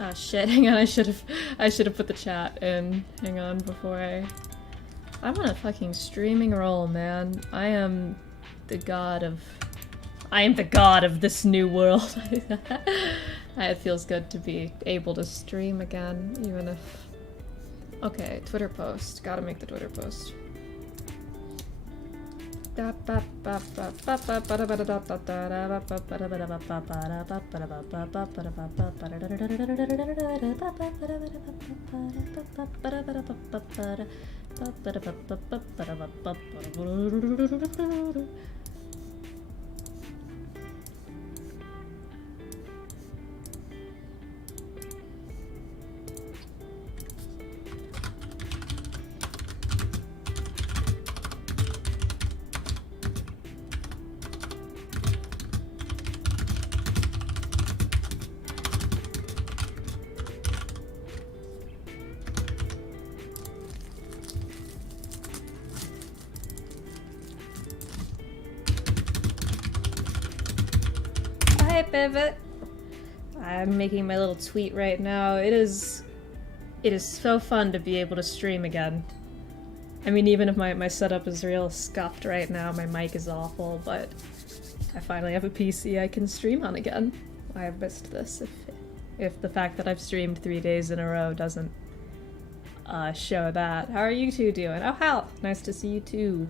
Ah shit, hang on, I should've put the chat in. Hang on, before I'm on a fucking streaming roll, man. I am the god of this new world. It feels good to be able to stream again, even if... Okay, Twitter post. Gotta make the Twitter post. Hi, Pivot. I'm making my little tweet right now. It is so fun to be able to stream again. I mean, even if my setup is real scuffed right now, my mic is awful, but I finally have a PC I can stream on again. I have missed this. If the fact that I've streamed 3 days in a row doesn't show that. How are you two doing? Oh, Hal! Nice to see you too.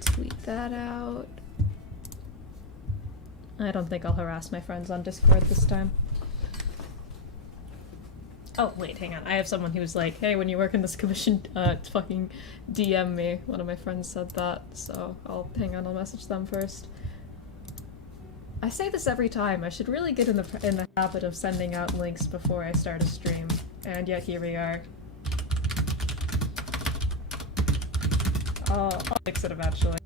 Tweet that out. I don't think I'll harass my friends on Discord this time. Oh, wait, hang on. I have someone who's like, hey, when you work in this commission, fucking DM me. One of my friends said that, so hang on, I'll message them first. I say this every time. I should really get in the habit of sending out links before I start a stream. And yet here we are. I'll fix it eventually.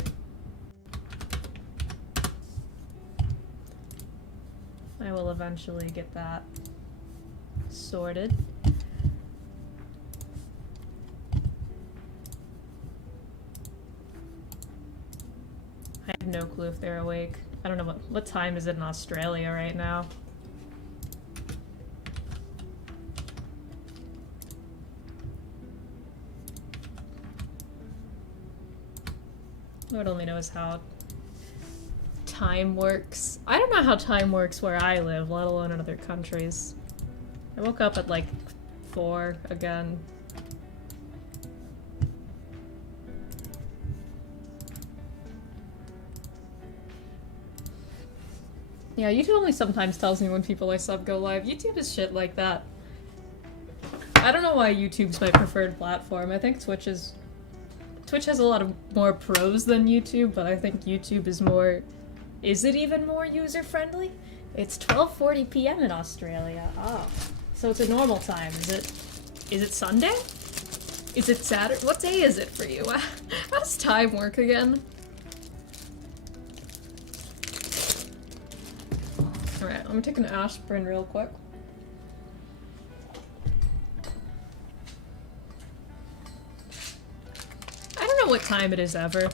I will eventually get that sorted. I have no clue if they're awake. I don't know what time is it in Australia right now. Lord only knows how time works. I don't know how time works where I live, let alone in other countries. I woke up at like 4 again. Yeah, YouTube only sometimes tells me when people I sub go live. YouTube is shit like that. I don't know why YouTube's my preferred platform. I think Twitch has a lot of more pros than YouTube, but I think YouTube is more... Is it even more user-friendly? It's 12:40 p.m. in Australia. Oh. So it's a normal time. Is it Sunday? Is it Saturday? What day is it for you? How does time work again? Alright, I'm gonna take an aspirin real quick. I don't know what time it is ever.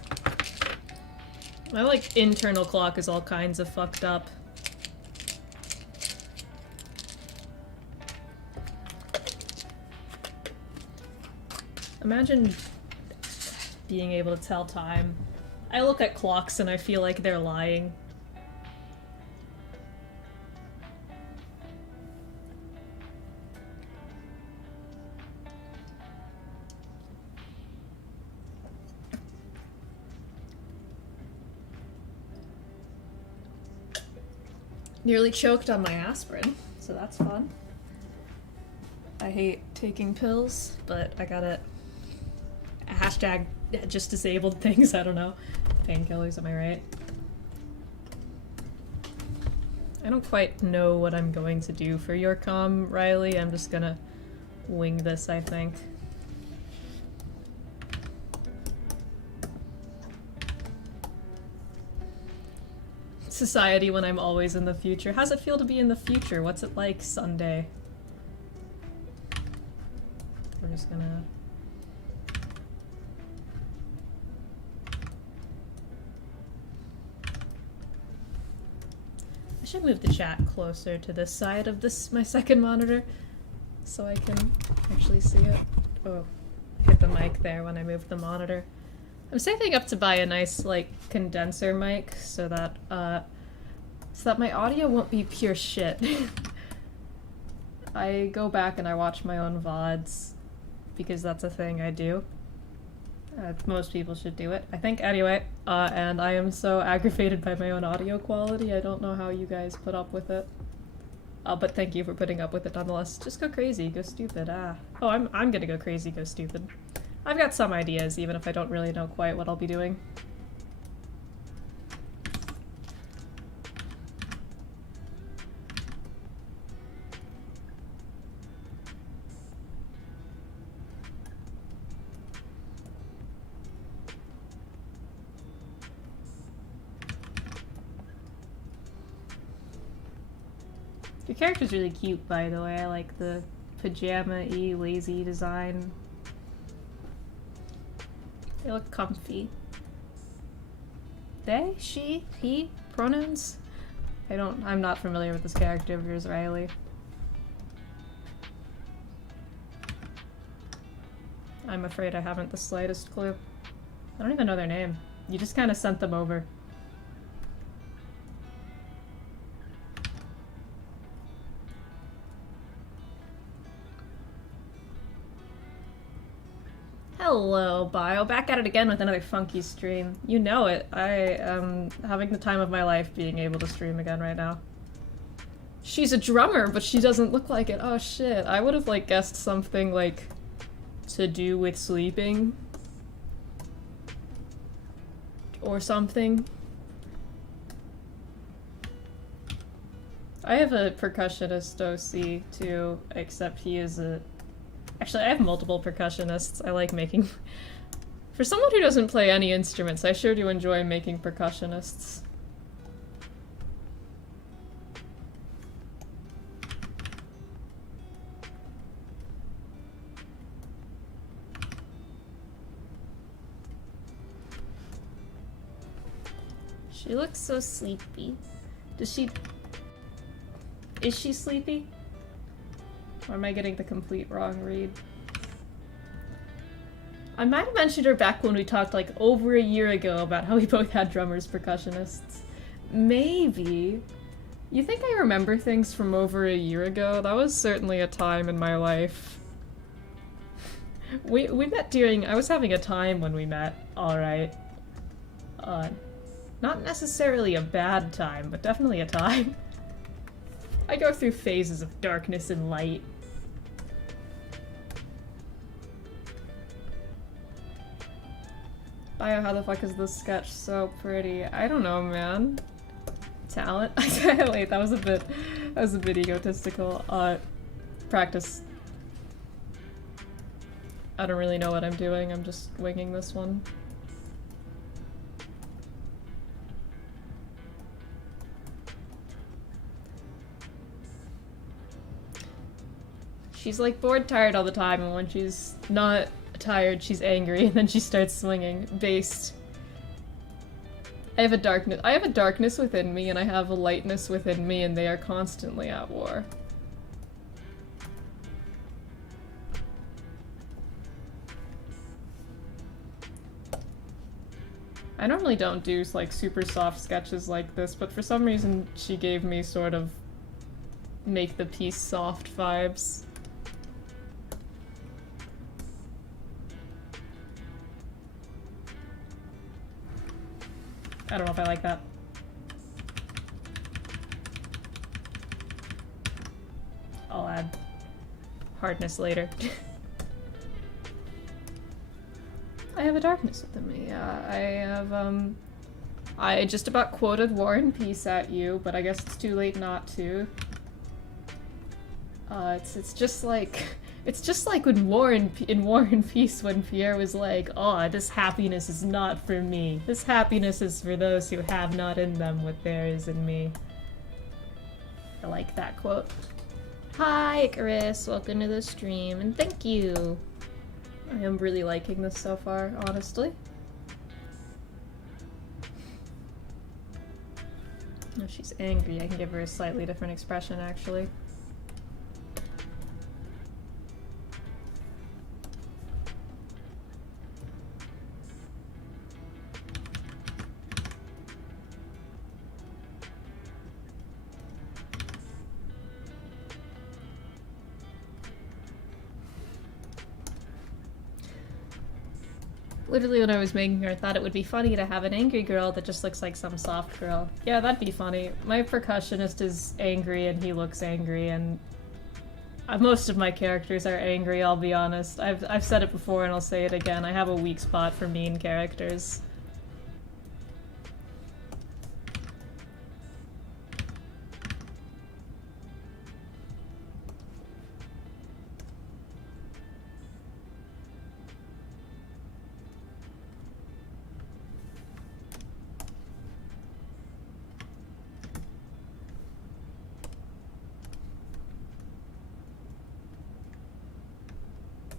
My, like, internal clock is all kinds of fucked up. Imagine being able to tell time. I look at clocks and I feel like they're lying. Nearly choked on my aspirin, so that's fun. I hate taking pills, but I got it. Hashtag just disabled things, I don't know. Painkillers, am I right? I don't quite know what I'm going to do for your comm, Riley. I'm just gonna wing this, I think. Society when I'm always in the future. How's it feel to be in the future? What's it like Sunday? We're just gonna... should move the chat closer to this side of my second monitor so I can actually see it. Oh, hit the mic there when I moved the monitor. I'm saving up to buy a nice, like, condenser mic so that my audio won't be pure shit. I go back and I watch my own VODs because that's a thing I do. Most people should do it, I think. Anyway, and I am so aggravated by my own audio quality, I don't know how you guys put up with it. But thank you for putting up with it nonetheless. Just go crazy, go stupid, Oh, I'm gonna go crazy, go stupid. I've got some ideas, even if I don't really know quite what I'll be doing. Your character's really cute, by the way. I like the pajama-y, lazy design. They look comfy. They, she, he, pronouns? I'm not familiar with this character of yours, Riley. I'm afraid I haven't the slightest clue. I don't even know their name. You just kind of sent them over. Hello, Bio. Back at it again with another funky stream. You know it. I am having the time of my life being able to stream again right now. She's a drummer, but she doesn't look like it. Oh shit. I would have, like, guessed something, like, to do with sleeping. Or something. I have a percussionist OC, too, except he is a... Actually, I have multiple percussionists. I like making... For someone who doesn't play any instruments, I sure do enjoy making percussionists. She looks so sleepy. Is she sleepy? Or am I getting the complete wrong read? I might have mentioned her back when we talked like over a year ago about how we both had drummers, percussionists. Maybe. You think I remember things from over a year ago? That was certainly a time in my life. We met during... I was having a time when we met, alright. Not necessarily a bad time, but definitely a time. I go through phases of darkness and light. Bio, how the fuck is this sketch so pretty? I don't know, man. Talent? Wait, that was a bit egotistical. Practice. I don't really know what I'm doing, I'm just winging this one. She's like bored, tired all the time, and when she's not tired, she's angry, and then she starts swinging. Based. I have a darkness within me, and I have a lightness within me, and they are constantly at war. I normally don't do, like, super soft sketches like this, but for some reason she gave me sort of make the piece soft vibes. I don't know if I like that. I'll add hardness later. I have a darkness within me, yeah. I have, I just about quoted War and Peace at you, but I guess it's too late not to. It's just like... It's just like in War and Peace when Pierre was like, "Oh, this happiness is not for me. This happiness is for those who have not in them what there is in me." I like that quote. Hi, Icarus. Welcome to the stream, and thank you. I am really liking this so far, honestly. If she's angry, I can give her a slightly different expression, actually. Literally when I was making her, I thought it would be funny to have an angry girl that just looks like some soft girl. Yeah, that'd be funny. My percussionist is angry and he looks angry, and most of my characters are angry, I'll be honest. I've said it before and I'll say it again. I have a weak spot for mean characters.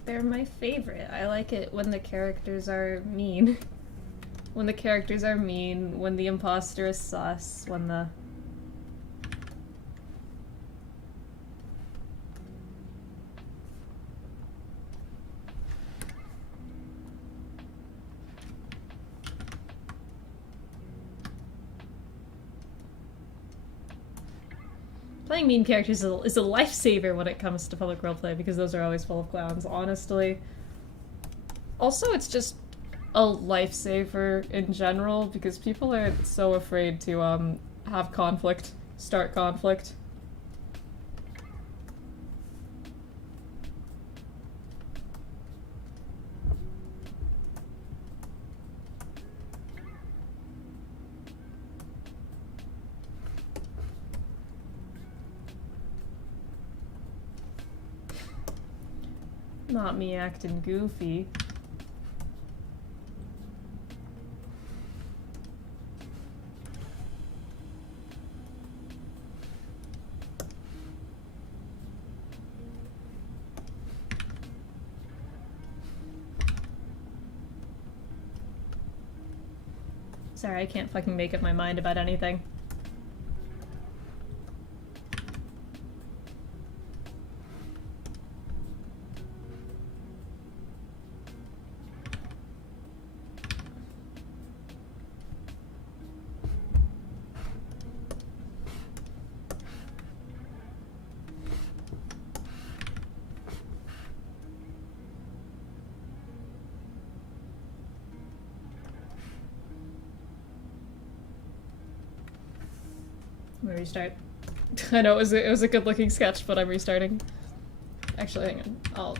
They're my favorite. I like it when the characters are mean. When the characters are mean, when the imposter is sus, when the... Playing mean characters is a lifesaver when it comes to public roleplay, because those are always full of clowns, honestly. Also, it's just a lifesaver in general, because people are so afraid to, have conflict, start conflict. Not me acting goofy. Sorry, I can't fucking make up my mind about anything. I'm gonna restart. I know it was a good looking sketch, but I'm restarting. Actually, hang on.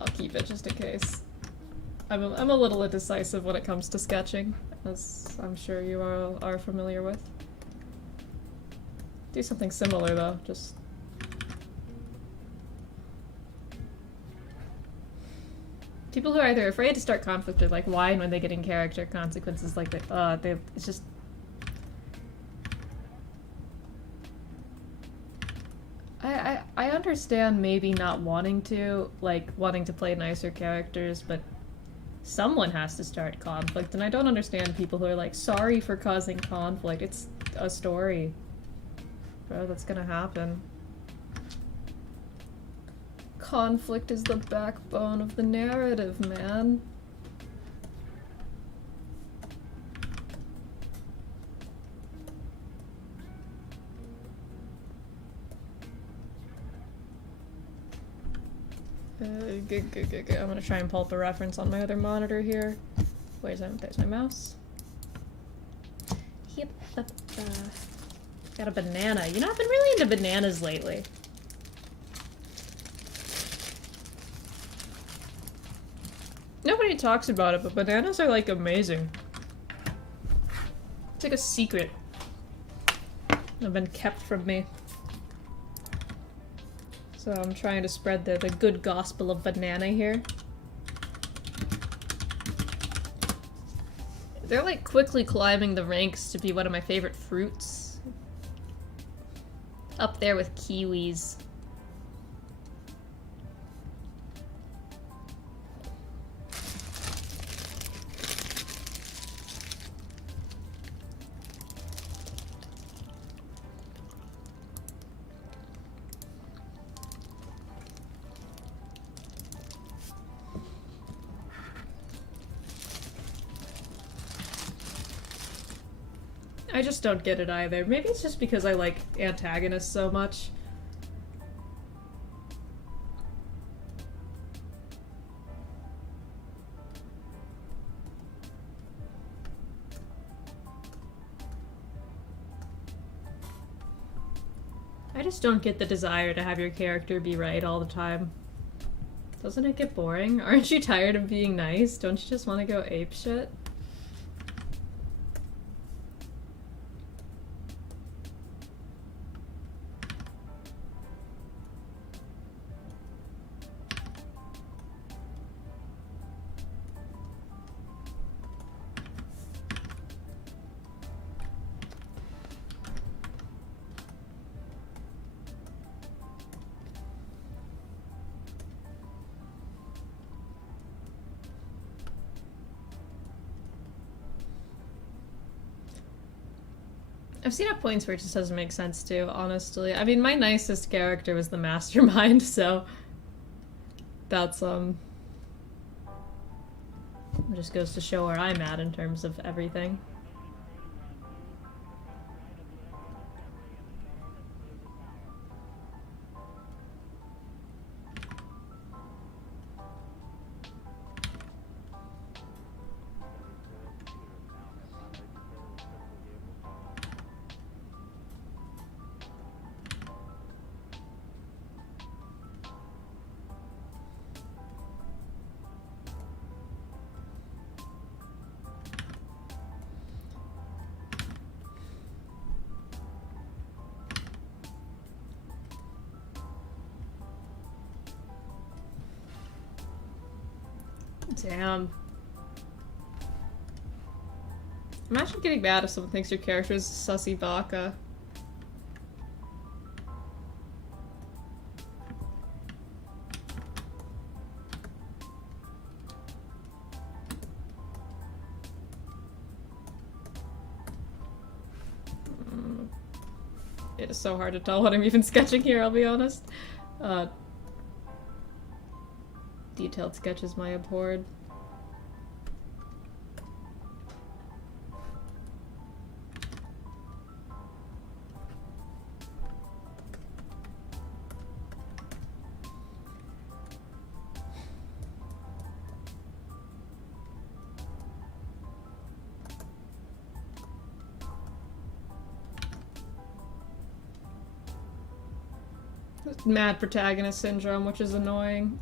I'll keep it just in case. I'm a little indecisive when it comes to sketching, as I'm sure you all are familiar with. Do something similar though, just... People who are either afraid to start conflict or like whine when they get in character consequences like that, it's just... I understand maybe not wanting to, like, wanting to play nicer characters, but someone has to start conflict, and I don't understand people who are like, sorry for causing conflict, it's a story. Bro, that's gonna happen. Conflict is the backbone of the narrative, man. Good. I'm gonna try and pull up a reference on my other monitor here. Where's that? There's my mouse. Yep. Got a banana. You know, I've been really into bananas lately. Nobody talks about it, but bananas are like amazing. It's like a secret that have been kept from me. So I'm trying to spread the good gospel of banana here. They're like quickly climbing the ranks to be one of my favorite fruits. Up there with kiwis. I just don't get it either. Maybe it's just because I like antagonists so much. I just don't get the desire to have your character be right all the time. Doesn't it get boring? Aren't you tired of being nice? Don't you just want to go apeshit? I've seen at points where it just doesn't make sense too, honestly. I mean, my nicest character was the mastermind, so that's it just goes to show where I'm at in terms of everything. Damn. Imagine getting mad if someone thinks your character is sussy baka. It is so hard to tell what I'm even sketching here, I'll be honest. Detailed sketches my abhorred. Mad protagonist syndrome, which is annoying.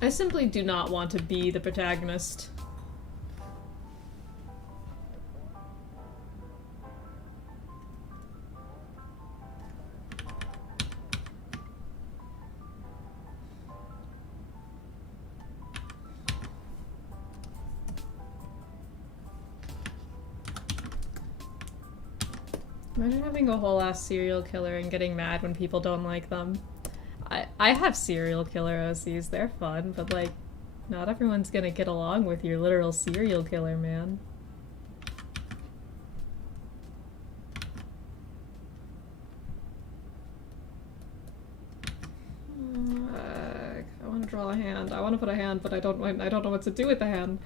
I simply do not want to be the protagonist. Imagine having a whole ass serial killer and getting mad when people don't like them. I have serial killer OCs, they're fun, but like, not everyone's gonna get along with your literal serial killer, man. I want to draw a hand. I want to put a hand, but I don't know what to do with the hand.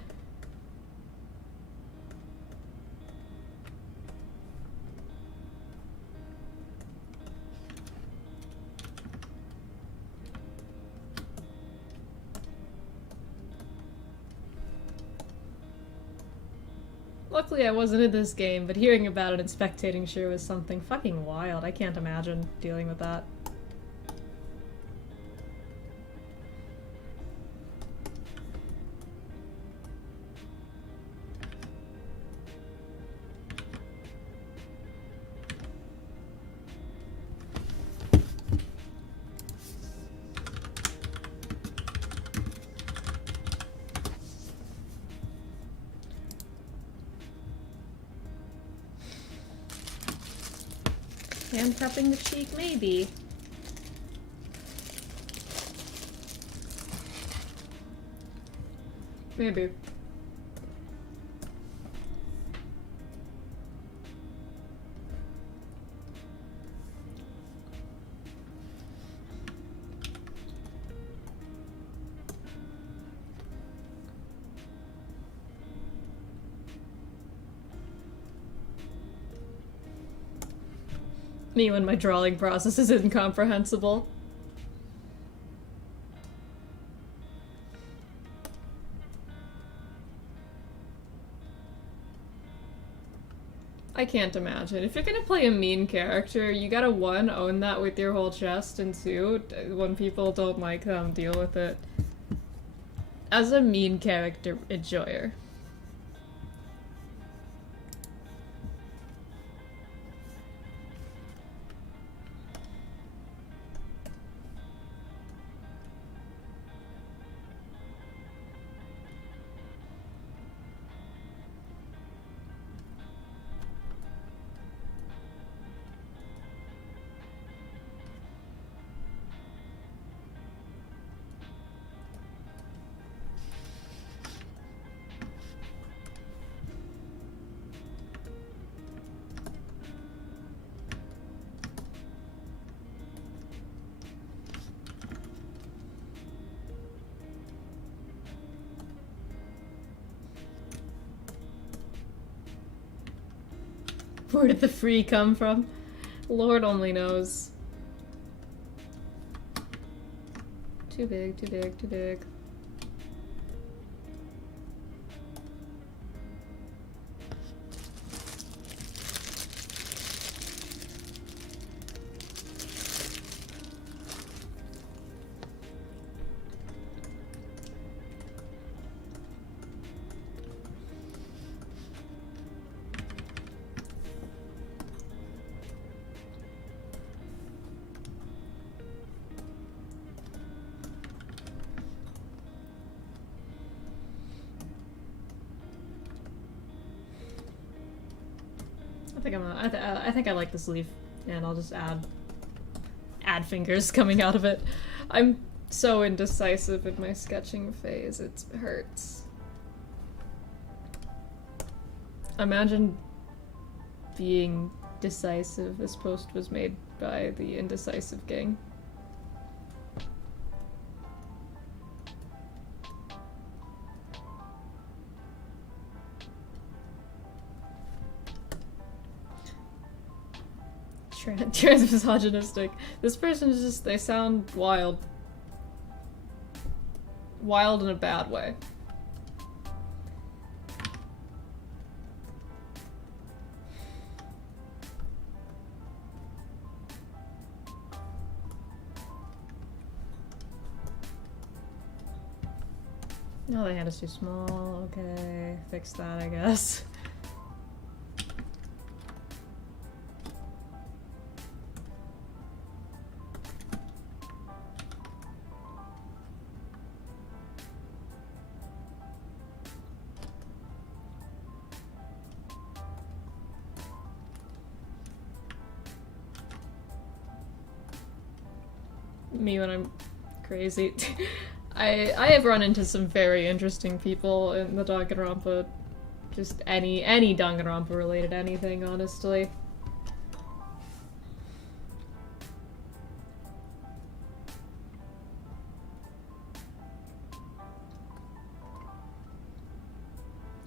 Luckily I wasn't in this game, but hearing about it and spectating sure was something fucking wild. I can't imagine dealing with that. Hand cupping the cheek, maybe. Maybe. Me when my drawing process is incomprehensible. I can't imagine. If you're gonna play a mean character, you gotta, one, own that with your whole chest, and two, when people don't like them, deal with it as a mean character enjoyer. Where did the free come from? Lord only knows. Too big, too big, too big. I think I like this leaf, and I'll just add fingers coming out of it. I'm so indecisive in my sketching phase, it hurts. Imagine being decisive. This post was made by the Indecisive Gang. Transmisogynistic. This person is just, they sound wild. Wild in a bad way. No, the hand is too small. Okay, fix that, I guess. Me when I'm crazy. I have run into some very interesting people in the Danganronpa. Just any Danganronpa related anything, honestly.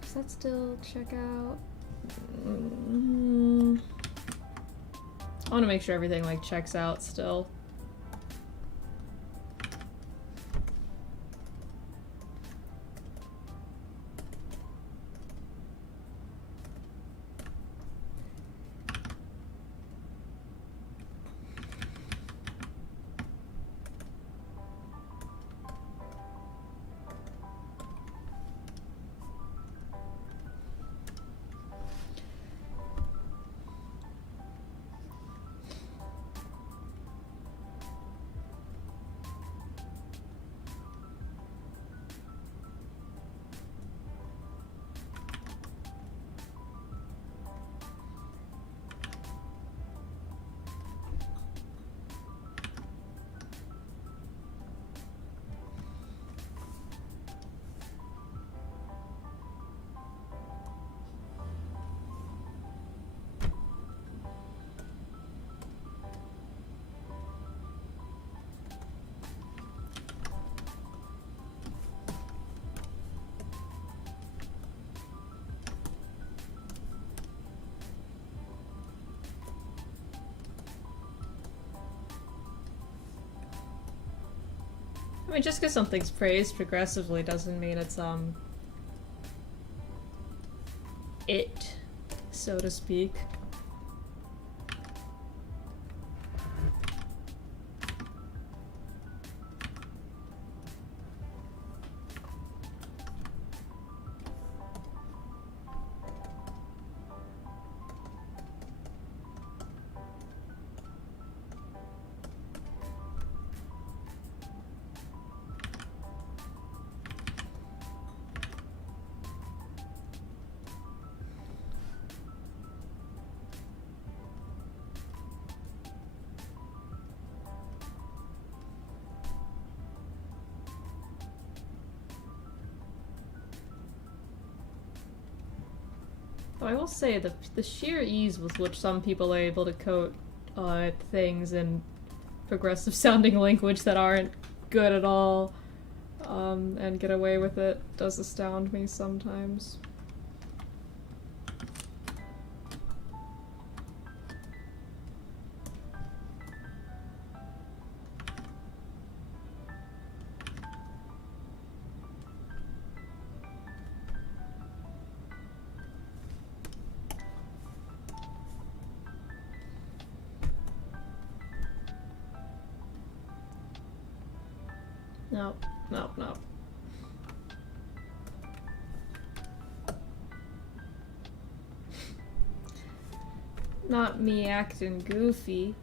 Does that still check out? I want to make sure everything like checks out still. I mean, just because something's praised progressively doesn't mean it's, it, so to speak. I will say the sheer ease with which some people are able to code things in progressive sounding language that aren't good at all and get away with it does astound me sometimes. Nope, nope, nope. Not me acting goofy.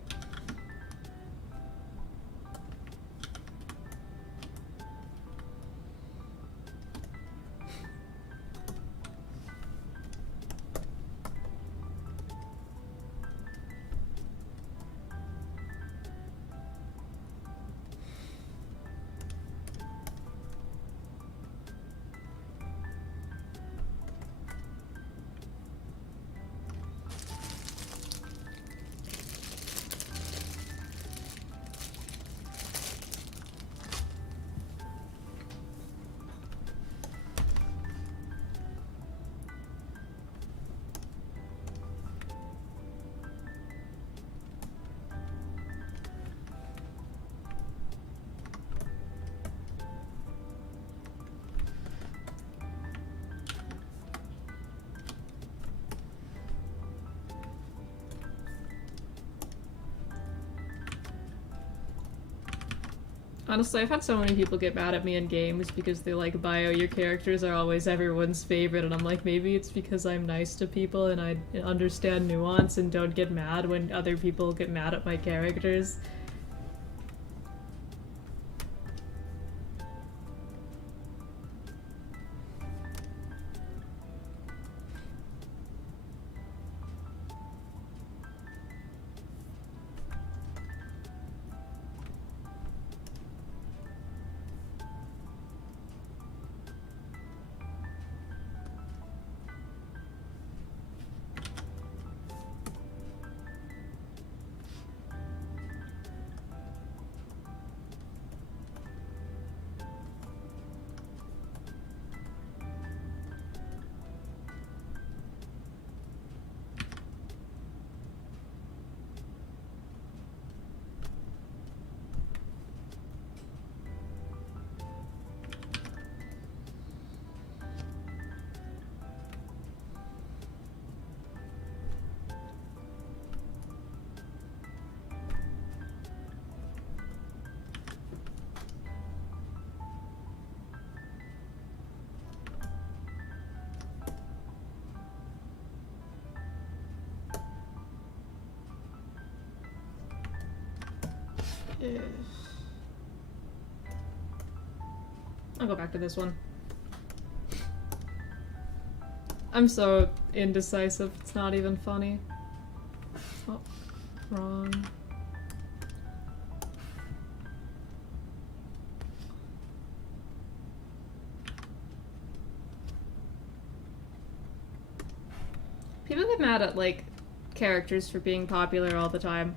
Honestly, I've had so many people get mad at me in games because they like bio your characters are always everyone's favorite, and I'm like, maybe it's because I'm nice to people and I understand nuance and don't get mad when other people get mad at my characters. I'll go back to this one. I'm so indecisive, it's not even funny. Oh, wrong. People get mad at, like, characters for being popular all the time.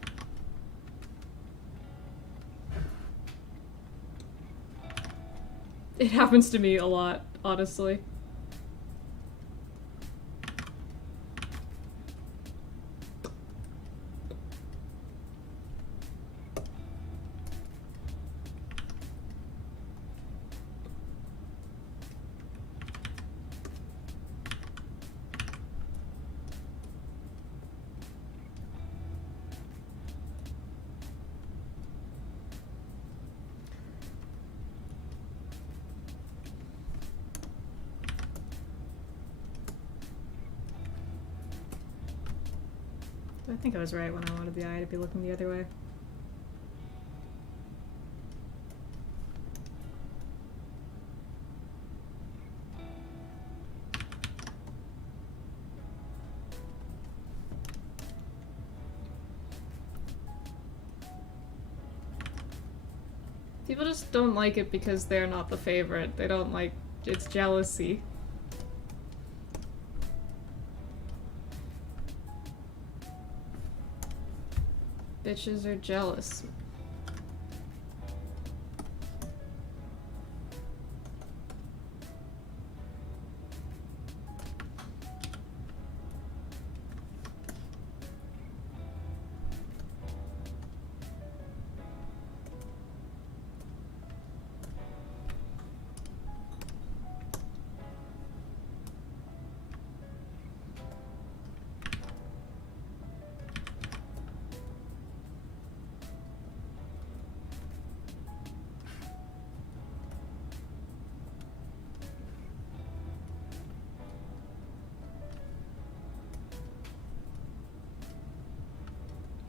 It happens to me a lot, honestly. I think I was right when I wanted the eye to be looking the other way. People just don't like it because they're not the favorite. They don't like... it's jealousy. Bitches are jealous.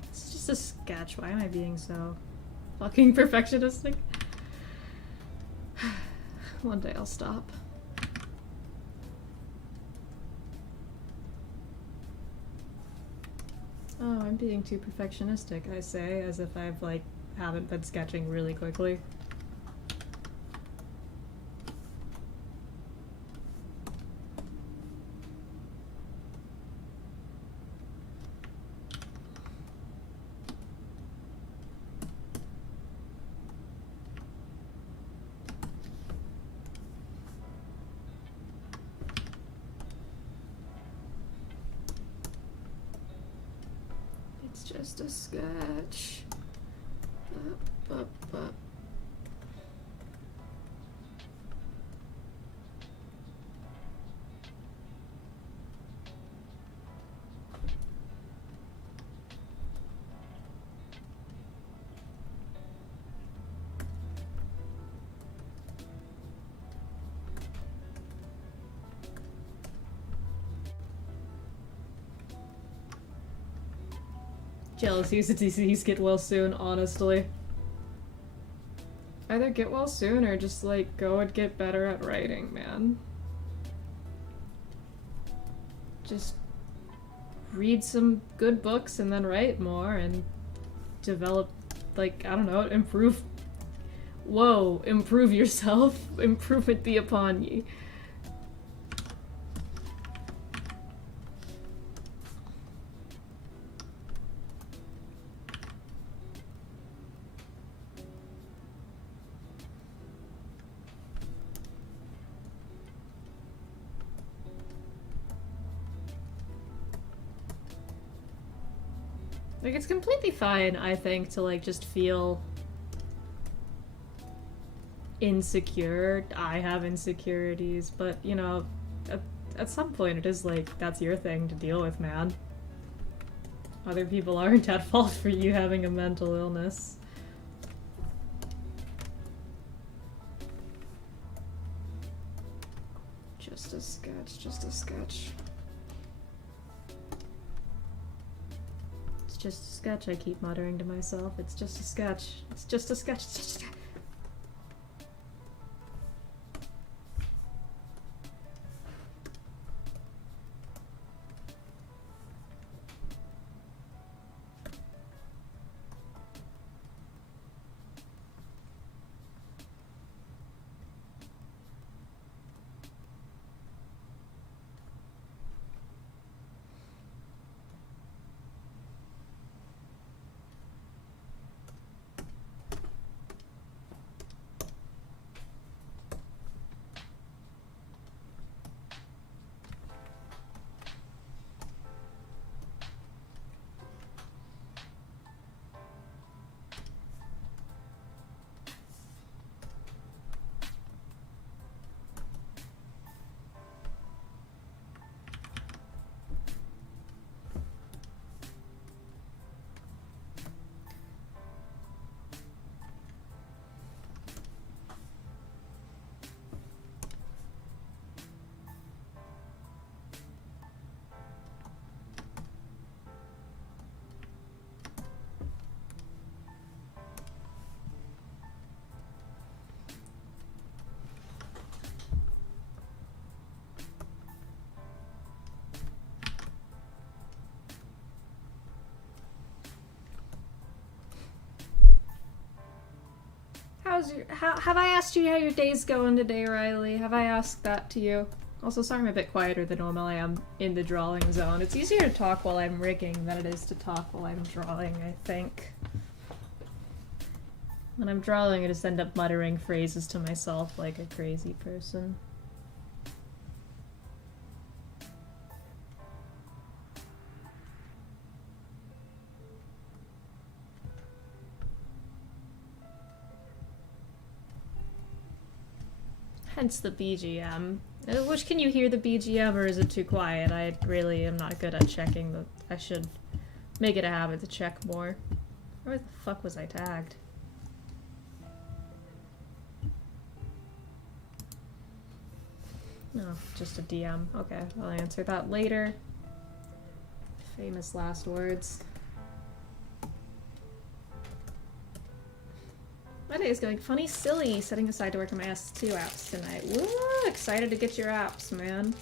It's just a sketch. Why am I being so fucking perfectionistic? One day I'll stop. Oh, I'm being too perfectionistic, I say, as if I've, like, haven't been sketching really quickly. It's just a sketch. Bup. Jealousy is a disease, get well soon, honestly. Either get well soon or just, like, go and get better at writing, man. Just read some good books and then write more and develop, like, I don't know, improve. Whoa, improve yourself. Improvement be upon ye. Like, it's completely fine, I think, to, like, just feel insecure. I have insecurities, but, you know, at some point it is, like, that's your thing to deal with, man. Other people aren't at fault for you having a mental illness. Just a sketch, just a sketch. It's just a sketch, I keep muttering to myself. It's just a sketch. It's just a sketch. It's just a sketch. have I asked you how your day's going today, Riley? Have I asked that to you? Also, sorry I'm a bit quieter than normal. I am in the drawing zone. It's easier to talk while I'm rigging than it is to talk while I'm drawing, I think. When I'm drawing, I just end up muttering phrases to myself like a crazy person. Hence the BGM. Which, can you hear the BGM or is it too quiet? I really am not good at checking the... I should make it a habit to check more. Where the fuck was I tagged? No, just a DM. Okay, I'll answer that later. Famous last words. My day is going funny, silly, setting aside to work on my S2 apps tonight. Woo! Excited to get your apps, man.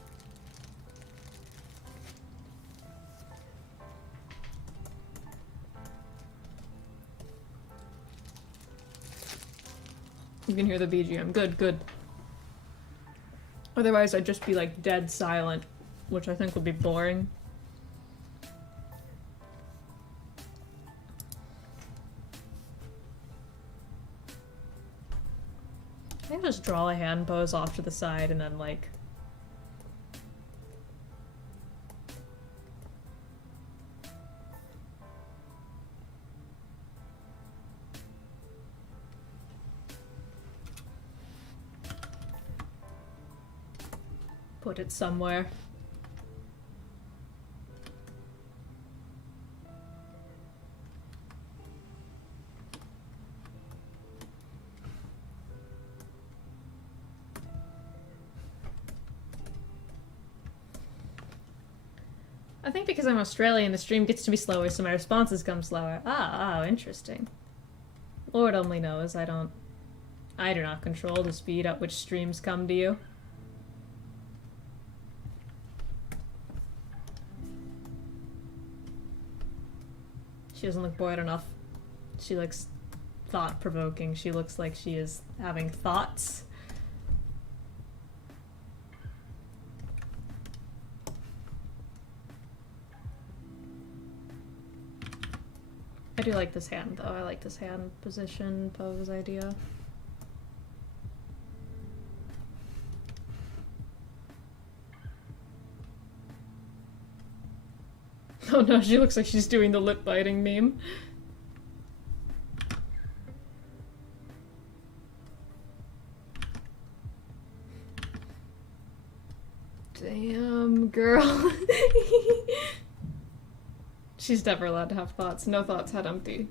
You can hear the BGM. Good, good. Otherwise, I'd just be like dead silent, which I think would be boring. I can just draw a hand pose off to the side and then like... put it somewhere. I think because I'm Australian, the stream gets to be slower, so my responses come slower. Oh, interesting. Lord only knows, I do not control the speed at which streams come to you. She doesn't look bored enough. She looks thought-provoking. She looks like she is having thoughts. I do like this hand, though. I like this hand position, pose idea. Oh no, she looks like she's doing the lip-biting meme. Damn, girl. She's never allowed to have thoughts. No thoughts, head empty.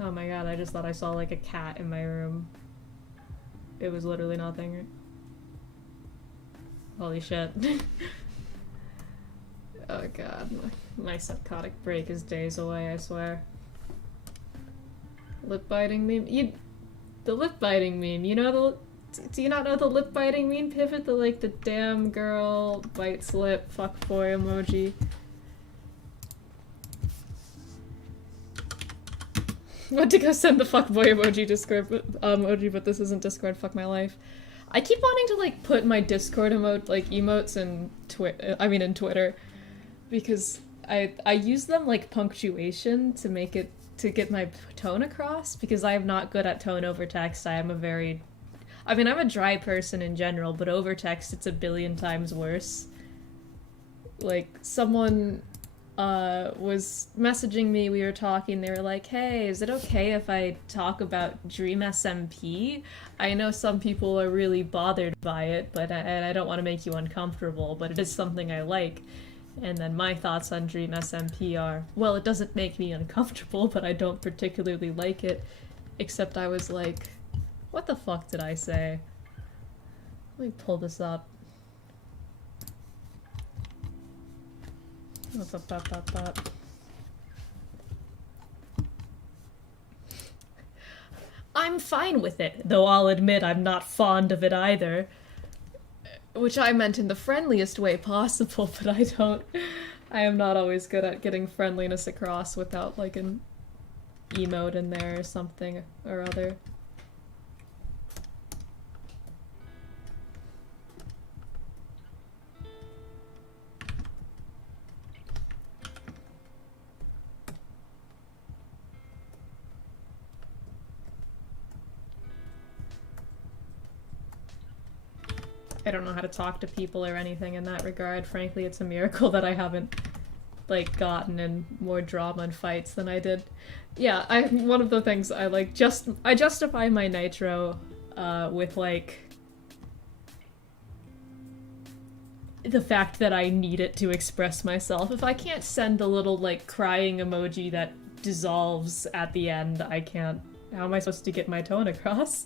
Oh my god, I just thought I saw like a cat in my room. It was literally nothing. Holy shit. Oh god, my psychotic break is days away, I swear. Lip-biting meme? The lip-biting meme, you know do you not know the lip-biting meme pivot? The damn girl bites lip fuckboy emoji. I went to go send the fuckboy emoji Discord emoji, but this isn't Discord, fuck my life. I keep wanting to like put my Discord emotes in Twitter, because I use them like punctuation to make it, to get my tone across, because I am not good at tone over text. I'm a dry person in general, but over text it's a billion times worse. Like, someone was messaging me, we were talking, they were like, hey, is it okay if I talk about Dream SMP? I know some people are really bothered by it, and I don't want to make you uncomfortable, but it is something I like. And then my thoughts on Dream SMP are, well, it doesn't make me uncomfortable, but I don't particularly like it. Except I was like, what the fuck did I say? Let me pull this up. I'm fine with it, though I'll admit I'm not fond of it either. Which I meant in the friendliest way possible, but I am not always good at getting friendliness across without like an emote in there or something or other. I don't know how to talk to people or anything in that regard. Frankly, it's a miracle that I haven't, like, gotten in more drama and fights than I did. Yeah, one of the things I, like, I justify my nitro, with, like, the fact that I need it to express myself. If I can't send the little, like, crying emoji that dissolves at the end, I can't... How am I supposed to get my tone across?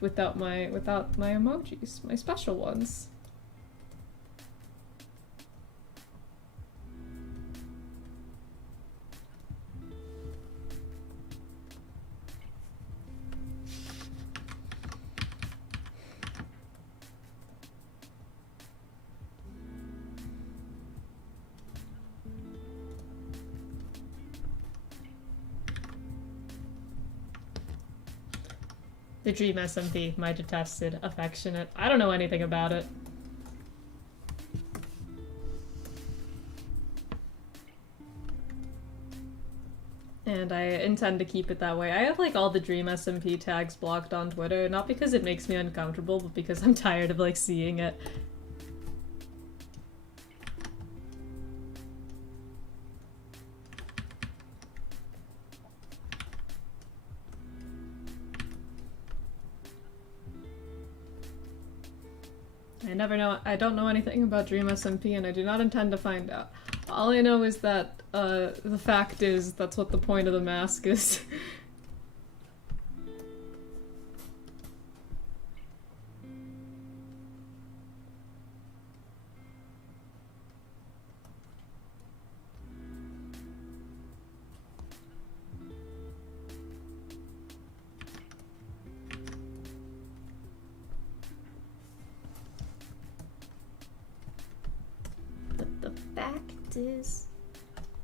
Without my emojis, my special ones. The Dream SMP, my detested, affectionate. I don't know anything about it. And I intend to keep it that way. I have like all the Dream SMP tags blocked on Twitter, not because it makes me uncomfortable, but because I'm tired of like seeing it. I don't know anything about Dream SMP, and I do not intend to find out. All I know is that, the fact is, that's what the point of the mask is.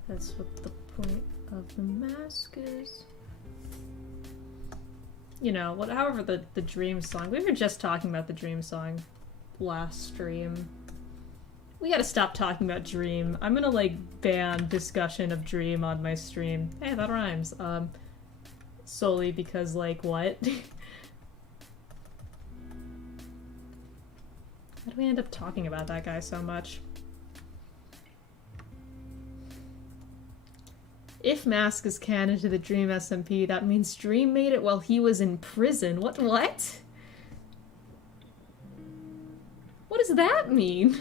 That's what the point of the mask is. You know, however the Dream song, we were just talking about the Dream song last stream. We gotta stop talking about Dream. I'm gonna like ban discussion of Dream on my stream. Hey, that rhymes. Solely because like what? How do we end up talking about that guy so much? If Mask is canon to the Dream SMP, that means Dream made it while he was in prison. What? What does that mean?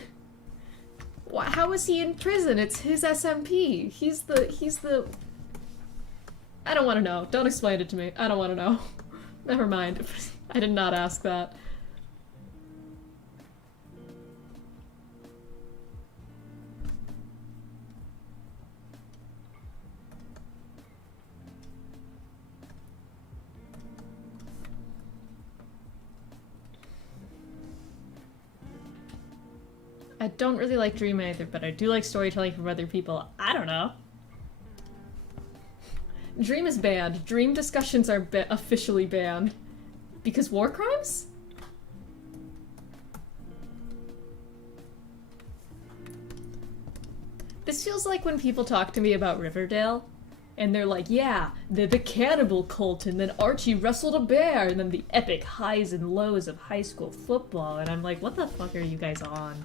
How is he in prison? It's his SMP. He's the... I don't want to know. Don't explain it to me. I don't want to know. Never mind. I did not ask that. I don't really like Dream either, but I do like storytelling from other people. I don't know. Dream is banned. Dream discussions are officially banned. Because war crimes? This feels like when people talk to me about Riverdale, and they're like, yeah, the cannibal cult, and then Archie wrestled a bear, and then the epic highs and lows of high school football, and I'm like, what the fuck are you guys on?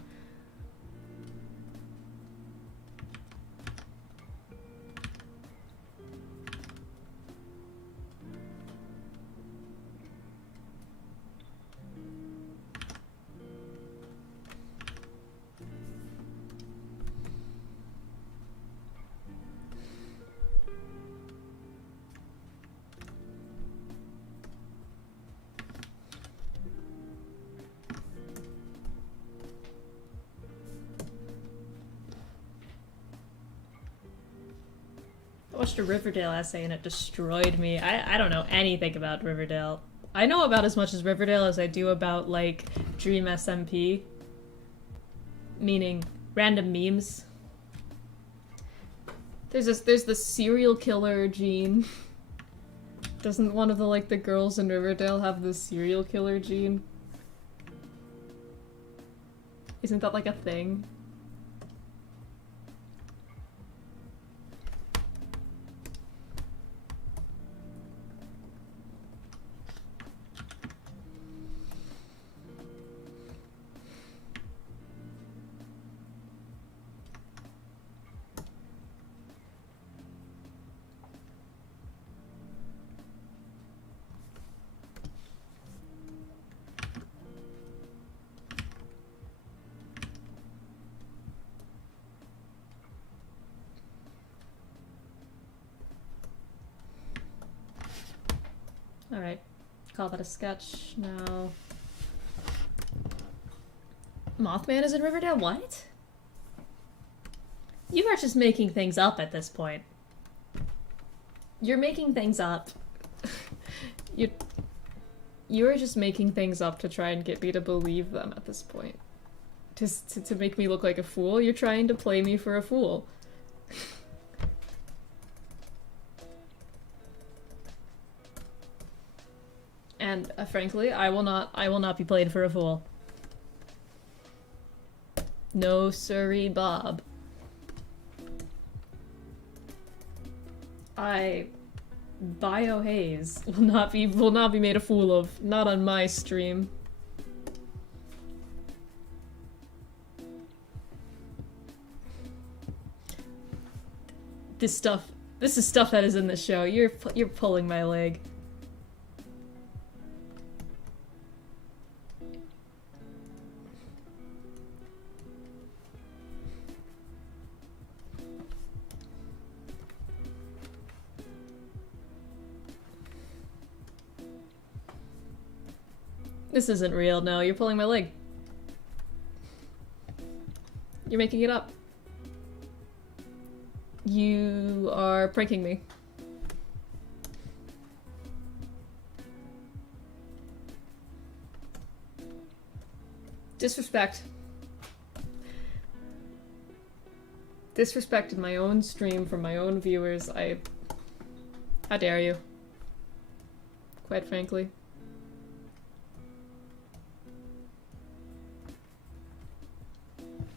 I watched a Riverdale essay and it destroyed me. I don't know anything about Riverdale. I know about as much as Riverdale as I do about, like, Dream SMP. meaning random memes. There's the serial killer gene. Doesn't one of the girls in Riverdale have the serial killer gene? Isn't that like a thing? Alright, call that a sketch now. Mothman is in Riverdale? What? You are just making things up at this point. You're making things up. You're just making things up to try and get me to believe them at this point. To make me look like a fool? You're trying to play me for a fool. And frankly, I will not be played for a fool. No siree, Bob. Biohaze will not be made a fool of. Not on my stream. This is stuff that is in the show. You're pulling my leg. This isn't real. No, you're pulling my leg. You're making it up. You are pranking me. Disrespect. Disrespected my own stream from my own viewers. How dare you? Quite frankly.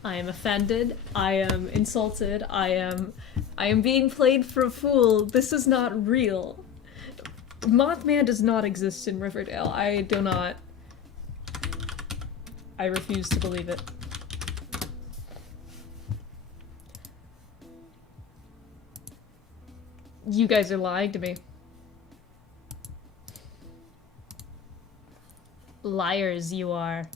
I am offended. I am insulted. I am being played for a fool. This is not real. Mothman does not exist in Riverdale. I refuse to believe it. You guys are lying to me. Liars you are.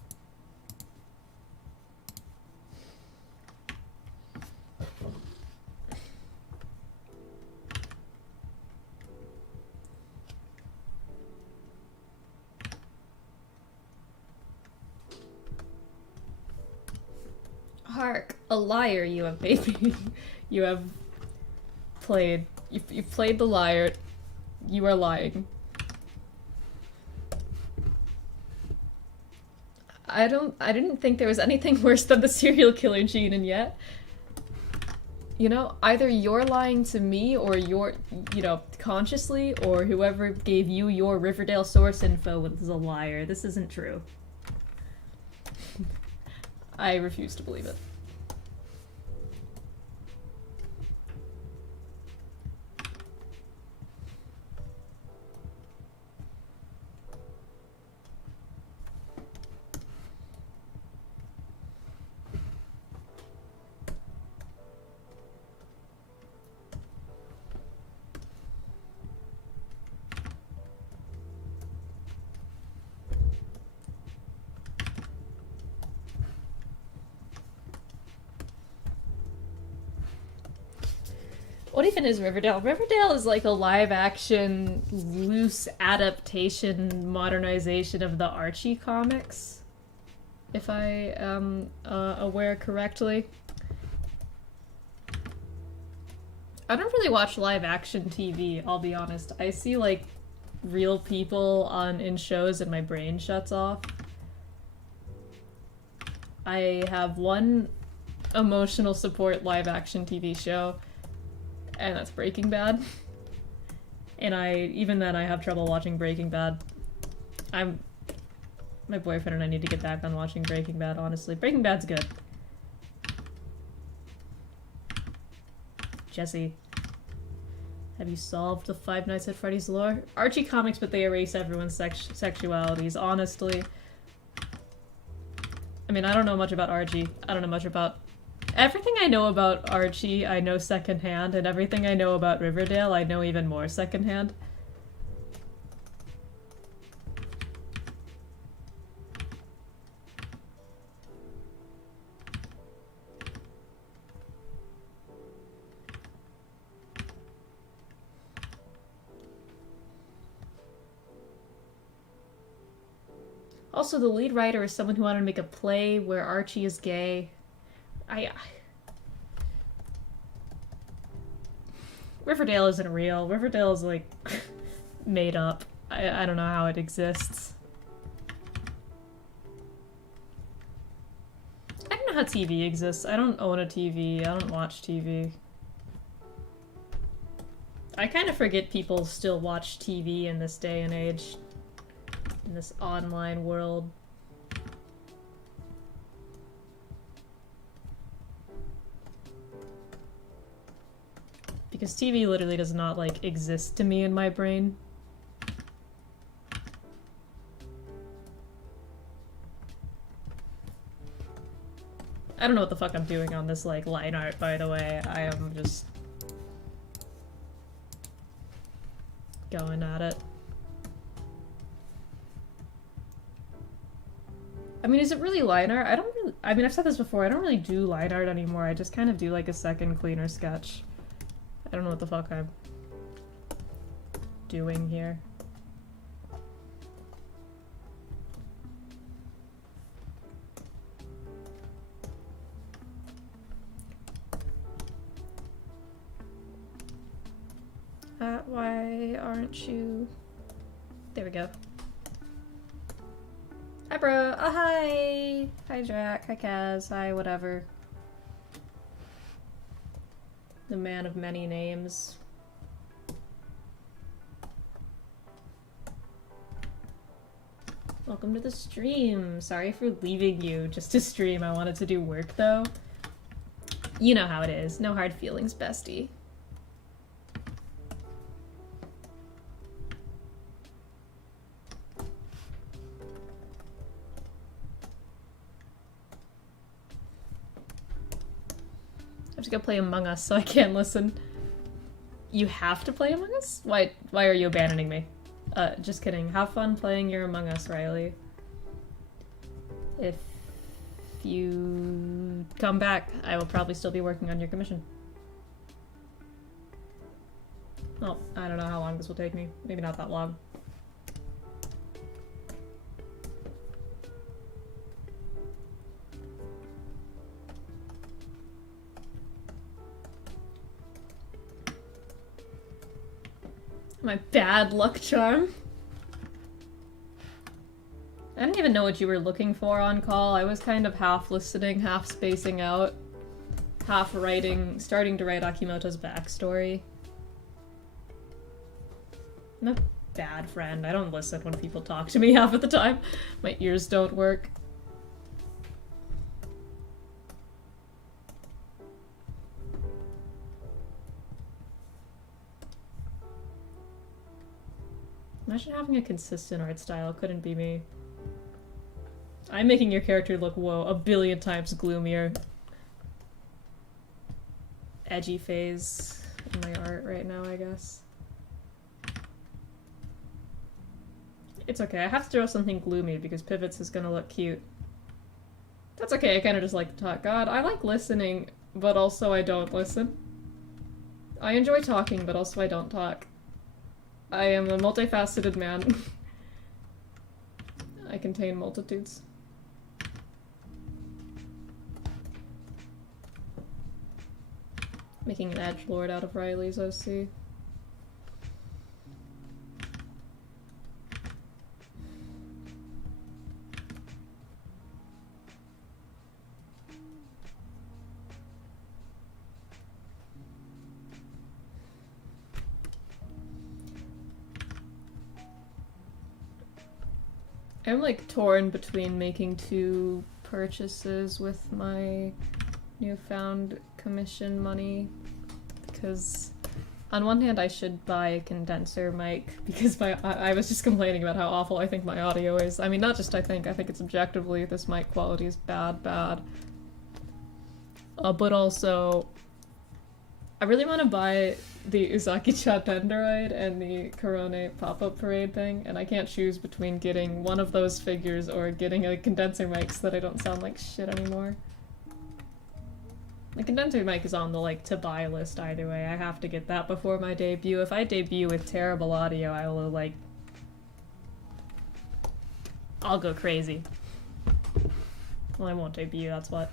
Hark, a liar you have made me. You have played. You've played the liar. You are lying. I didn't think there was anything worse than the serial killer gene, and yet, you know, either you're lying to me or you're, you know, consciously, or whoever gave you your Riverdale source info is a liar. This isn't true. I refuse to believe it. What even is Riverdale? Riverdale is like a live-action, loose adaptation, modernization of the Archie comics, if I am aware correctly. I don't really watch live-action TV, I'll be honest. I see, like, real people in shows and my brain shuts off. I have one emotional support live action TV show, and that's Breaking Bad. And even then I have trouble watching Breaking Bad. My boyfriend and I need to get back on watching Breaking Bad, honestly. Breaking Bad's good. Jesse. Have you solved the Five Nights at Freddy's lore? Archie comics, but they erase everyone's sexualities, honestly. I mean, I don't know much about Archie. I don't know much about... Everything I know about Archie, I know secondhand, and everything I know about Riverdale, I know even more secondhand. Also, the lead writer is someone who wanted to make a play where Archie is gay. Riverdale isn't real. Riverdale is, like, made up. I don't know how it exists. I don't know how TV exists. I don't own a TV. I don't watch TV. I kind of forget people still watch TV in this day and age. In this online world. Because TV literally does not, like, exist to me in my brain. I don't know what the fuck I'm doing on this, like, line art, by the way. I am just... going at it. I mean, is it really line art? I mean, I've said this before, I don't really do line art anymore. I just kind of do, like, a second cleaner sketch. I don't know what the fuck I'm doing here. Why aren't you... There we go. Hi, bro. Oh, hi! Hi, Jack. Hi, Kaz. Hi, whatever. The man of many names. Welcome to the stream. Sorry for leaving you just to stream. I wanted to do work, though. You know how it is. No hard feelings, bestie. I have to go play Among Us so I can't listen. You have to play Among Us? Why are you abandoning me? Just kidding. Have fun playing your Among Us, Riley. If you come back, I will probably still be working on your commission. Well, I don't know how long this will take me. Maybe not that long. My bad luck charm. I didn't even know what you were looking for on call. I was kind of half listening, half spacing out, half starting to write Akimoto's backstory. I'm a bad friend. I don't listen when people talk to me half of the time. My ears don't work. Imagine having a consistent art style. Couldn't be me. I'm making your character look, whoa, a billion times gloomier. Edgy phase in my art right now, I guess. It's okay, I have to draw something gloomy because Pivots is gonna look cute. That's okay, I kinda just like to talk. God, I like listening, but also I don't listen. I enjoy talking, but also I don't talk. I am a multifaceted man. I contain multitudes. Making an edgelord out of Riley's OC. I'm like torn between making two purchases with my newfound commission money, because on one hand I should buy a condenser mic because I was just complaining about how awful I think my audio is. I mean, not just I think it's objectively this mic quality is bad. But also I really want to buy the Uzaki-cha Dendroid and the Korone pop-up parade thing, and I can't choose between getting one of those figures or getting a condenser mic so that I don't sound like shit anymore. The condenser mic is on the, like, to-buy list either way. I have to get that before my debut. If I debut with terrible audio, I will, like... I'll go crazy. Well, I won't debut, that's what.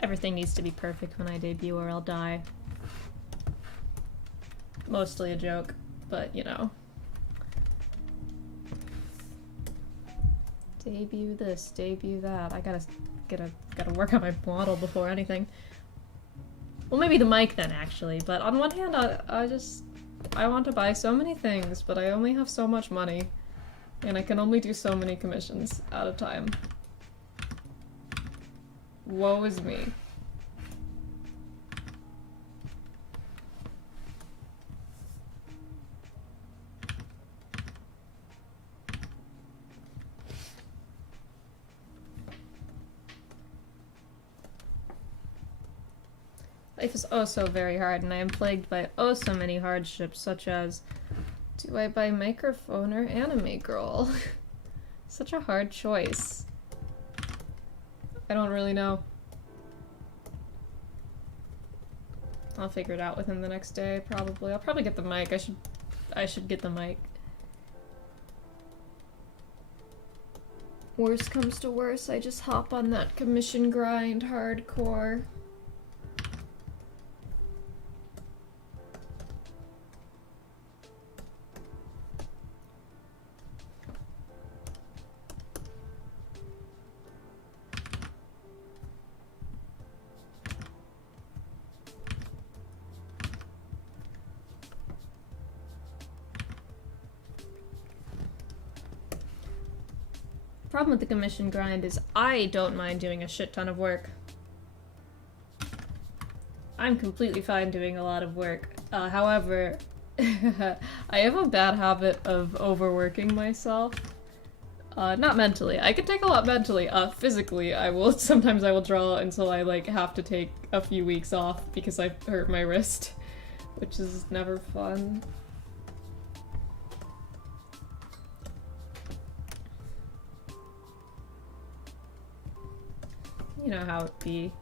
Everything needs to be perfect when I debut or I'll die. Mostly a joke, but you know. Debut this, debut that. I gotta work on my model before anything. Well, maybe the mic then, actually. But on one hand, I want to buy so many things, but I only have so much money. And I can only do so many commissions at a time. Woe is me. Life is oh so very hard, and I am plagued by oh so many hardships, such as, do I buy microphone or anime girl? Such a hard choice. I don't really know. I'll figure it out within the next day, probably. I'll probably get the mic. I should get the mic. Worst comes to worst, I just hop on that commission grind hardcore. Problem with the commission grind is I don't mind doing a shit ton of work. I'm completely fine doing a lot of work. However, I have a bad habit of overworking myself. Not mentally. I can take a lot mentally. Physically, sometimes I will draw until I, like, have to take a few weeks off because I hurt my wrist, which is never fun. You know how it be.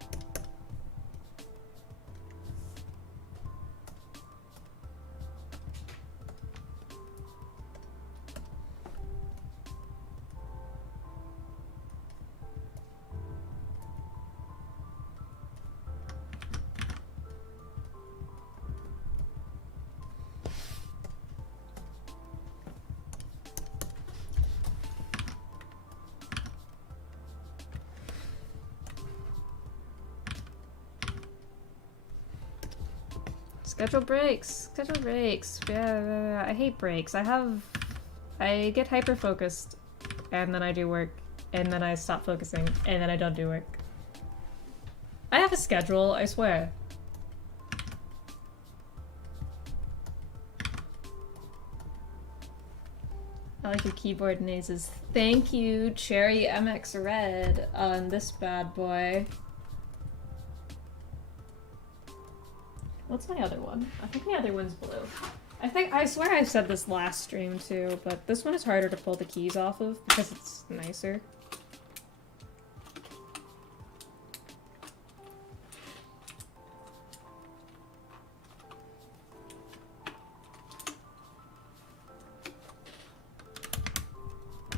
Schedule breaks. Schedule breaks. Yeah, I hate breaks. I get hyper-focused, and then I do work, and then I stop focusing, and then I don't do work. I have a schedule, I swear. I like your keyboard nazes. Thank you, Cherry MX Red, on this bad boy. What's my other one? I think the other one's blue. I swear I said this last stream too, but this one is harder to pull the keys off of because it's nicer.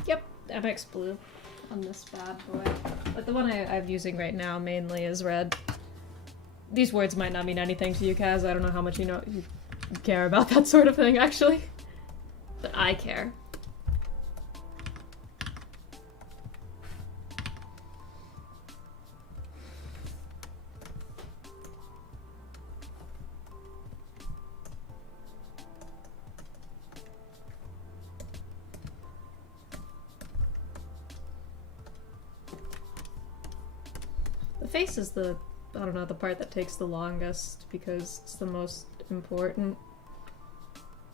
Yep, MX blue. on this bad boy. But the one I'm using right now mainly is red. These words might not mean anything to you, Kaz. I don't know how much you care about that sort of thing, actually. But I care. The face is the, I don't know, the part that takes the longest because it's the most important.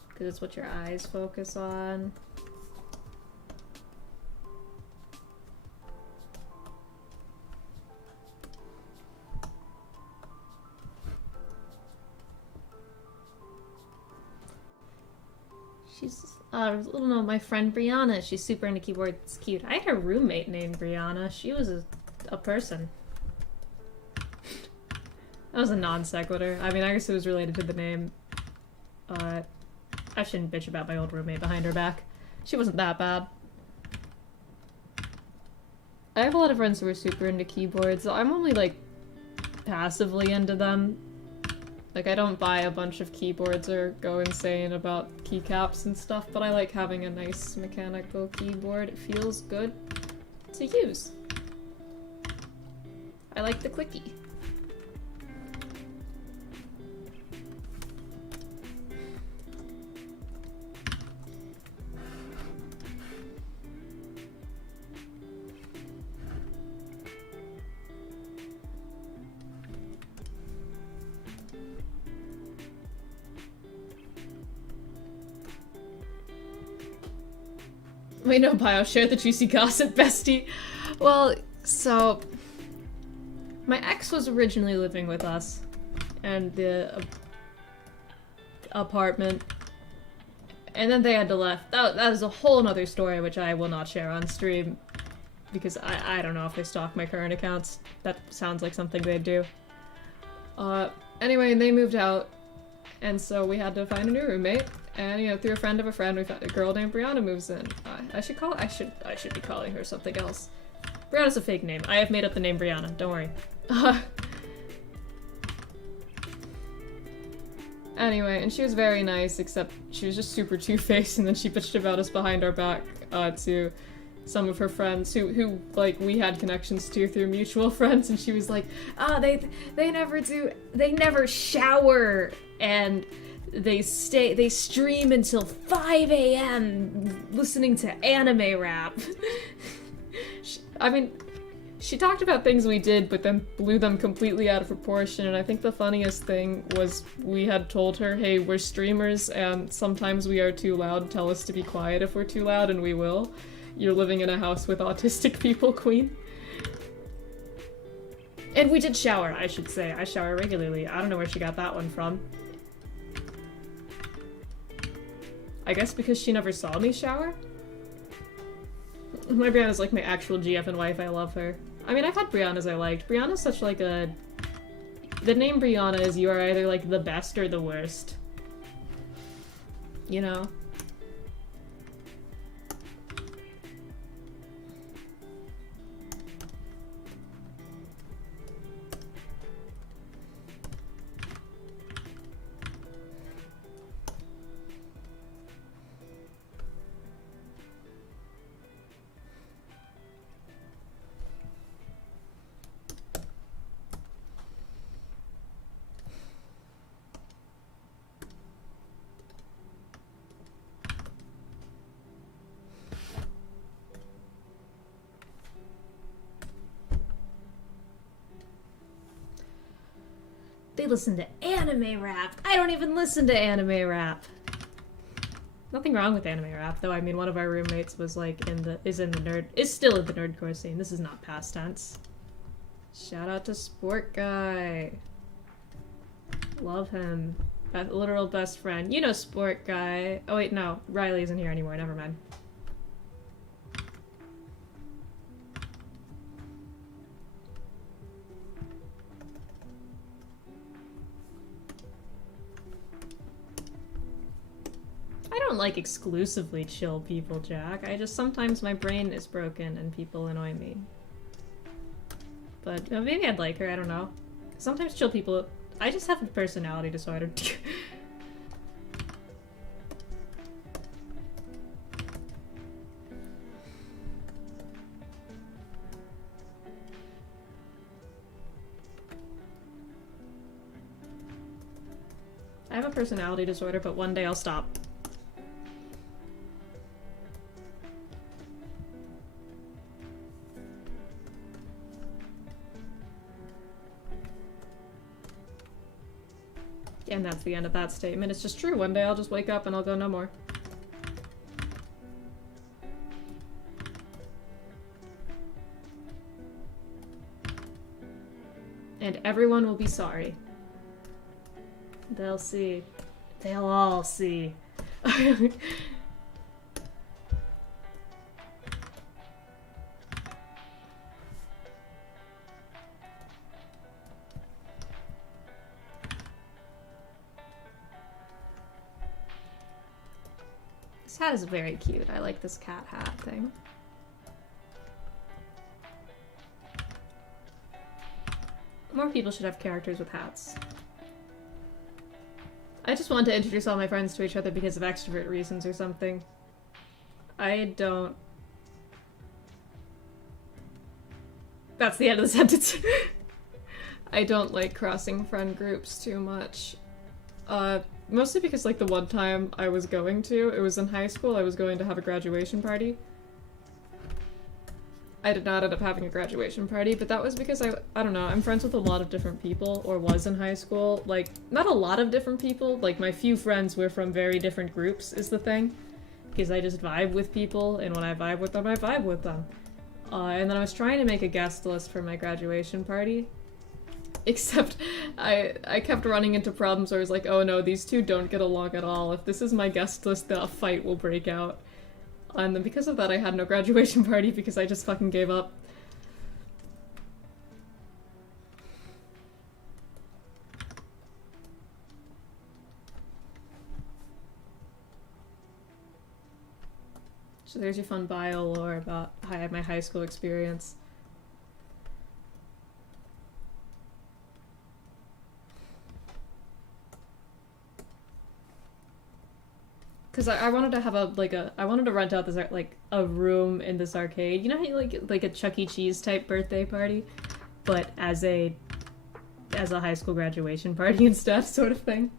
Because it's what your eyes focus on. She's, I don't know, my friend Brianna, she's super into keyboards. It's cute. I had a roommate named Brianna. She was a person. That was a non sequitur. I mean, I guess it was related to the name. I shouldn't bitch about my old roommate behind her back. She wasn't that bad. I have a lot of friends who are super into keyboards. I'm only, like, passively into them. Like, I don't buy a bunch of keyboards or go insane about keycaps and stuff, but I like having a nice mechanical keyboard. It feels good to use. I like the clicky. Wait, no, Bio, share the juicy gossip, bestie. Well, so... my ex was originally living with us, and the apartment, and then they had to left. That is a whole nother story, which I will not share on stream, because I don't know if they stalk my current accounts. That sounds like something they'd do. Anyway, they moved out, and so we had to find a new roommate. And, you know, through a friend of a friend, we found a girl named Brianna moves in. I should be calling her something else. Brianna's a fake name. I have made up the name Brianna, don't worry. Anyway, and she was very nice, except she was just super two-faced, and then she bitched about us behind our back, to some of her friends who, like, we had connections to through mutual friends, and she was like, they never shower, and they stream until 5 AM listening to anime rap. She talked about things we did, but then blew them completely out of proportion, and I think the funniest thing was we had told her, hey, we're streamers, and sometimes we are too loud, tell us to be quiet if we're too loud, and we will. You're living in a house with autistic people, queen. And we did shower, I should say. I shower regularly. I don't know where she got that one from. I guess because she never saw me shower? My Brianna's like my actual GF wife, I love her. I mean, I've had Briannas I liked. Brianna's such like a... The name Brianna is you are either like the best or the worst. You know? They listen to anime rap. I don't even listen to anime rap. Nothing wrong with anime rap, though. I mean, one of our roommates was like is still in the nerdcore scene. This is not past tense. Shout out to Sport Guy. Love him. Literal best friend. You know Sport Guy. Oh wait, no. Riley isn't here anymore. Never mind. like exclusively chill people, Jack. I just sometimes my brain is broken and people annoy me. But maybe I'd like her, I don't know. Sometimes chill people... I just have a personality disorder. I have a personality disorder, but one day I'll stop. And that's the end of that statement. It's just true. One day I'll just wake up and I'll go, no more. And everyone will be sorry. They'll see. They'll all see. This hat is very cute. I like this cat hat thing. More people should have characters with hats. I just want to introduce all my friends to each other because of extrovert reasons or something. I don't... That's the end of the sentence. I don't like crossing friend groups too much. Mostly because, like, the one time I was going to, it was in high school, I was going to have a graduation party. I did not end up having a graduation party, but that was because I don't know, I'm friends with a lot of different people, or was in high school. Like, not a lot of different people, like, my few friends were from very different groups, is the thing. Because I just vibe with people, and when I vibe with them, I vibe with them. And then I was trying to make a guest list for my graduation party. Except, I kept running into problems where I was like, oh no, these two don't get along at all. If this is my guest list, a fight will break out. And then because of that, I had no graduation party because I just fucking gave up. So there's your fun bio lore about my high school experience. Because I wanted to have I wanted to rent out this, like, a room in this arcade. You know how you, like a Chuck E. Cheese type birthday party? But as a high school graduation party and stuff, sort of thing.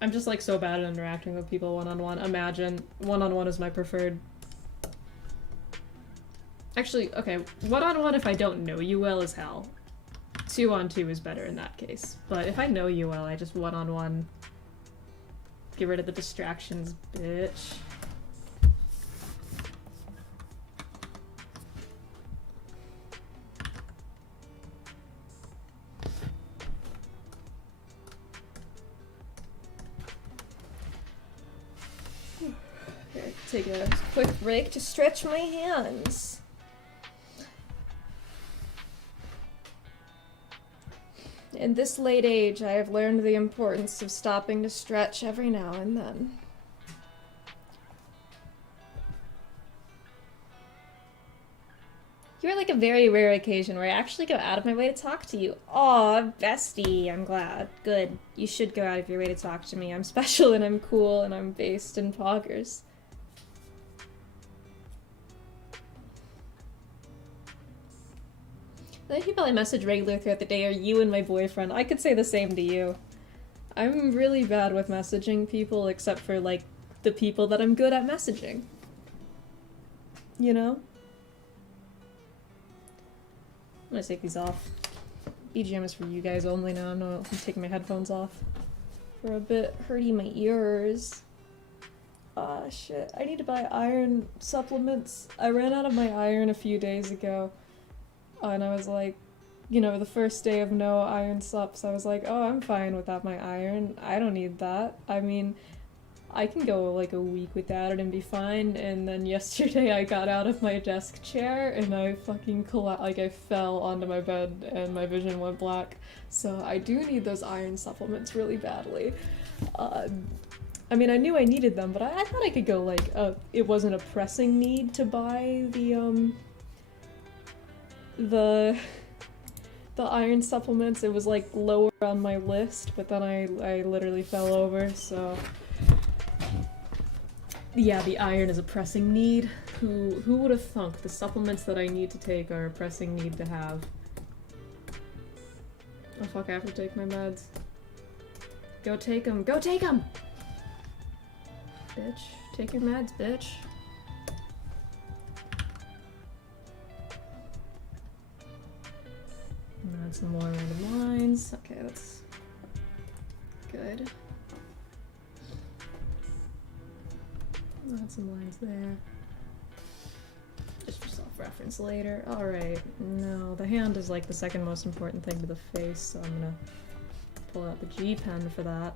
I'm just, like, so bad at interacting with people one-on-one. Imagine one-on-one is my preferred. Actually, okay, one-on-one if I don't know you well is hell. 2-on-2 is better in that case. But if I know you well, I just one-on-one. Get rid of the distractions, bitch. Okay, take a quick break to stretch my hands. In this late age, I have learned the importance of stopping to stretch every now and then. You're like a very rare occasion where I actually go out of my way to talk to you. Aw, bestie, I'm glad. Good. You should go out of your way to talk to me. I'm special and I'm cool and I'm based in poggers. The only people I message regularly throughout the day are you and my boyfriend. I could say the same to you. I'm really bad with messaging people, except for, like, the people that I'm good at messaging. You know? I'm gonna take these off. BGM is for you guys only now. I'm taking my headphones off for a bit. Hurting my ears. Ah, shit. I need to buy iron supplements. I ran out of my iron a few days ago. And I was like, you know, the first day of no iron sups, I was like, oh, I'm fine without my iron. I don't need that. I mean, I can go like a week without it and be fine. And then yesterday I got out of my desk chair and I fucking like I fell onto my bed and my vision went black. So I do need those iron supplements really badly. I mean, I knew I needed them, but I thought I could go like it wasn't a pressing need to buy the iron supplements. It was like lower on my list, but then I literally fell over, so yeah, the iron is a pressing need. Who would have thunk the supplements that I need to take are a pressing need to have? Oh fuck, I have to take my meds. Go take them. Go take them! Bitch. Take your meds, bitch. Add some more random lines. Okay, that's good. Add some lines there. Just for self-reference later. Alright, no, the hand is like the second most important thing to the face, so I'm gonna pull out the G pen for that.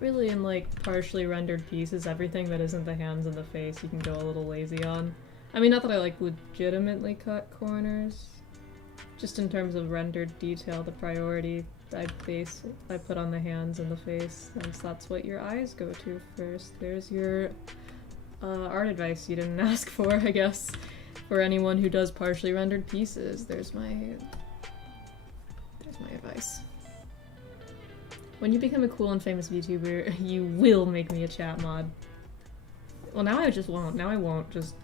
Really, in like partially rendered pieces, everything that isn't the hands and the face you can go a little lazy on. I mean, not that I like legitimately cut corners, just in terms of rendered detail, the priority I put on the hands and the face, since that's what your eyes go to first. There's your art advice you didn't ask for, I guess, for anyone who does partially rendered pieces. There's my advice. When you become a cool and famous VTuber, you will make me a chat mod. Well, now I just won't. Now I won't. Just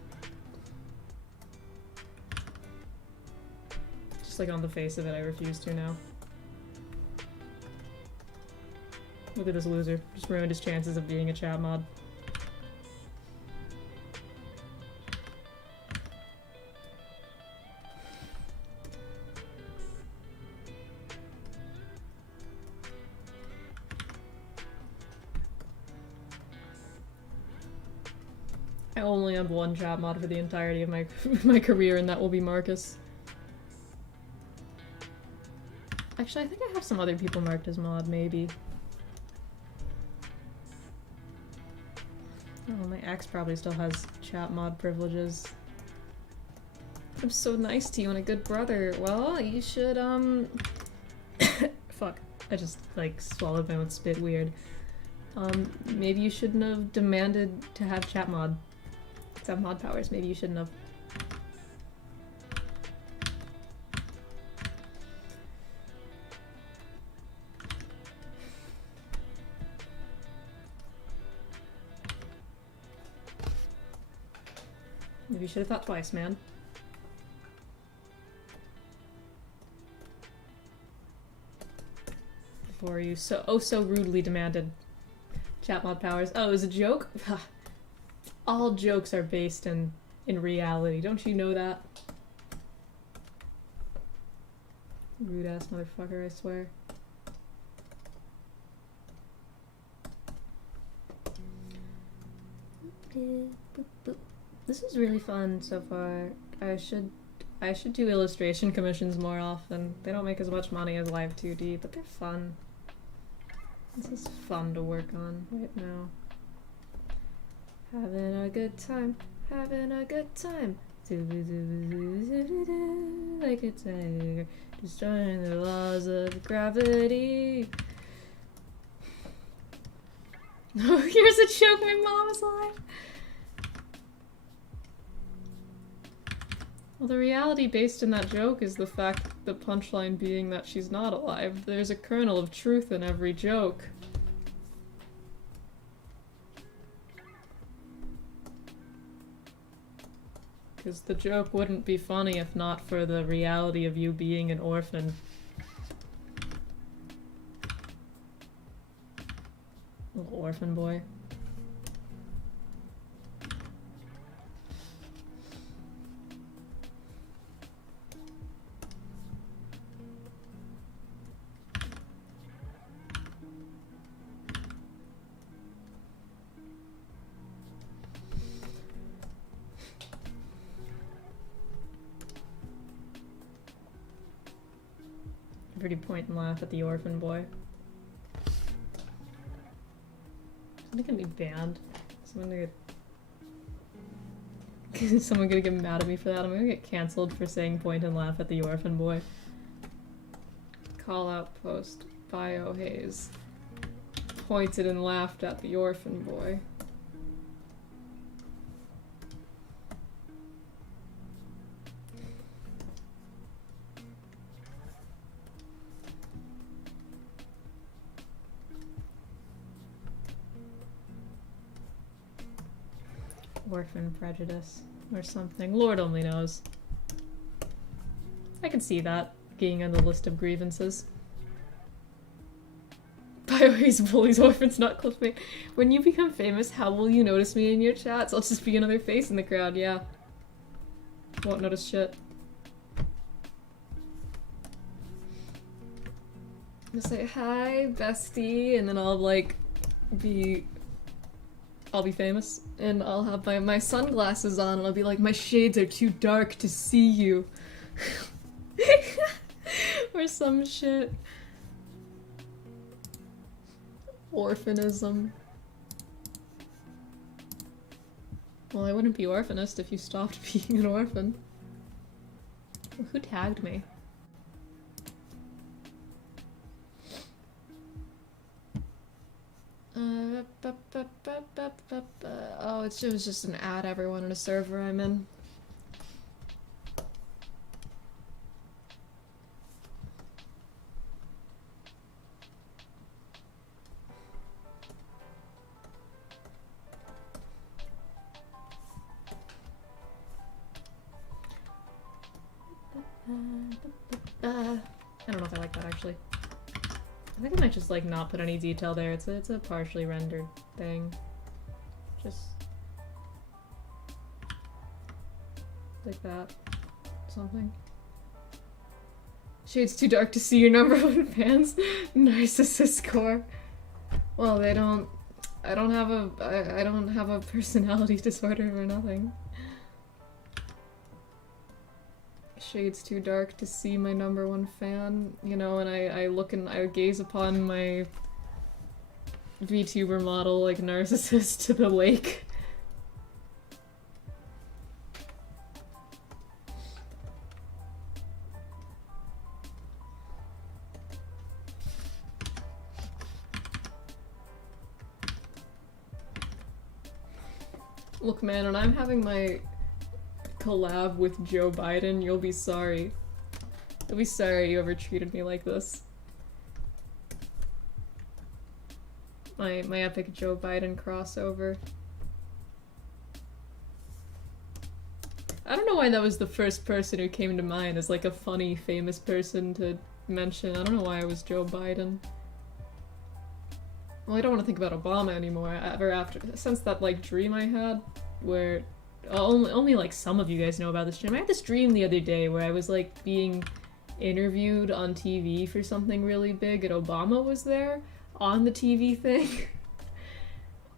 like on the face of it, I refuse to now. Look at this loser. Just ruined his chances of being a chat mod. I only have one chat mod for the entirety of my career, and that will be Marcus. Actually, I think I have some other people marked as mod, maybe. Oh, my ex probably still has chat mod privileges. I'm so nice to you and a good brother. Well, you should, fuck. I just, like, swallowed my own spit weird. Maybe you shouldn't have demanded to have chat mod. To have mod powers, maybe you shouldn't have. Maybe you should have thought twice, man. Before you so rudely demanded chat mod powers. Oh, it was a joke? All jokes are based in reality. Don't you know that? Rude ass motherfucker, I swear. This is really fun so far. I should do illustration commissions more often. They don't make as much money as Live 2D, but they're fun. This is fun to work on right now. Having a good time, having a good time. Like a tiger, destroying the laws of gravity. Oh, here's a joke, my mom is alive. Well, the reality based in that joke is the fact, the punchline being that she's not alive. There's a kernel of truth in every joke. Because the joke wouldn't be funny if not for the reality of you being an orphan. Little orphan boy. Whenever you point and laugh at the orphan boy. Something can be banned. Someone gonna get mad at me for that. I'm gonna get cancelled for saying point and laugh at the orphan boy. Call out post. Bio Haze. Pointed and laughed at the orphan boy. Orphan prejudice or something. Lord only knows. I can see that being on the list of grievances. Biohaze bullies orphans, not close mate. When you become famous, how will you notice me in your chats? I'll just be another face in the crowd, yeah. Won't notice shit. I'll say, hi, bestie, and then I'll, like, I'll be famous, and I'll have my sunglasses on, and I'll be like, my shades are too dark to see you. Or some shit. Orphanism. Well, I wouldn't be orphanist if you stopped being an orphan. Well, who tagged me? Oh, it was just an ad everyone in a server I'm in. I don't know if I like that actually. I think I might just like not put any detail there. It's a partially rendered thing. Just like that. Something. Shades too dark to see your number one fans. Narcissist core. Well, I don't have a personality disorder or nothing. Shades too dark to see my number one fan, you know, and I look and I gaze upon my VTuber model like narcissist to the lake. Look, man, when I'm having my collab with Joe Biden, you'll be sorry. You'll be sorry you ever treated me like this. My epic Joe Biden crossover. I don't know why that was the first person who came to mind as like a funny, famous person to mention. I don't know why it was Joe Biden. Well, I don't want to think about Obama anymore. Since that like dream I had where only like some of you guys know about this dream. I had this dream the other day where I was like being interviewed on TV for something really big and Obama was there on the TV thing.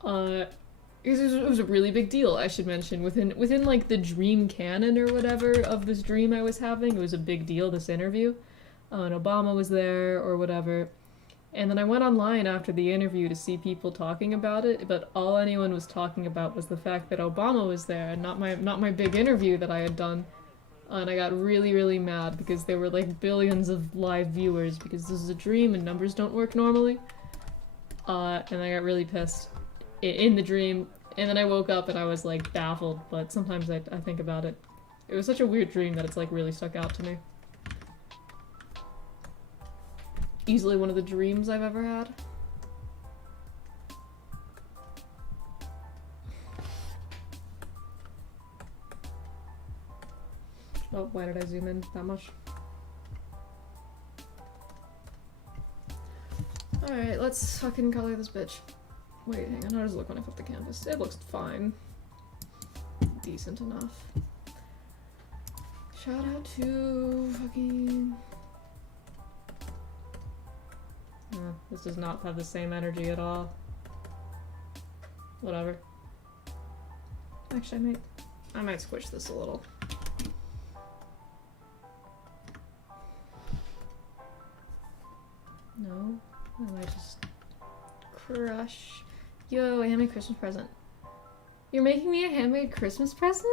It was a really big deal, I should mention. Within like the dream canon or whatever of this dream I was having, it was a big deal, this interview. And Obama was there or whatever. And then I went online after the interview to see people talking about it, but all anyone was talking about was the fact that Obama was there and not my big interview that I had done. And I got really, really mad because there were like billions of live viewers because this is a dream and numbers don't work normally. And I got really pissed in the dream. And then I woke up and I was like baffled, but sometimes I think about it. It was such a weird dream that it's like really stuck out to me. Easily one of the dreams I've ever had. Oh, why did I zoom in that much? Alright, let's fucking color this bitch. Wait, hang on, how does it look when I flip the canvas? It looks fine. Decent enough. Shout out to fucking... this does not have the same energy at all. Whatever. Actually, I might squish this a little. No? I might just crush. Yo, a handmade Christmas present. You're making me a handmade Christmas present?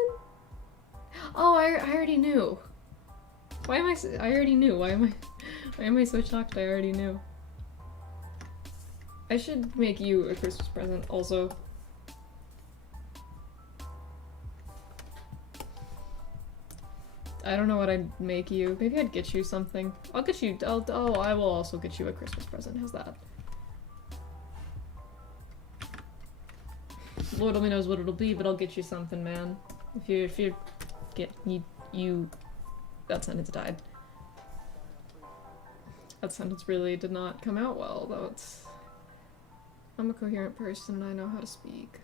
Oh, I already knew. Why am I already knew. Why am I so shocked I already knew? I should make you a Christmas present also. I don't know what I'd make you. Maybe I'd get you something. I'll get you, I will also get you a Christmas present. How's that? Lord only knows what it'll be, but I'll get you something, man. If you get, you, that sentence died. That sentence really did not come out well, though I'm a coherent person and I know how to speak.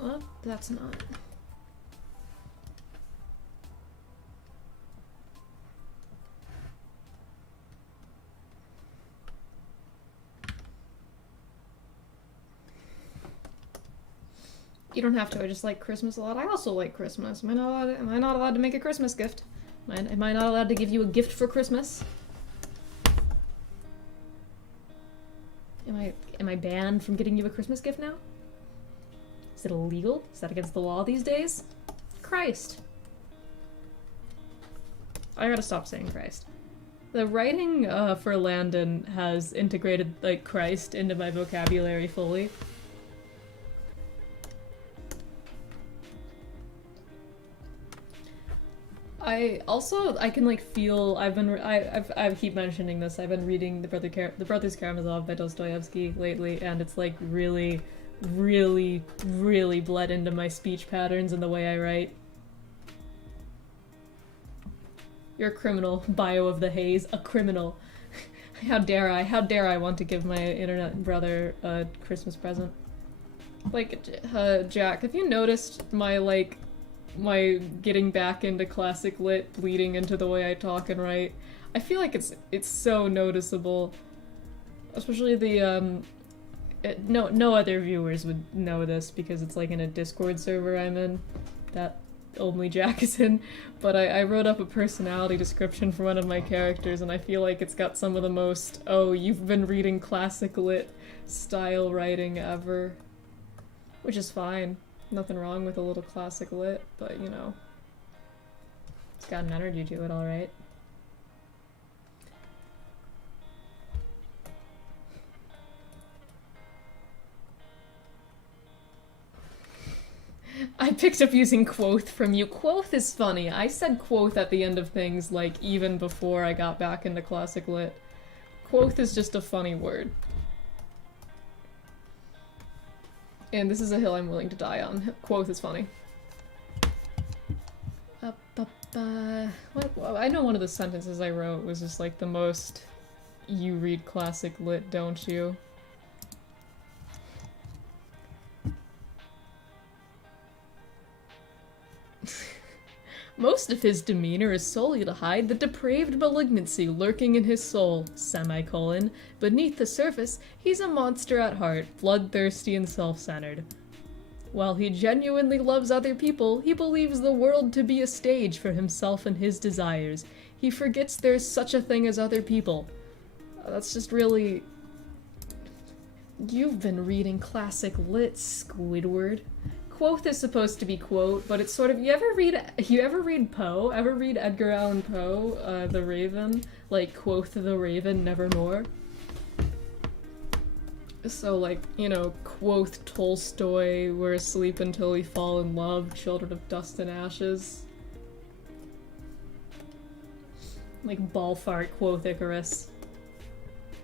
Oh, that's not. You don't have to, I just like Christmas a lot. I also like Christmas. Am I not allowed to make a Christmas gift? Am I not allowed to give you a gift for Christmas? Am I banned from getting you a Christmas gift now? Is it illegal? Is that against the law these days? Christ. I gotta stop saying Christ. The writing for Landon has integrated, like, Christ into my vocabulary fully. I can like feel, I keep mentioning this, I've been reading The Brothers Karamazov by Dostoevsky lately, and it's like really, really, really bled into my speech patterns and the way I write. You're a criminal, Bio of the Haze, a criminal. How dare I want to give my internet brother a Christmas present. Like, Jack, have you noticed my getting back into classic lit bleeding into the way I talk and write? I feel like it's so noticeable. Especially the, no other viewers would know this because it's like in a Discord server I'm in that only Jack is in, but I wrote up a personality description for one of my characters and I feel like it's got some of the most, oh, you've been reading classic lit style writing ever. Which is fine. Nothing wrong with a little classic lit, but you know, it's got an energy to it, alright. I picked up using quoth from you. Quoth is funny. I said quoth at the end of things, like, even before I got back into classic lit. Quoth is just a funny word. And this is a hill I'm willing to die on. Quoth is funny. I know one of the sentences I wrote was just like the most, you read classic lit, don't you? Most of his demeanor is solely to hide the depraved malignancy lurking in his soul, semicolon. Beneath the surface, he's a monster at heart, bloodthirsty and self-centered. While he genuinely loves other people, he believes the world to be a stage for himself and his desires. He forgets there's such a thing as other people. That's just really... You've been reading classic lit, Squidward. Quoth is supposed to be quote, but it's sort of, you ever read Poe? Ever read Edgar Allan Poe, The Raven? Like, quoth the Raven nevermore? So, like, you know, quoth Tolstoy, we're asleep until we fall in love, children of dust and ashes. Like, ball fart, quoth Icarus.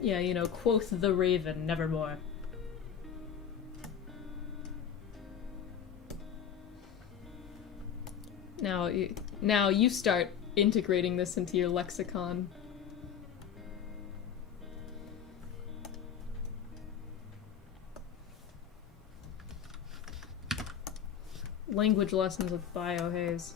Yeah, you know, quoth the Raven nevermore. Now you start integrating this into your lexicon. Language lessons with Biohaze.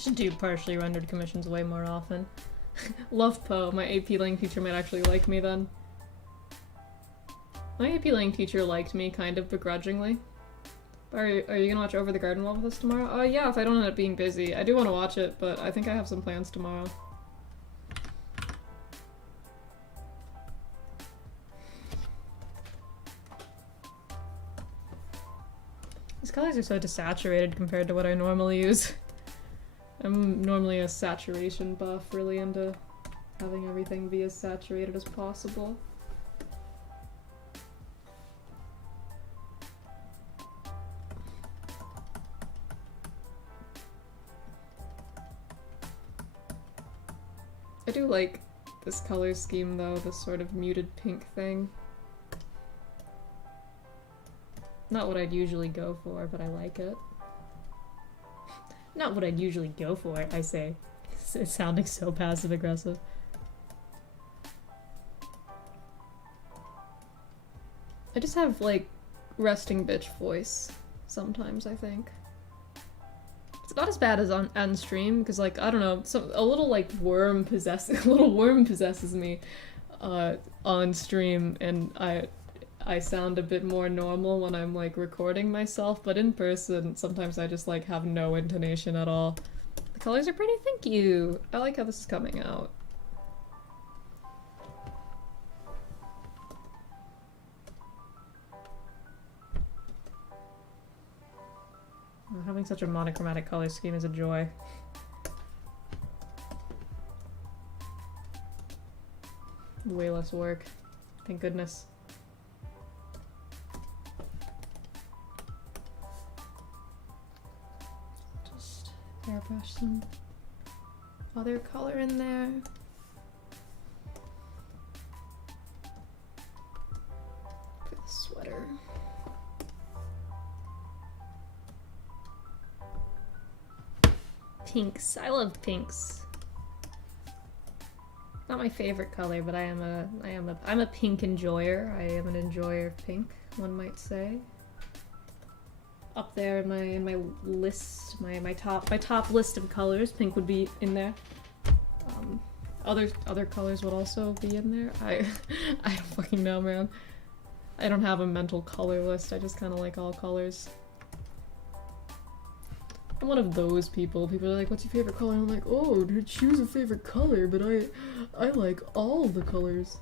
should do partially rendered commissions way more often. Love Poe. My AP Lang teacher might actually like me then. My AP Lang teacher liked me, kind of begrudgingly. Are you gonna watch Over the Garden Wall with us tomorrow? Yeah, if I don't end up being busy. I do want to watch it, but I think I have some plans tomorrow. These colors are so desaturated compared to what I normally use. I'm normally a saturation buff, really into having everything be as saturated as possible. I do like this color scheme though, this sort of muted pink thing. Not what I'd usually go for, but I like it. Not what I'd usually go for, I say. It's sounding so passive-aggressive. I just have, like, resting bitch voice sometimes, I think. It's not as bad as on stream, because, like, I don't know, a little, like, worm possesses me on stream, and I sound a bit more normal when I'm, like, recording myself, but in person, sometimes I just, like, have no intonation at all. The colors are pretty, thank you! I like how this is coming out. Having such a monochromatic color scheme is a joy. Way less work. Thank goodness. Just airbrush some other color in there. For the sweater. Pinks. I love pinks. Not my favorite color, but I'm a pink enjoyer. I am an enjoyer of pink, one might say. Up there in my list, my top list of colors, pink would be in there. Other colors would also be in there. I don't fucking know, man. I don't have a mental color list. I just kind of like all colors. I'm one of those people. People are like, what's your favorite color? And I'm like, oh, choose a favorite color, but I like all the colors.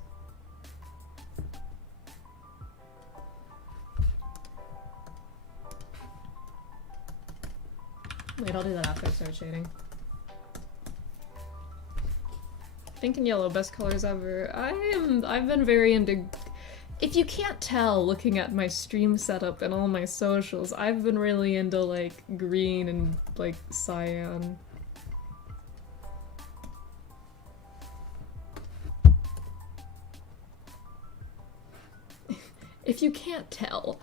Wait, I'll do that after I start shading. Pink and yellow, best colors ever. I've been very into... If you can't tell looking at my stream setup and all my socials, I've been really into, like, green and, like, cyan. If you can't tell.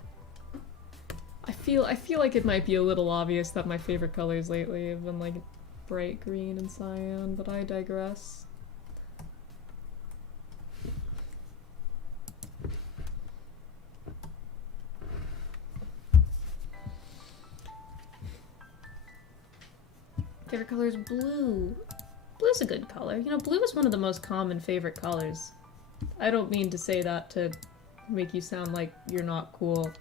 I feel like it might be a little obvious that my favorite colors lately have been, like, bright green and cyan, but I digress. Favorite color is blue. Blue's a good color. You know, blue is one of the most common favorite colors. I don't mean to say that to make you sound like you're not cool.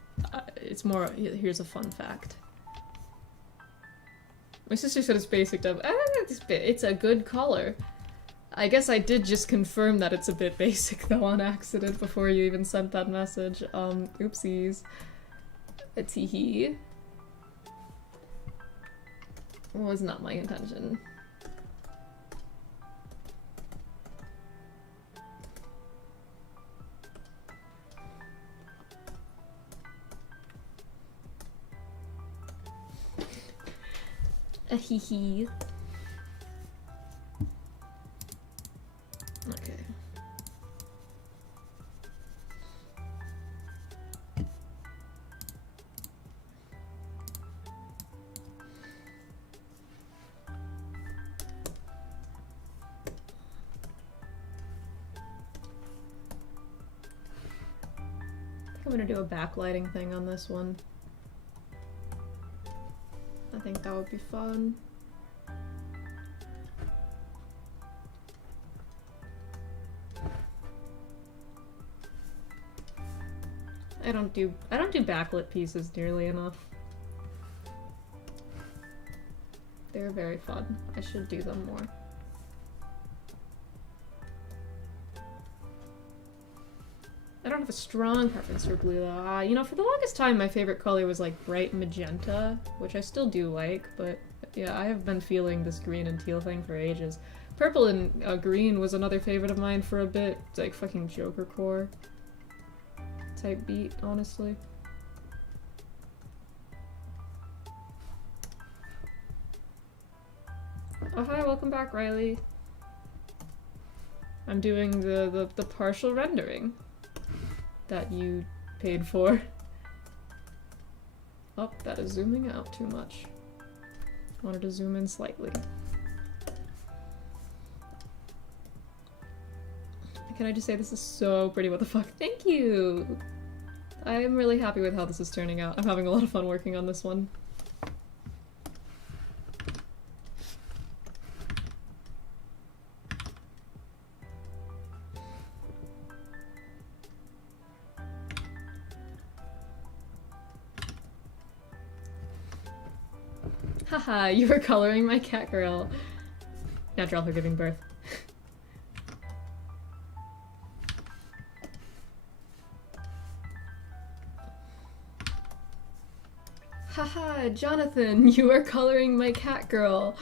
It's more, here's a fun fact. My sister said it's basic dumb. It's a good color. I guess I did just confirm that it's a bit basic though on accident before you even sent that message. Oopsies. A teehee. Was not my intention. A hee hee. Okay. I'm gonna do a backlighting thing on this one. I think that would be fun. I don't do backlit pieces nearly enough. They're very fun. I should do them more. I don't have a strong preference for blue though. You know, for the longest time my favorite color was like bright magenta, which I still do like, but yeah, I have been feeling this green and teal thing for ages. Purple and green was another favorite of mine for a bit. It's like fucking Joker core type beat, honestly. Oh hi, welcome back, Riley. I'm doing the partial rendering that you paid for. Oh, that is zooming out too much. Wanted to zoom in slightly. Can I just say this is so pretty, what the fuck? Thank you! I am really happy with how this is turning out. I'm having a lot of fun working on this one. Haha, you were coloring my cat girl. Natural for giving birth. Haha, Jonathan, you are coloring my cat girl.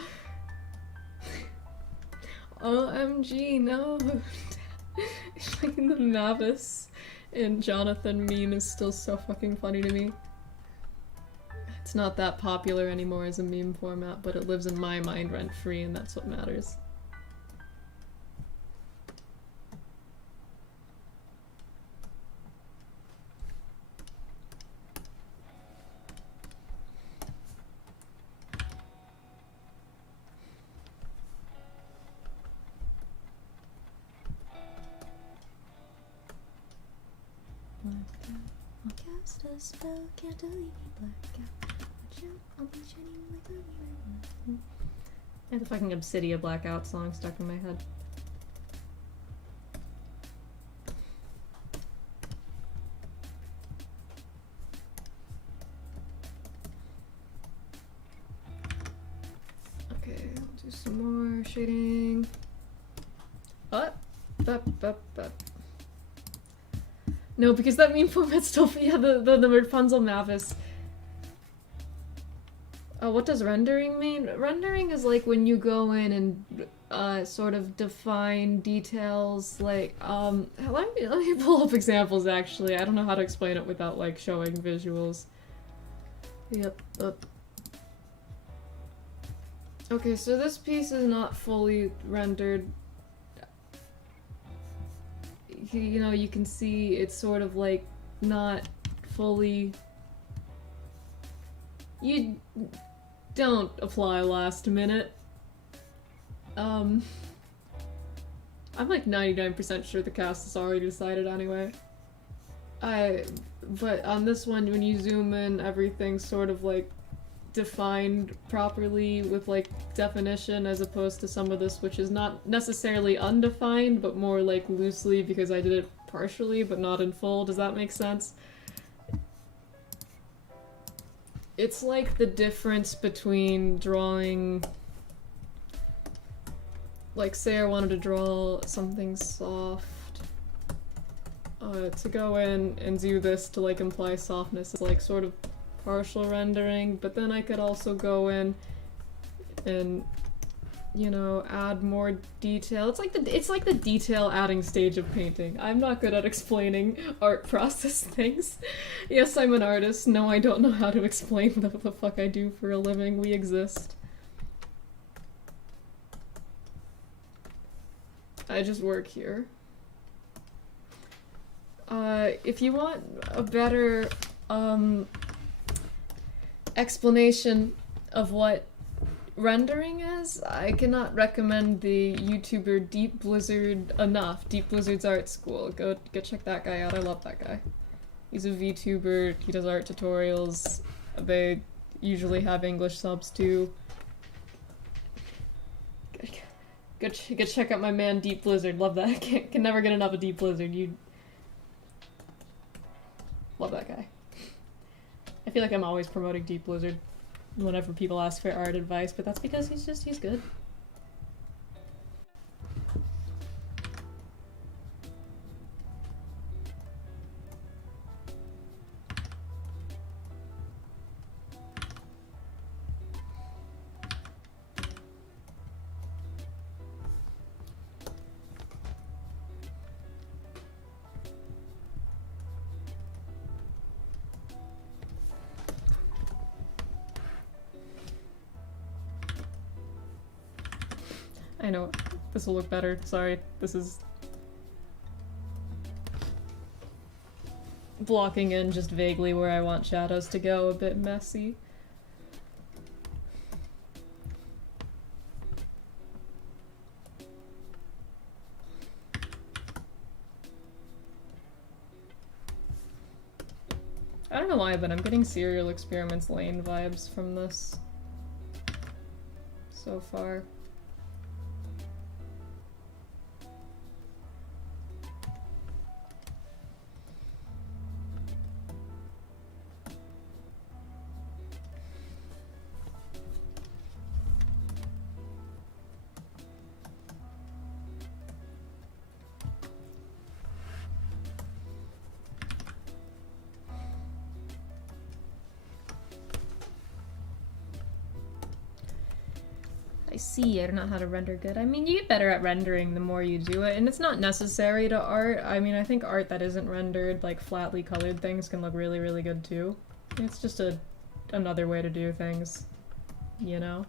OMG, no. Fucking the Mavis and Jonathan meme is still so fucking funny to me. It's not that popular anymore as a meme format, but it lives in my mind rent-free, and that's what matters. I'll cast a spell, can't delete blackout. Watch out, I'll be shining like a mirror. I have the fucking Obsidia Blackout song stuck in my head. Okay, I'll do some more shading. Up. No, because that meme format's still, yeah, the Rapunzel Mavis. What does rendering mean? Rendering is like when you go in and sort of define details, like, let me pull up examples actually. I don't know how to explain it without like showing visuals. Yep. Okay, so this piece is not fully rendered. You know, you can see it's sort of like not fully. You don't apply last minute. I'm like 99% sure the cast is already decided anyway. But on this one, when you zoom in, everything's sort of like defined properly with like definition, as opposed to some of this which is not necessarily undefined but more like loosely because I did it partially but not in full. Does that make sense? It's like the difference between drawing, like say I wanted to draw something soft, to go in and do this to like imply softness is like sort of partial rendering, but then I could also go in and, you know, add more detail. It's like the detail adding stage of painting. I'm not good at explaining art process things. Yes, I'm an artist. No, I don't know how to explain what the fuck I do for a living. We exist. I just work here. If you want a better, explanation of what rendering is, I cannot recommend the YouTuber Deep Blizzard enough. Deep Blizzard's art school. Go check that guy out. I love that guy. He's a VTuber. He does art tutorials. They usually have English subs too. Go check out my man Deep Blizzard. Love that. Can never get enough of Deep Blizzard. Love that guy. I feel like I'm always promoting Deep Blizzard whenever people ask for art advice, but that's because he's good. I know, this will look better. Sorry, this is blocking in just vaguely where I want shadows to go, a bit messy. I don't know why, but I'm getting Serial Experiments Lane vibes from this so far. I see, I don't know how to render good. I mean, you get better at rendering the more you do it, and it's not necessary to art. I mean, I think art that isn't rendered, like flatly colored things, can look really, really good too. It's just another way to do things, you know?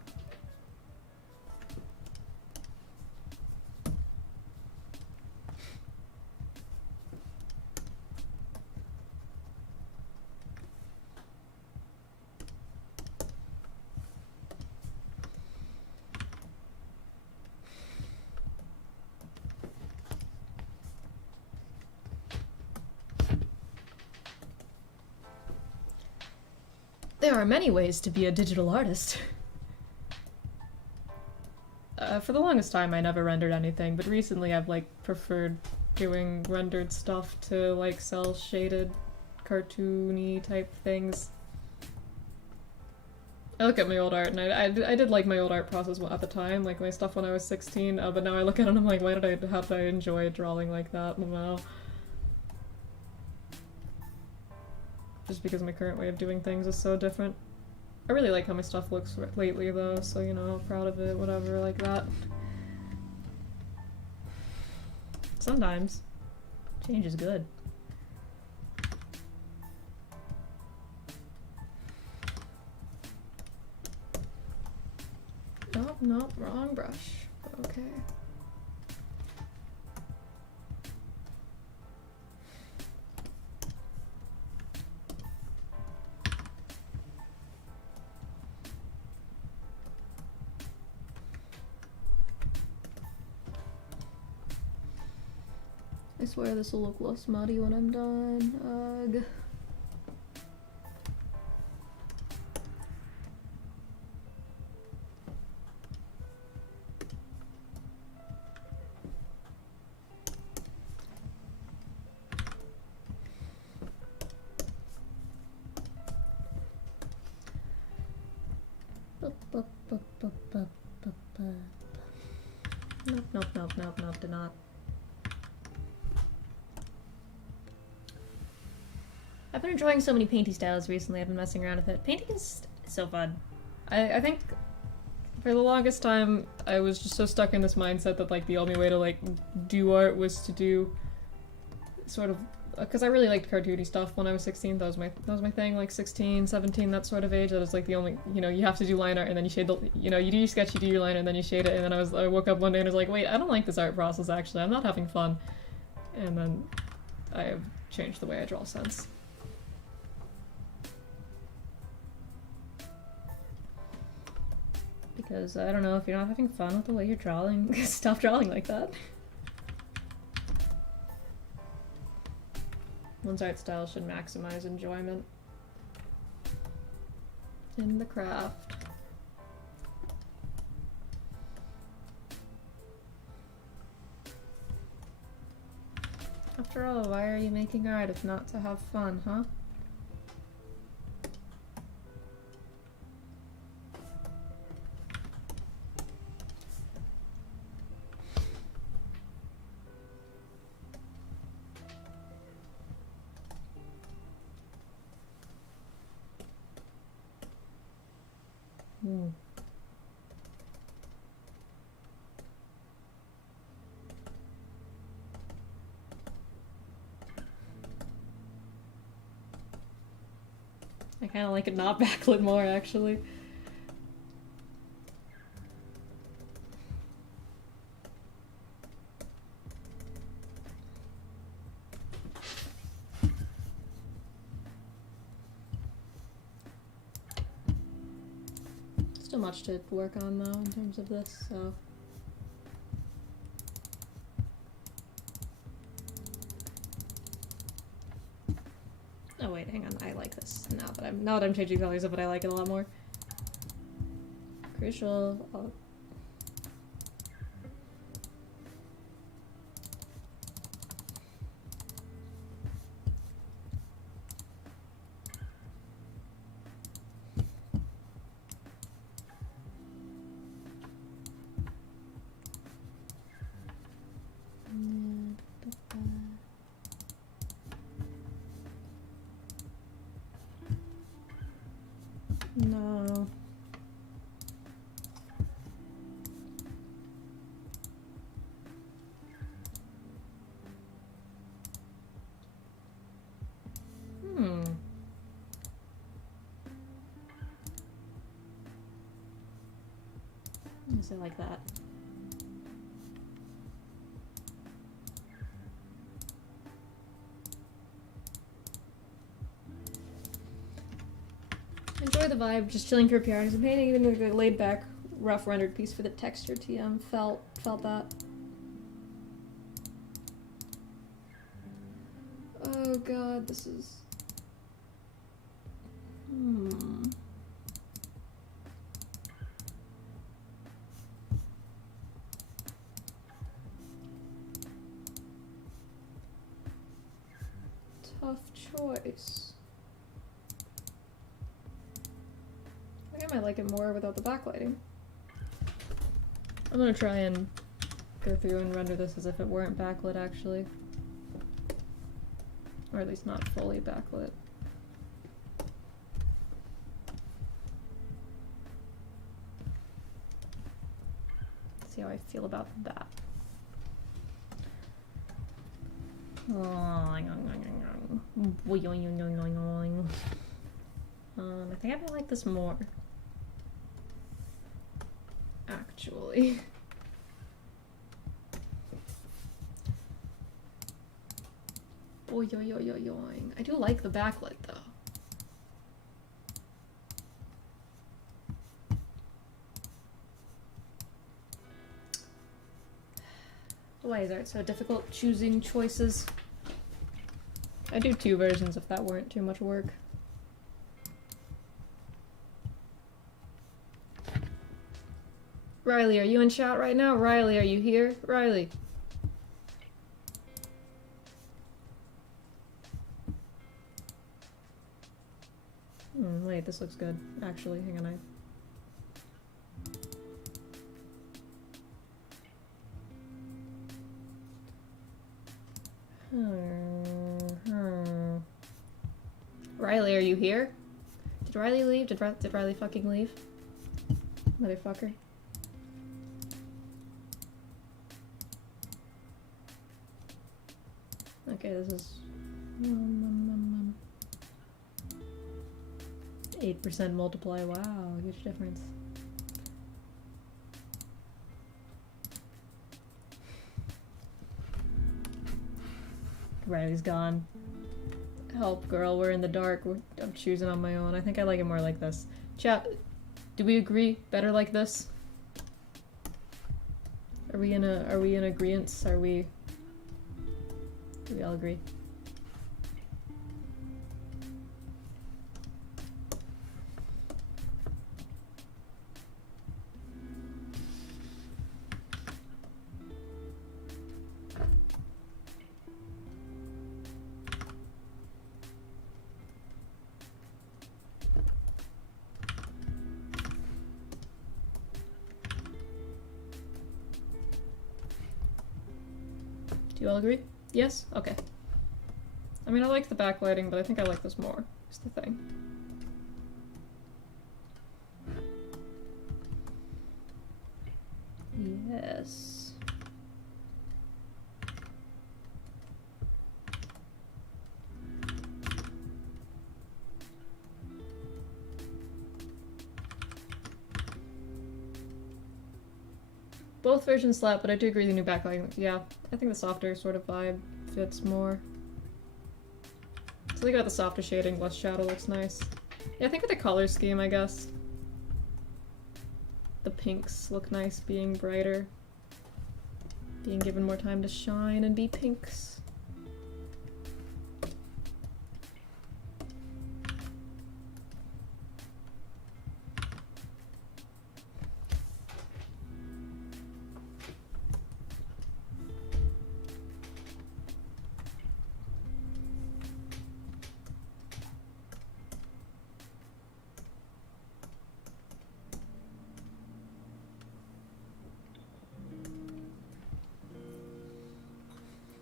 There are many ways to be a digital artist. For the longest time I never rendered anything, but recently I've like preferred doing rendered stuff to like cel shaded cartoony type things. I look at my old art and I did like my old art process at the time, like my stuff when I was 16, but now I look at it and I'm like, how did I enjoy drawing like that? Wow. Just because my current way of doing things is so different. I really like how my stuff looks lately though, so you know, proud of it, whatever, like that. Sometimes. Change is good. Nope, wrong brush. Okay. I swear this will look less muddy when I'm done. Ugh. Nope, did not. I've been enjoying so many painty styles recently. I've been messing around with it. Painting is so fun. I think for the longest time I was just so stuck in this mindset that like the only way to like do art was to do sort of, because I really liked cartoony stuff when I was 16. That was my thing, like 16, 17, that sort of age. That was like the only, you know, you have to do line art and then you shade the, you know, you do your sketch, you do your line and then you shade it, and then I woke up one day and was like, wait, I don't like this art process actually. I'm not having fun. And then I have changed the way I draw since. Because, I don't know, if you're not having fun with the way you're drawing, stop drawing like that. One's art style should maximize enjoyment in the craft. After After all, why are you making art if not to have fun, huh? Hmm. I kind of like it not backlit more, actually. Still much to work on, though, in terms of this, so... Oh wait, hang on, I like this now that I'm changing colors of it, I like it a lot more. Crucial. Oh. No. Hmm. Is it like that? Enjoy the vibe, just chilling for PRs and painting, even like a laid back, rough rendered piece for the texture TM. Felt that. Oh god, this is... Tough choice. I think I might like it more without the backlighting. I'm gonna try and go through and render this as if it weren't backlit, actually. Or at least not fully backlit. See how I feel about that. I think I might like this more. Actually. I do like the backlit though. Why is art so difficult choosing choices? I'd do 2 versions if that weren't too much work. Riley, are you in chat right now? Riley, are you here? Riley. Wait, this looks good. Actually, hang on. Riley, are you here? Did Riley leave? Did Riley fucking leave? Motherfucker. Okay, this is 8% multiply. Wow, huge difference. Riley's gone. Help, girl, we're in the dark. I'm choosing on my own. I think I like it more like this. Chat, do we agree? Better like this? Are we in agreement? Do we all agree? Do you all agree? Yes? Okay. I mean, I like the backlighting, but I think I like this more, is the thing. Yes. Both versions slap, but I do agree the new backlighting. Yeah, I think the softer sort of vibe fits more. Something about the softer shading, less shadow looks nice. Yeah, I think with the color scheme, I guess. The pinks look nice being brighter. Being given more time to shine and be pinks.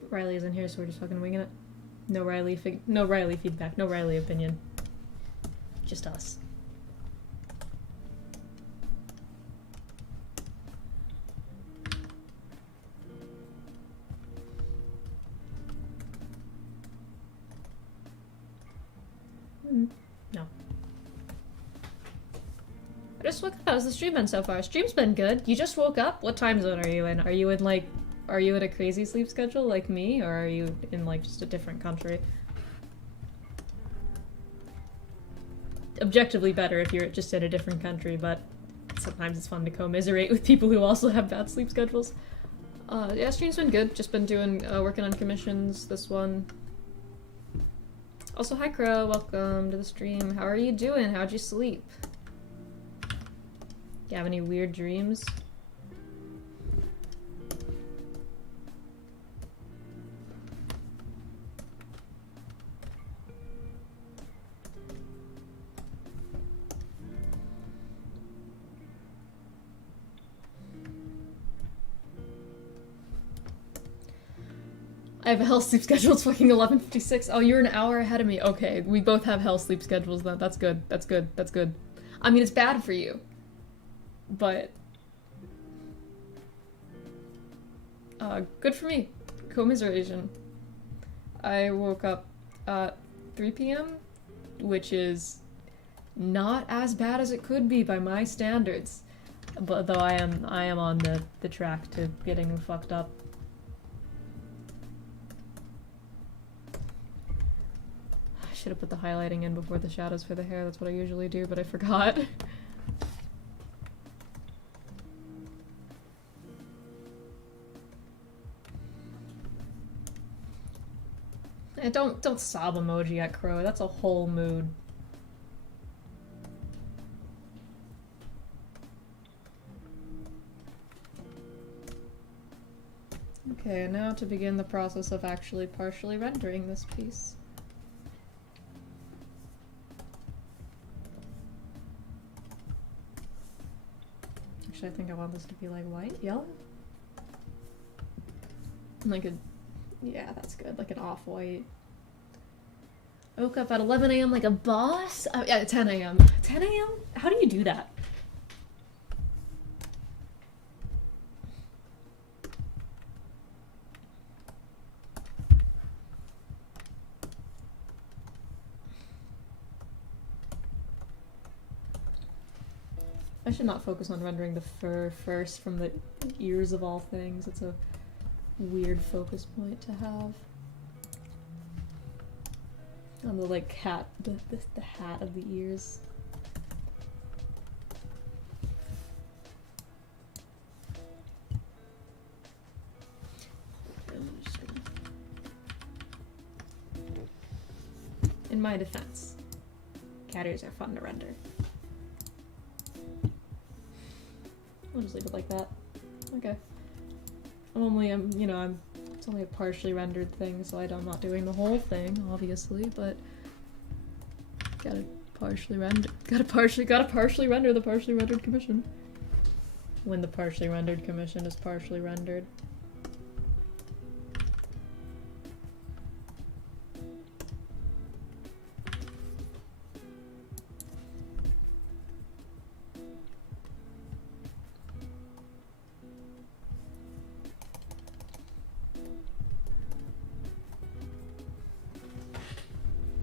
Riley isn't here, so we're just fucking winging it. No Riley feedback, no Riley opinion. Just us. No. I just woke up. How's the stream been so far? Stream's been good. You just woke up? What time zone are you in? Are you in a crazy sleep schedule like me, or are you in like just a different country? Objectively better if you're just in a different country, but sometimes it's fun to commiserate with people who also have bad sleep schedules. Yeah, stream's been good. Just been doing, working on commissions, this one. Also, hi Crow, welcome to the stream. How are you doing? How'd you sleep? You have any weird dreams? I have a hell sleep schedule, it's fucking 11:56. Oh, you're an hour ahead of me. Okay, we both have hell sleep schedules then. That's good, that's good, that's good. I mean, it's bad for you. But... good for me. Commiseration. I woke up at 3 p.m., which is not as bad as it could be by my standards. But though I am on the track to getting fucked up. I should have put the highlighting in before the shadows for the hair. That's what I usually do, but I forgot. And don't sob emoji at Crow. That's a whole mood. Okay, now to begin the process of actually partially rendering this piece. Actually, I think I want this to be like white, yellow? Like a... yeah, that's good. Like an off-white. I woke up at 11 a.m. like a boss? Yeah, 10 a.m. 10 a.m.? How do you do that? I should not focus on rendering the fur first from the ears of all things. It's a weird focus point to have. On the like hat, the hat of the ears. In my defense, cat ears are fun to render. I'll just leave it like that. Okay. It's only a partially rendered thing, so I'm not doing the whole thing, obviously, but gotta partially render the partially rendered commission. When the partially rendered commission is partially rendered.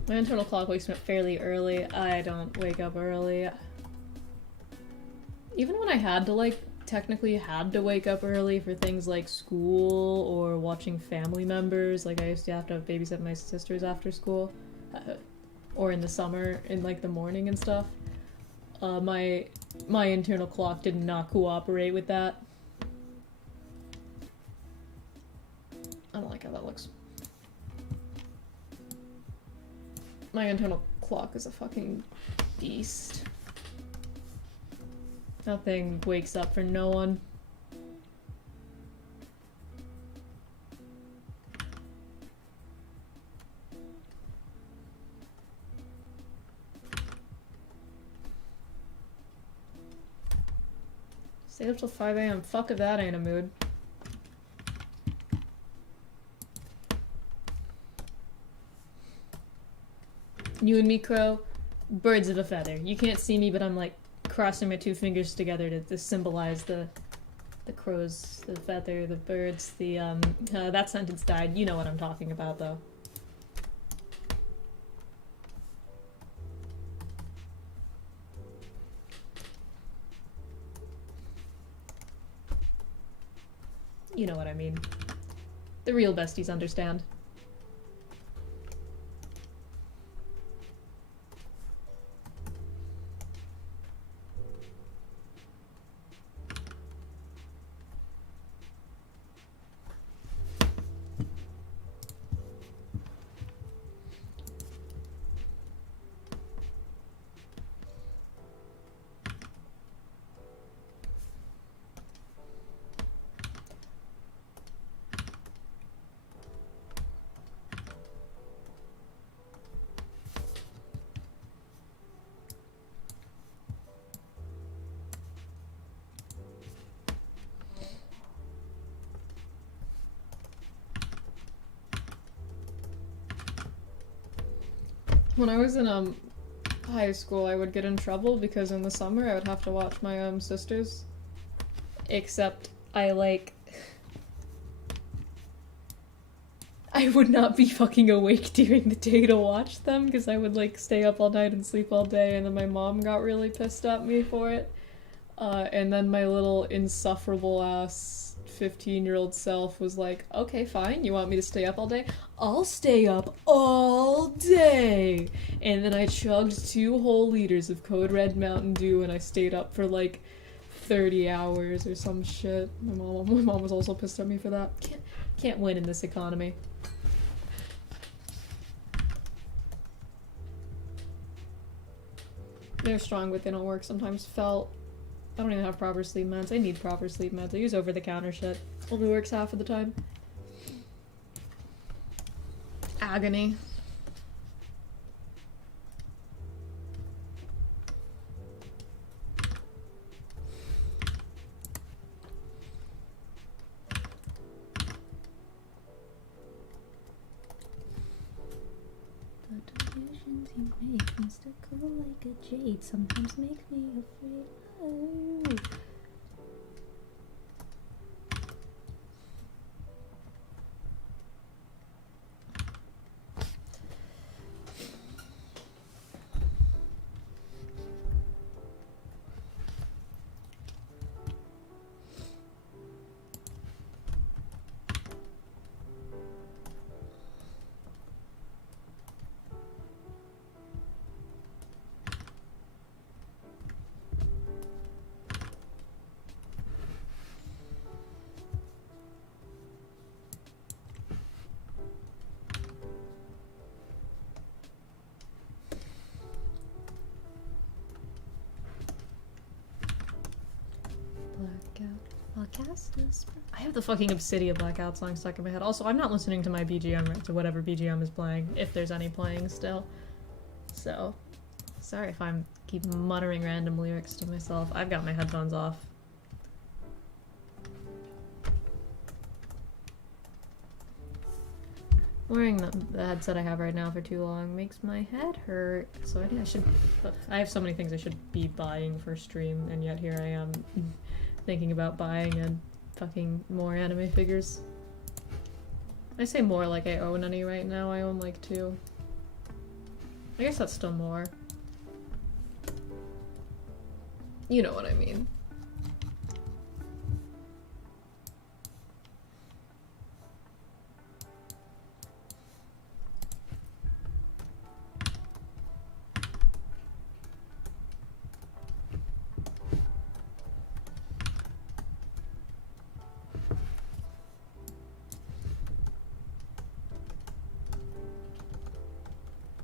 My internal clock wakes me up fairly early. I don't wake up early. Even when I had to, like, technically had to wake up early for things like school or watching family members, like I used to have to babysit my sisters after school, or in the summer, in, like, the morning and stuff. My internal clock did not cooperate with that. I don't like how that looks. My internal clock is a fucking beast. That thing wakes up for no one. Stay up till 5 AM. Fuck if that ain't a mood. You and me, Crow, birds of a feather. You can't see me, but I'm like crossing my two fingers together to symbolize the crows, the feather, the birds, the that sentence died. You know what I'm talking about, though. You know what I mean. The real besties understand. When I was in high school, I would get in trouble because in the summer I would have to watch my sisters. Except I would not be fucking awake during the day to watch them because I would like stay up all night and sleep all day, and then my mom got really pissed at me for it. And then my little insufferable ass 15-year-old self was like, okay, fine, you want me to stay up all day? I'll stay up all day! And then I chugged 2 whole liters of Code Red Mountain Dew and I stayed up for like 30 hours or some shit. My mom was also pissed at me for that. Can't win in this economy. They're strong, but they don't work sometimes. I don't even have proper sleep meds. I need proper sleep meds. I use over-the-counter shit. Only works half of the time. Agony. The decisions you make, mystical like a jade, sometimes make me afraid. Oh. Blackout. I'll cast this. I have the fucking Obsidia Blackout song stuck in my head. Also, I'm not listening to my BGM right to whatever BGM is playing, if there's any playing still. So, sorry if I'm keep muttering random lyrics to myself. I've got my headphones off. Wearing the headset I have right now for too long makes my head hurt, so I think I should... I have so many things I should be buying for stream, and yet here I am thinking about buying fucking more anime figures. I say more like I own any right now, I own like 2. I guess that's still more. You know what I mean.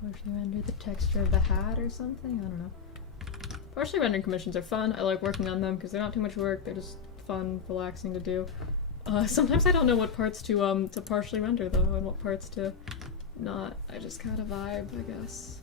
Partially render the texture of the hat or something? I don't know. Partially rendered commissions are fun. I like working on them because they're not too much work. They're just fun, relaxing to do. Sometimes I don't know what parts to partially render though, and what parts to not. I just kind of vibe, I guess.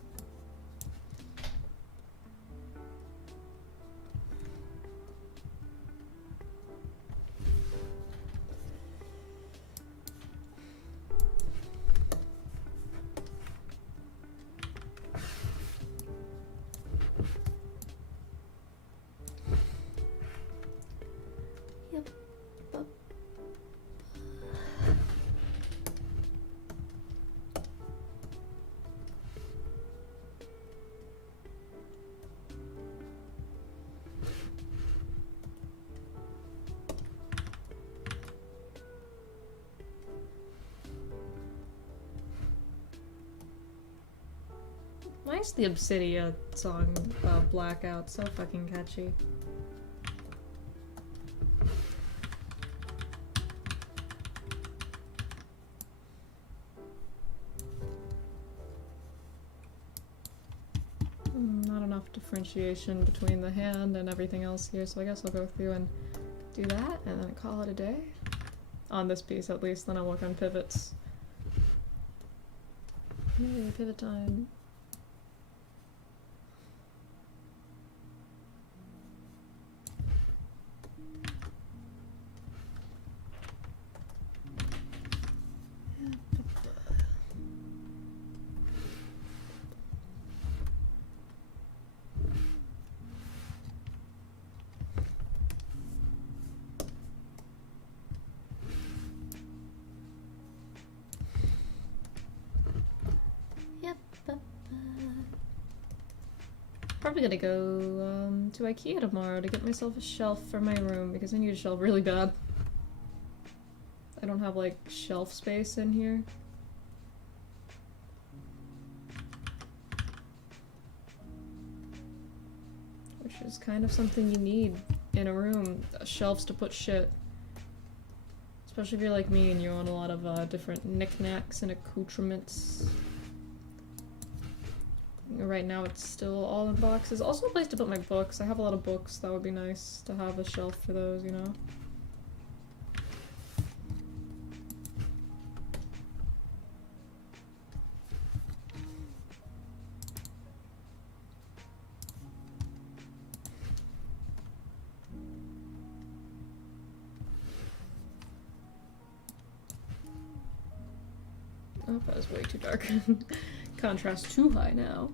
Why is the Obsidia song Blackout so fucking catchy? Not enough differentiation between the hand and everything else here, so I guess I'll go through and do that and then call it a day. On this piece at least, then I'll work on pivots. Yay, pivot time. Probably gonna go to IKEA tomorrow to get myself a shelf for my room because I need a shelf really bad. I don't have like shelf space in here. Which is kind of something you need in a room, shelves to put shit. Especially if you're like me and you own a lot of different knickknacks and accoutrements. Right now it's still all in boxes. Also a place to put my books. I have a lot of books. That would be nice to have a shelf for those, you know? Oh, that was way too dark. Contrast too high now.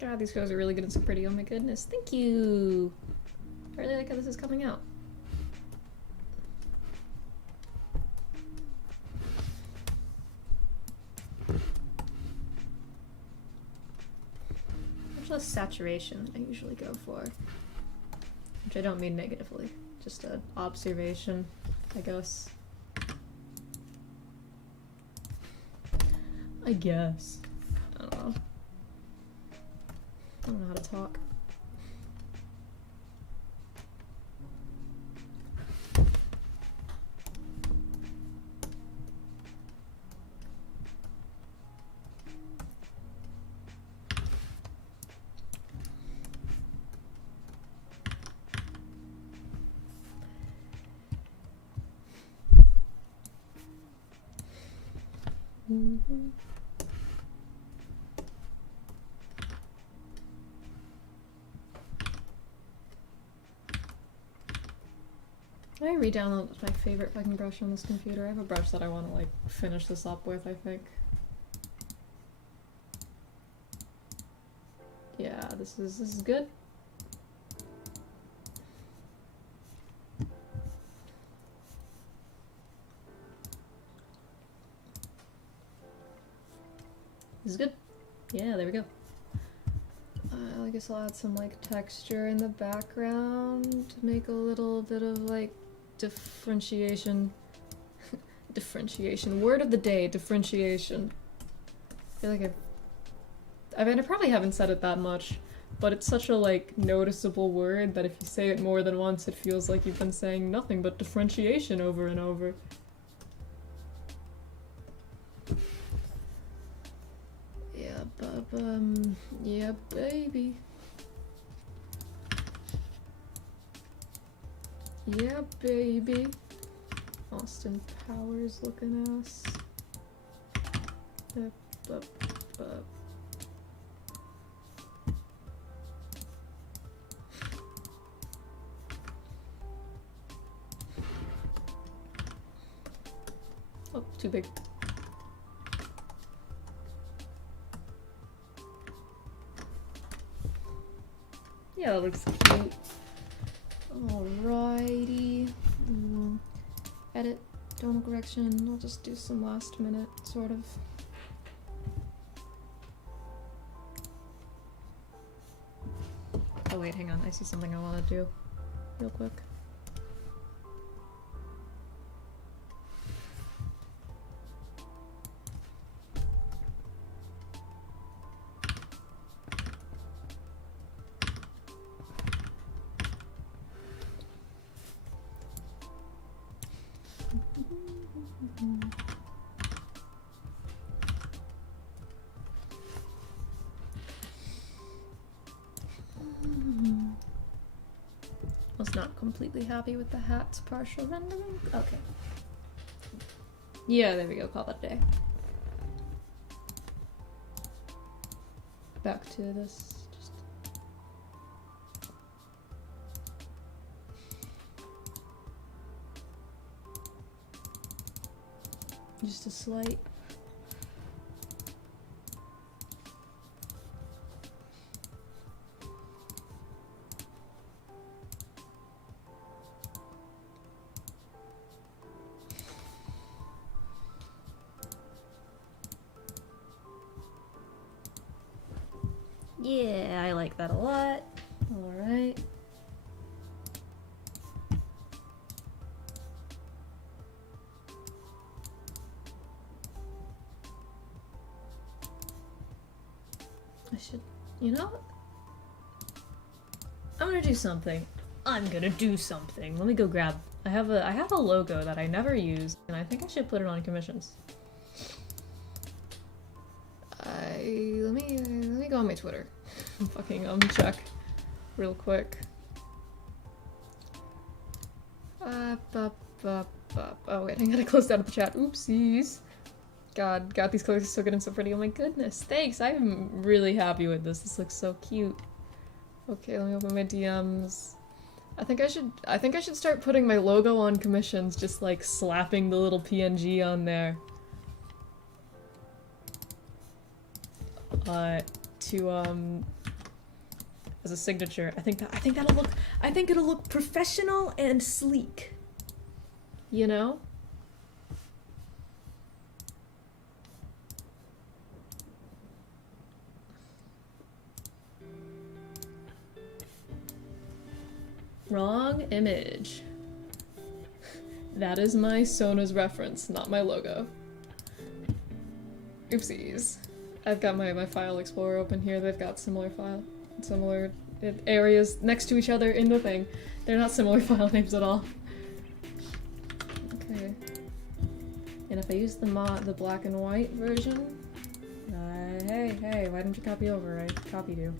God, these colors are really good and so pretty. Oh my goodness. Thank you! I really like how this is coming out. Much less saturation than I usually go for. Which I don't mean negatively. Just an observation, I guess. I guess. I don't know. I don't know how to talk. Mm-hmm. I re-download my favorite fucking brush on this computer? I have a brush that I want to like finish this up with, I think. Yeah, this is good. This is good. Yeah, there we go. I guess I'll add some like texture in the background to make a little bit of like differentiation. Differentiation. Word of the day, differentiation. I feel like I probably haven't said it that much, but it's such a like noticeable word that if you say it more than once, it feels like you've been saying nothing but differentiation over and over. Yeah, baby. Yeah, baby. Austin Powers looking ass. Oh, too big. Yeah, that looks cute. Alrighty. Edit, tonal correction. I'll just do some last minute, sort of. Oh wait, hang on. I see something I want to do real quick. Was not completely happy with the hat's partial rendering. Okay. Yeah, there we go. Call that a day. Back to this. Just a slight. Yeah, I like that a lot. All right. I should, you know, I'm gonna do something. I'm gonna do something. Let me go grab. I have a logo that I never use, and I think I should put it on commissions. Let me go on my Twitter. Fucking check real quick. Oh wait, I gotta close down the chat. Oopsies. God, these colors are so good and so pretty. Oh my goodness, thanks. I'm really happy with this. This looks so cute. Okay, let me open my DMs. I think I should start putting my logo on commissions, just like slapping the little PNG on there. As a signature. I think it'll look professional and sleek. You know? Wrong image. That is my Sona's reference, not my logo. Oopsies. I've got my file explorer open here. They've got similar areas next to each other in the thing. They're not similar file names at all. Okay. And if I use the black and white version, hey, why didn't you copy over? I copied you.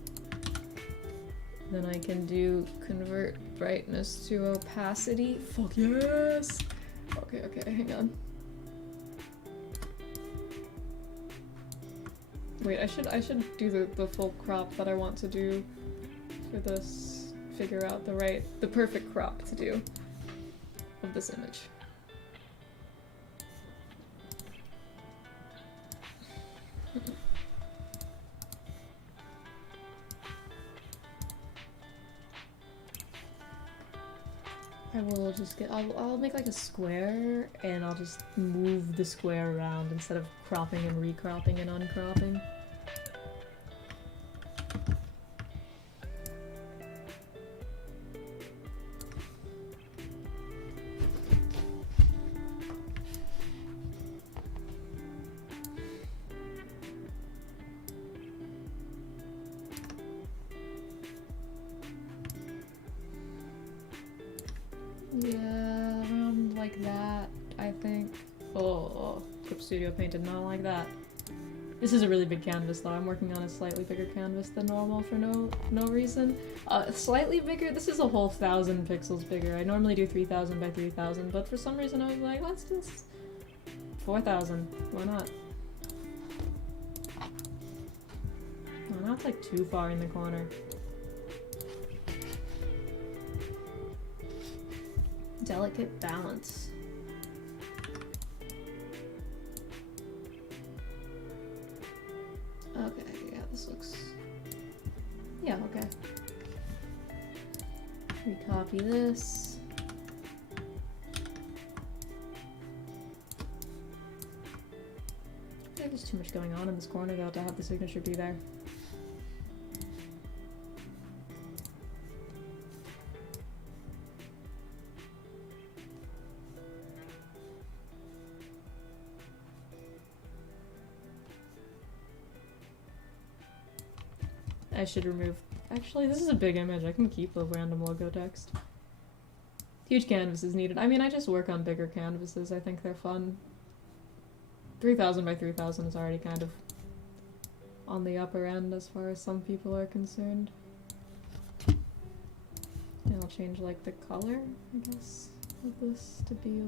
Then I can do convert brightness to opacity. Fuck yes! Okay, hang on. Wait, I should do the full crop that I want to do for this. Figure out the perfect crop to do of this image. I will just get, I'll make like a square, and I'll just move the square around instead of cropping and recropping and uncropping. Yeah, around like that, I think. Oh, Clip Studio Paint did not like that. This is a really big canvas though. I'm working on a slightly bigger canvas than normal for no reason. Slightly bigger, this is a whole 1,000 pixels bigger. I normally do 3,000 by 3,000, but for some reason I was like, let's just 4,000. Why not? Oh, now it's like too far in the corner. Delicate balance. Okay, yeah, this looks... Yeah, okay. We copy this. There's too much going on in this corner though to have the signature be there. I should remove... Actually, this is a big image. I can keep the random logo text. Huge canvas is needed. I mean, I just work on bigger canvases. I think they're fun. 3,000 by 3,000 is already kind of on the upper end as far as some people are concerned. And I'll change, like, the color, I guess, of this to be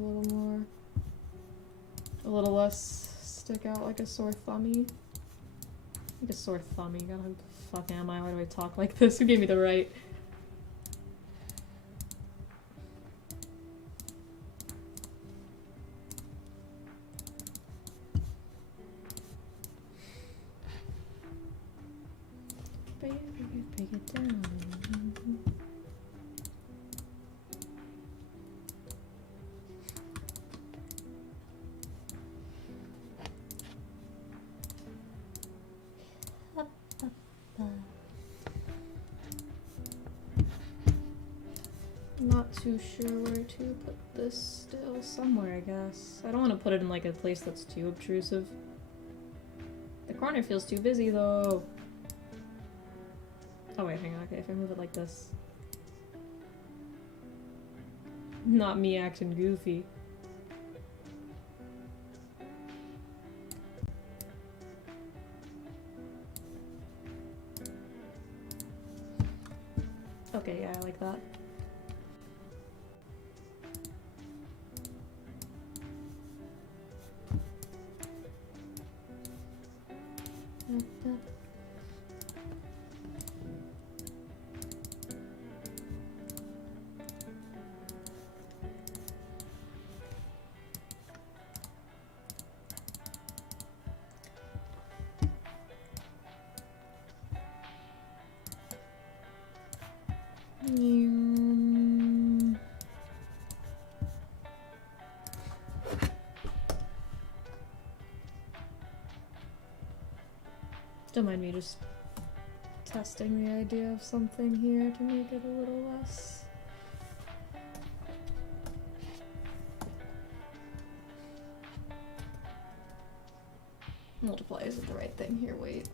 a little less stick out like a sore thummy. Like a sore thummy. God, who the fuck am I? Why do I talk like this? Who gave me the right? Break it down. Not too sure where to put this still. Somewhere, I guess. I don't want to put it in like a place that's too obtrusive. The corner feels too busy though. Oh wait, hang on. Okay, if I move it like this. Not me acting goofy. Okay, yeah, I like that. Don't mind me just testing the idea of something here to make it a little less. Multiply isn't the right thing here, wait.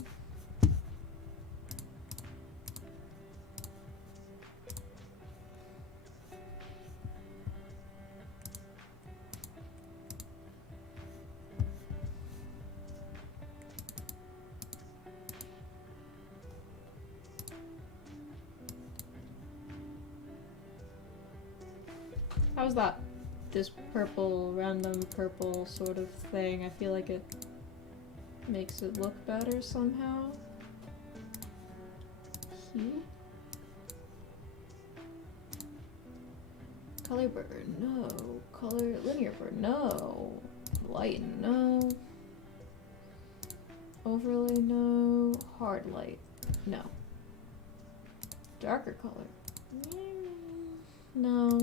How's that? This purple, random purple sort of thing. I feel like it makes it look better somehow. Hue? Color blur, no. Color linear blur, no. Light, no. Overlay, no. Hard light, no. Darker color, no.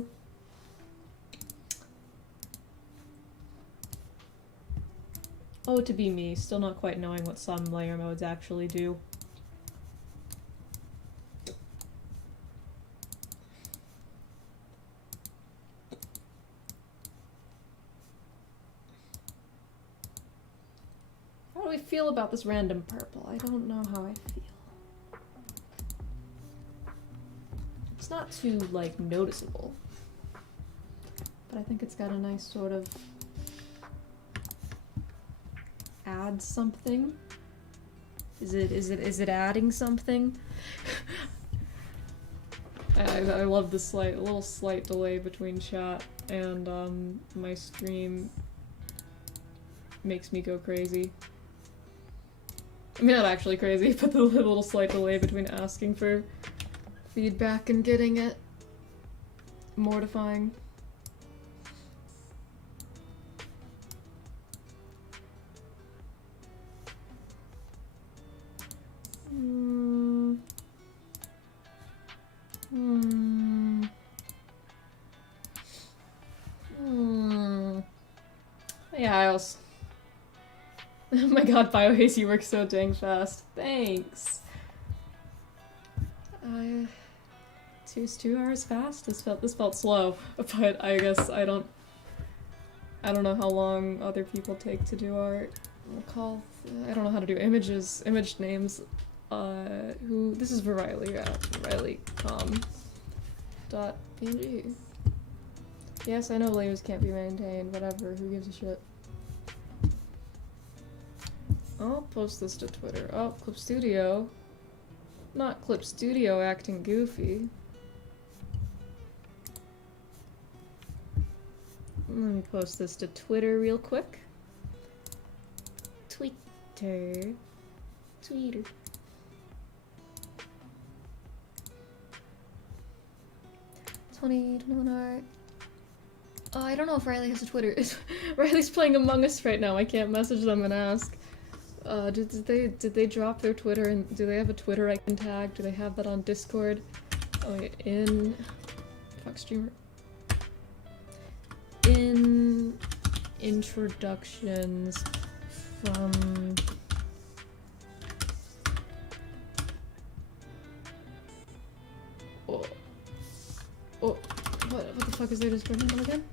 Oh, to be me, still not quite knowing what some layer modes actually do. How do I feel about this random purple? I don't know how I feel. It's not too, like, noticeable. But I think it's got a nice sort of add something. Is it adding something? I love the little slight delay between chat and my stream makes me go crazy. I mean, not actually crazy, but the little slight delay between asking for feedback and getting it. Mortifying. Hey, Isles. Oh my god, Biohaze, you work so dang fast. Thanks. 2 hours fast? This felt slow, but I guess I don't know how long other people take to do art. I don't know how to do image names. This is for Riley, yeah. Riley.com.png. Yes, I know layers can't be maintained, whatever, who gives a shit. I'll post this to Twitter. Oh, Clip Studio. Not Clip Studio acting goofy. Let me post this to Twitter real quick. Tweeter. 2021 art. Oh, I don't know if Riley has a Twitter. Riley's playing Among Us right now. I can't message them and ask. Did they drop their Twitter, and do they have a Twitter I can tag? Do they have that on Discord? Oh wait, fuck streamer. In introductions from what the fuck is their Discord handle again?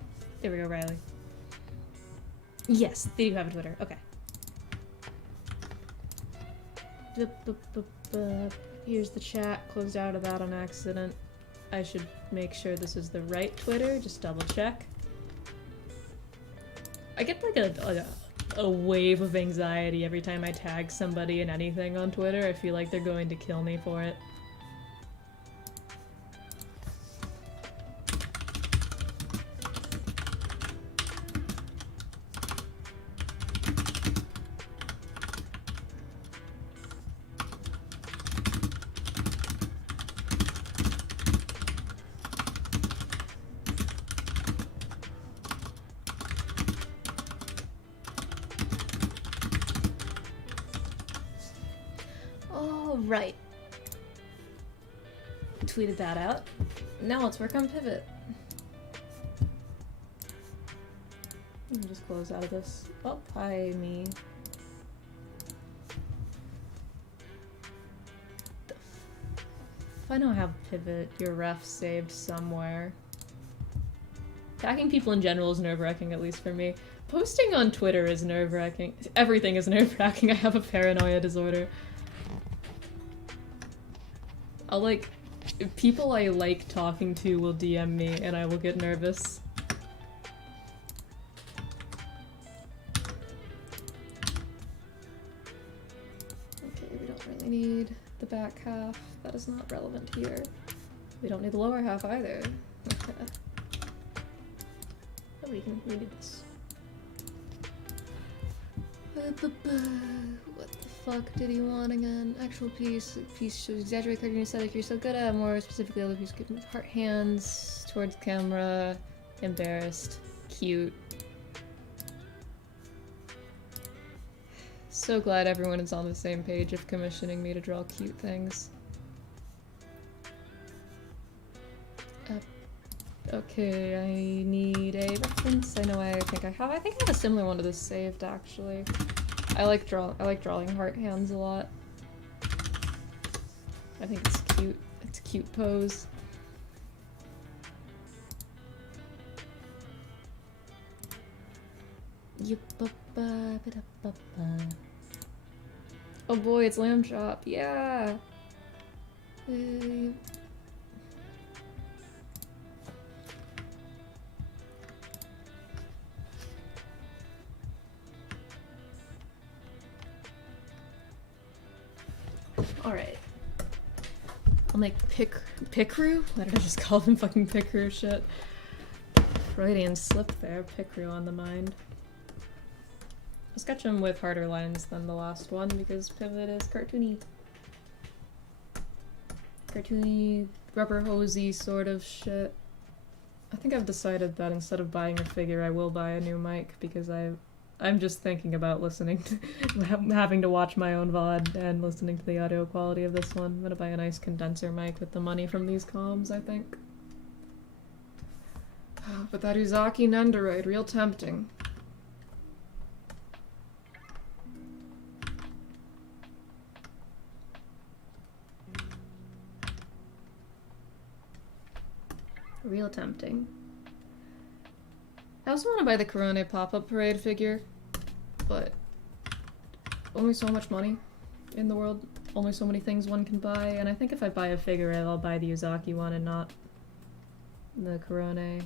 There we go, Riley. Yes, they do have a Twitter. Okay. Here's the chat. Closed out of that on accident. I should make sure this is the right Twitter. Just double check. I get like a wave of anxiety every time I tag somebody in anything on Twitter. I feel like they're going to kill me for it. Right. Tweeted that out. Now let's work on Pivot. Let me just close out of this. Oh, hi, me. If I don't have Pivot, your ref saved somewhere. Tagging people in general is nerve-wracking, at least for me. Posting on Twitter is nerve-wracking. Everything is nerve-wracking. I have a paranoia disorder. People I like talking to will DM me and I will get nervous. Okay, we don't really need the back half. That is not relevant here. We don't need the lower half either. Oh, we need this. What the fuck did he want again? Actual piece shows exaggerate cartoon aesthetic. You're so good at more specifically other piece with heart hands. towards camera, embarrassed, cute. So glad everyone is on the same page of commissioning me to draw cute things. Okay, I need a reference. I know I think I have. I think I have a similar one to this saved actually. I like drawing heart hands a lot. I think it's cute. It's a cute pose. Oh boy, it's lamb chop. Yeah. Alright. I'll make Picru? Why did I just call him fucking Picru? Shit. Freudian slip there. Picru on the mind. I'll sketch him with harder lines than the last one because Pivot is cartoony. Cartoony, rubber hosey sort of shit. I think I've decided that instead of buying a figure, I will buy a new mic because I'm just thinking about listening to having to watch my own VOD and listening to the audio quality of this one. I'm gonna buy a nice condenser mic with the money from these comms, I think. But that Uzaki Nendoroid, real tempting. Real tempting. I also want to buy the Corone pop-up parade figure, but only so much money in the world, only so many things one can buy, and I think if I buy a figure I'll buy the Uzaki one and not the Corone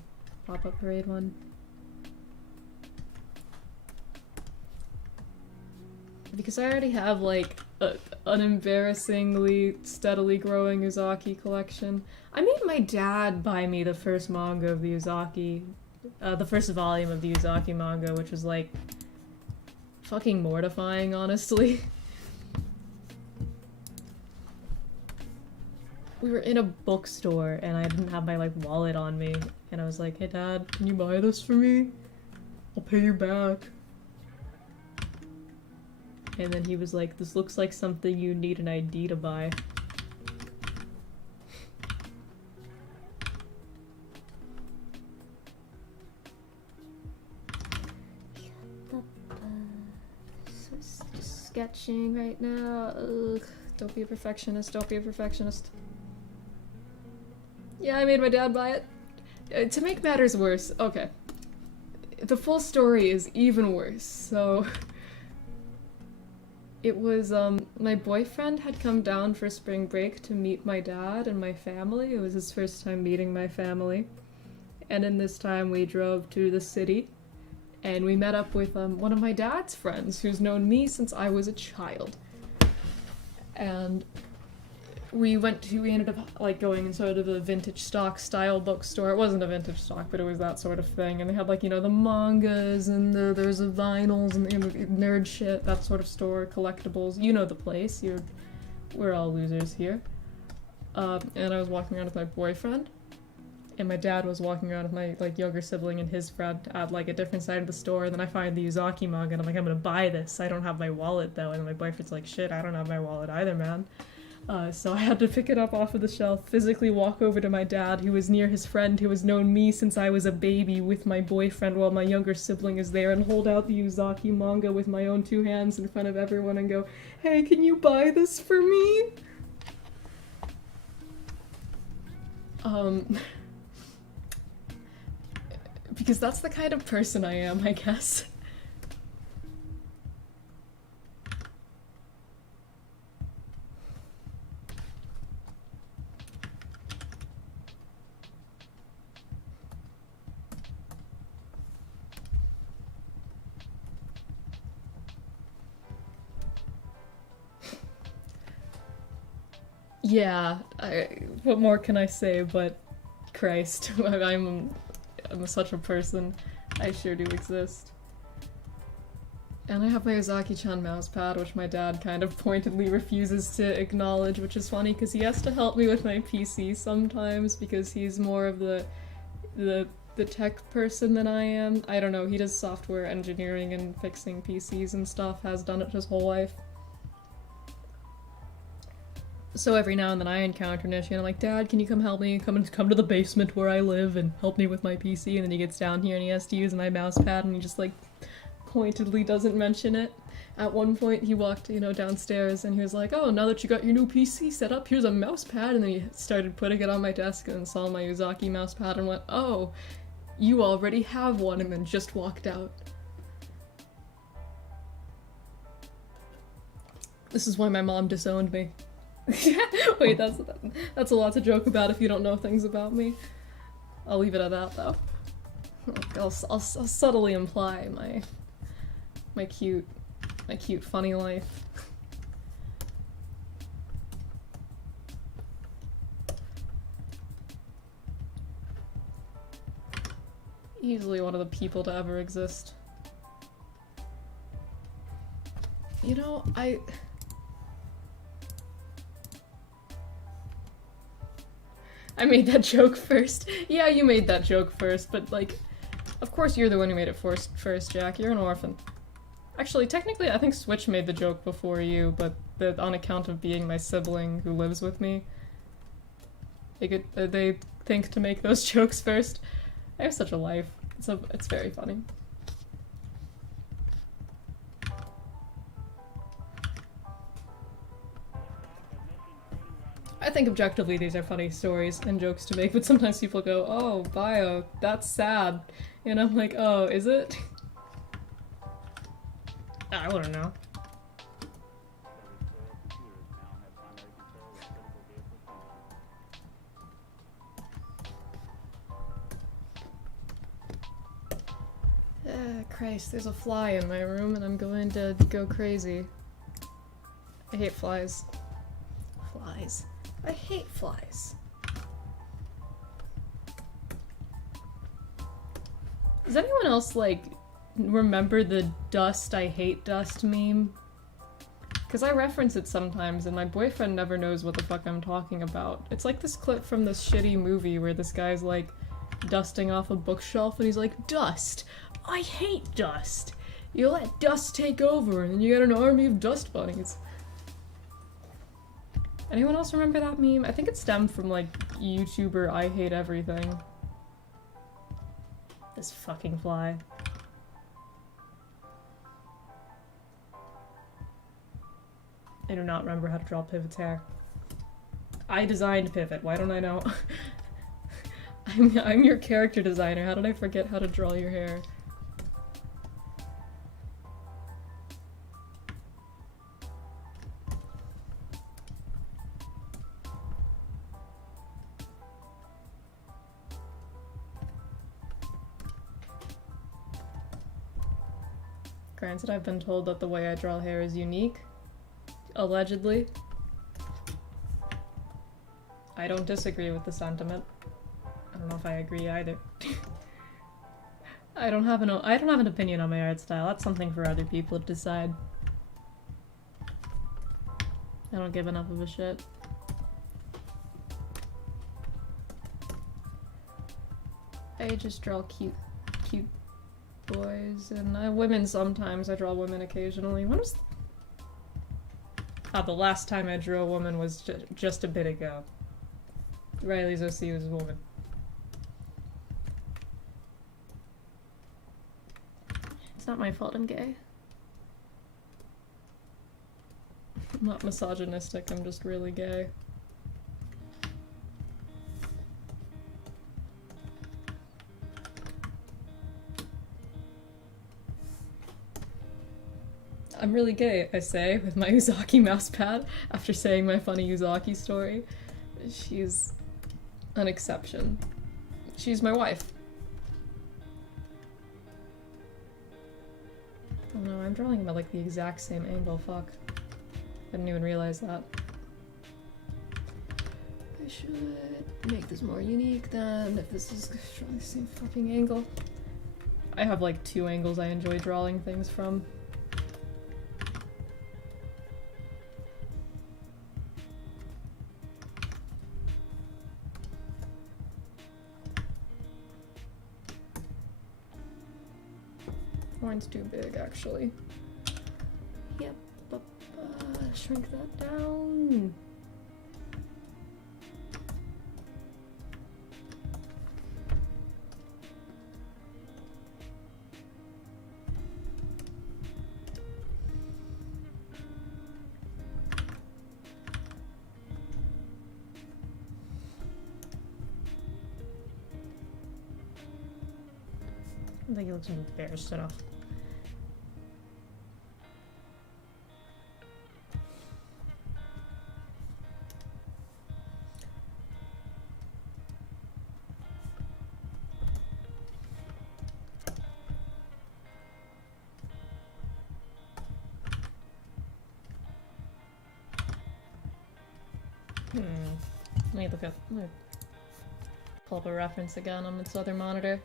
pop-up parade one. Because I already have like an embarrassingly steadily growing Uzaki collection. I made my dad buy me the first manga of the Uzaki, the first volume of the Uzaki manga, which was like fucking mortifying, honestly. We were in a bookstore and I didn't have my like wallet on me, and I was like, "Hey Dad, can you buy this for me? I'll pay you back." And then he was like, "This looks like something you need an ID to buy." Just sketching right now. Ugh. Don't be a perfectionist, don't be a perfectionist. Yeah, I made my dad buy it. To make matters worse, okay. The full story is even worse, so... It was, my boyfriend had come down for spring break to meet my dad and my family. It was his first time meeting my family. And in this time we drove to the city, and we met up with, one of my dad's friends who's known me since I was a child. And we ended up, like, going in sort of a vintage stock style bookstore. It wasn't a vintage stock, but it was that sort of thing. And they had, like, you know, the mangas and there's the vinyls and the nerd shit, that sort of store, collectibles. You know the place. We're all losers here. And I was walking around with my boyfriend, and my dad was walking around with my, like, younger sibling and his friend at, like, a different side of the store. And then I find the Uzaki manga, and I'm like, I'm gonna buy this. I don't have my wallet, though. And my boyfriend's like, shit, I don't have my wallet either, man. So I had to pick it up off of the shelf, physically walk over to my dad, who was near his friend who has known me since I was a baby, with my boyfriend while my younger sibling is there, and hold out the Uzaki manga with my own two hands in front of everyone and go, "Hey, can you buy this for me?" Because that's the kind of person I am, I guess. Yeah, what more can I say but Christ, I'm such a person. I sure do exist. And I have my Ozaki-chan mousepad, which my dad kind of pointedly refuses to acknowledge, which is funny because he has to help me with my PC sometimes because he's more of the the tech person that I am. I don't know, he does software engineering and fixing PCs and stuff, has done it his whole life. So every now and then I encounter an issue and I'm like, Dad, can you come help me? Come to the basement where I live and help me with my PC. And then he gets down here and he has to use my mouse pad and he just like pointedly doesn't mention it. At one point he walked, downstairs and he was like, oh, now that you got your new PC set up, here's a mouse pad. And then he started putting it on my desk and saw my Uzaki mouse pad and went, oh, you already have one, and then just walked out. This is why my mom disowned me. Wait, that's a lot to joke about if you don't know things about me. I'll leave it at that, though. I'll subtly imply my cute, funny life. Easily one of the people to ever exist. I made that joke first. Yeah, you made that joke first, but like, of course you're the one who made it first, Jack. You're an orphan. Actually, technically, I think Switch made the joke before you, but on account of being my sibling who lives with me, they think to make those jokes first. I have such a life. It's very funny. I think objectively these are funny stories and jokes to make, but sometimes people go, oh, bio, that's sad. And I'm like, oh, is it? I wouldn't know. Christ, there's a fly in my room and I'm going to go crazy. I hate flies. Flies. I hate flies. Does anyone else, like, remember the dust, I hate dust meme? Because I reference it sometimes and my boyfriend never knows what the fuck I'm talking about. It's like this clip from this shitty movie where this guy's, like, dusting off a bookshelf and he's like, dust! I hate dust! You let dust take over and then you get an army of dust bunnies. Anyone else remember that meme? I think it stemmed from, like, YouTuber I Hate Everything. This fucking fly. I do not remember how to draw Pivot's hair. I designed Pivot, why don't I know? I'm your character designer, how did I forget how to draw your hair? Granted, I've been told that the way I draw hair is unique. Allegedly. I don't disagree with the sentiment. I don't know if I agree either. I don't have an opinion on my art style. That's something for other people to decide. I don't give enough of a shit. I just draw cute boys and women sometimes. I draw women occasionally. When was the last time I drew a woman was just a bit ago. Riley's OC was a woman. It's not my fault I'm gay. I'm not misogynistic, I'm just really gay. I'm really gay, I say, with my Uzaki mousepad after saying my funny Uzaki story. She's an exception. She's my wife. Oh no, I'm drawing them at like the exact same angle, fuck. I didn't even realize that. I should make this more unique then, if this is drawing the same fucking angle. I have like 2 angles I enjoy drawing things from. Mine's too big, actually. Yep. Shrink that down. I think he looks embarrassed enough. Let me pull up a reference again on its other monitor.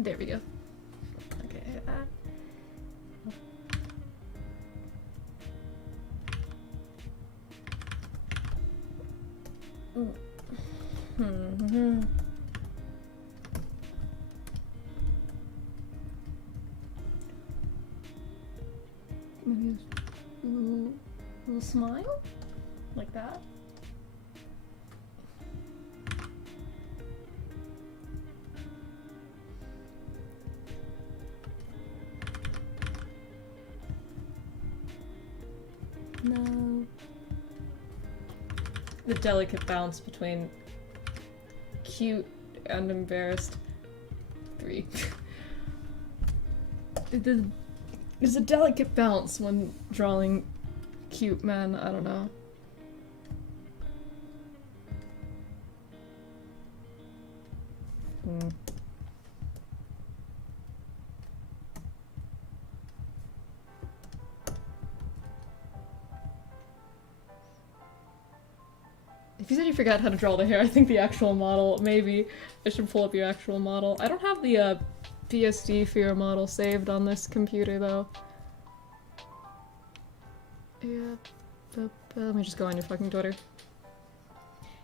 There we go. Okay. Maybe a little smile? Like that? No. The delicate balance between cute and embarrassed. 3. There's a delicate balance when drawing cute men, I don't know. If you said you forgot how to draw the hair, I think the actual model, maybe. I should pull up your actual model. I don't have the PSD for your model saved on this computer, though. Yeah, but let me just go on your fucking Twitter.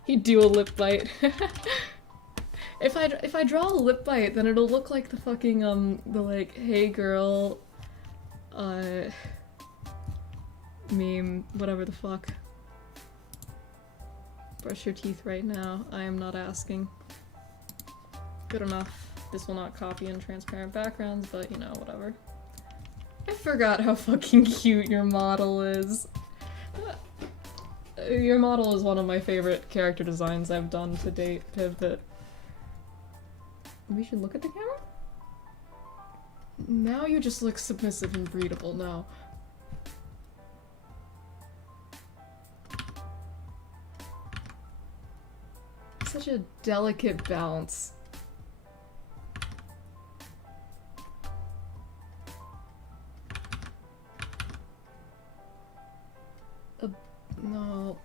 He'd do a lip bite. If I draw a lip bite, then it'll look like the fucking, the like, hey girl, meme, whatever the fuck. Brush your teeth right now. I am not asking. Good enough. This will not copy in transparent backgrounds, but you know, whatever. I forgot how fucking cute your model is. Your model is one of my favorite character designs I've done to date, Pivot. We should look at the camera? Now you just look submissive and breedable, no. Such a delicate balance.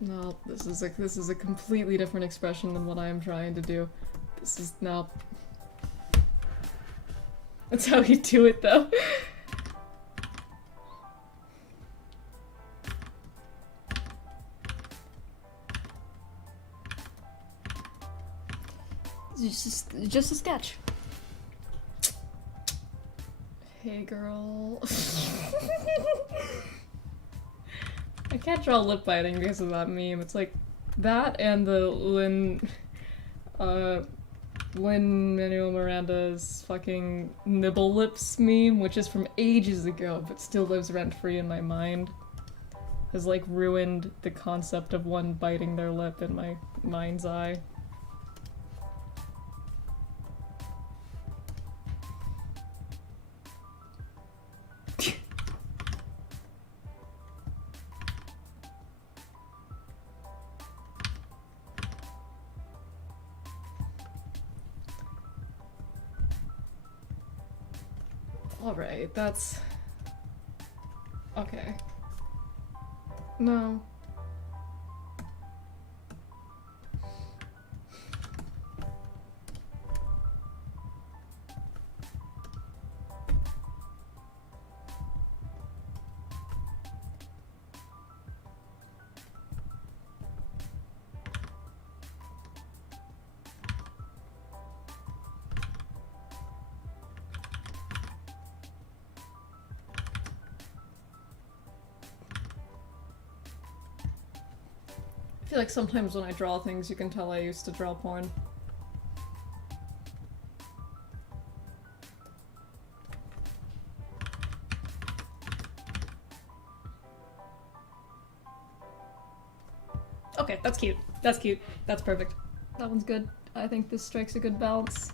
No, this is a completely different expression than what I am trying to do. This is no. That's how you do it, though. It's just a sketch. Hey, girl. I can't draw lip biting because of that meme. It's like that and the Lin-Manuel Miranda's fucking nibble lips meme, which is from ages ago, but still lives rent-free in my mind. Has like ruined the concept of one biting their lip in my mind's eye. Alright, that's... Okay. No. I feel like sometimes when I draw things, you can tell I used to draw porn. Okay, that's cute. That's cute. That's perfect. That one's good. I think this strikes a good balance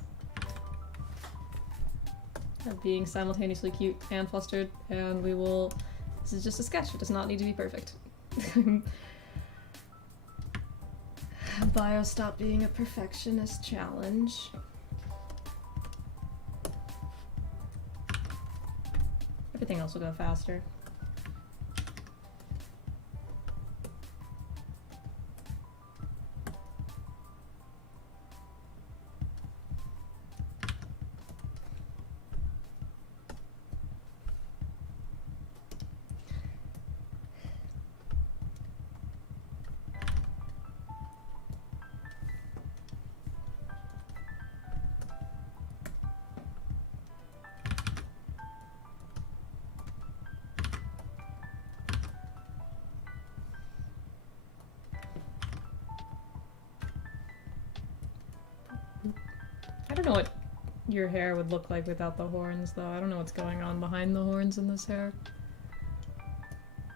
of being simultaneously cute and flustered, and we will... This is just a sketch. It does not need to be perfect. Bio stop being a perfectionist challenge. Everything else will go faster. I don't know what your hair would look like without the horns, though. I don't know what's going on behind the horns in this hair.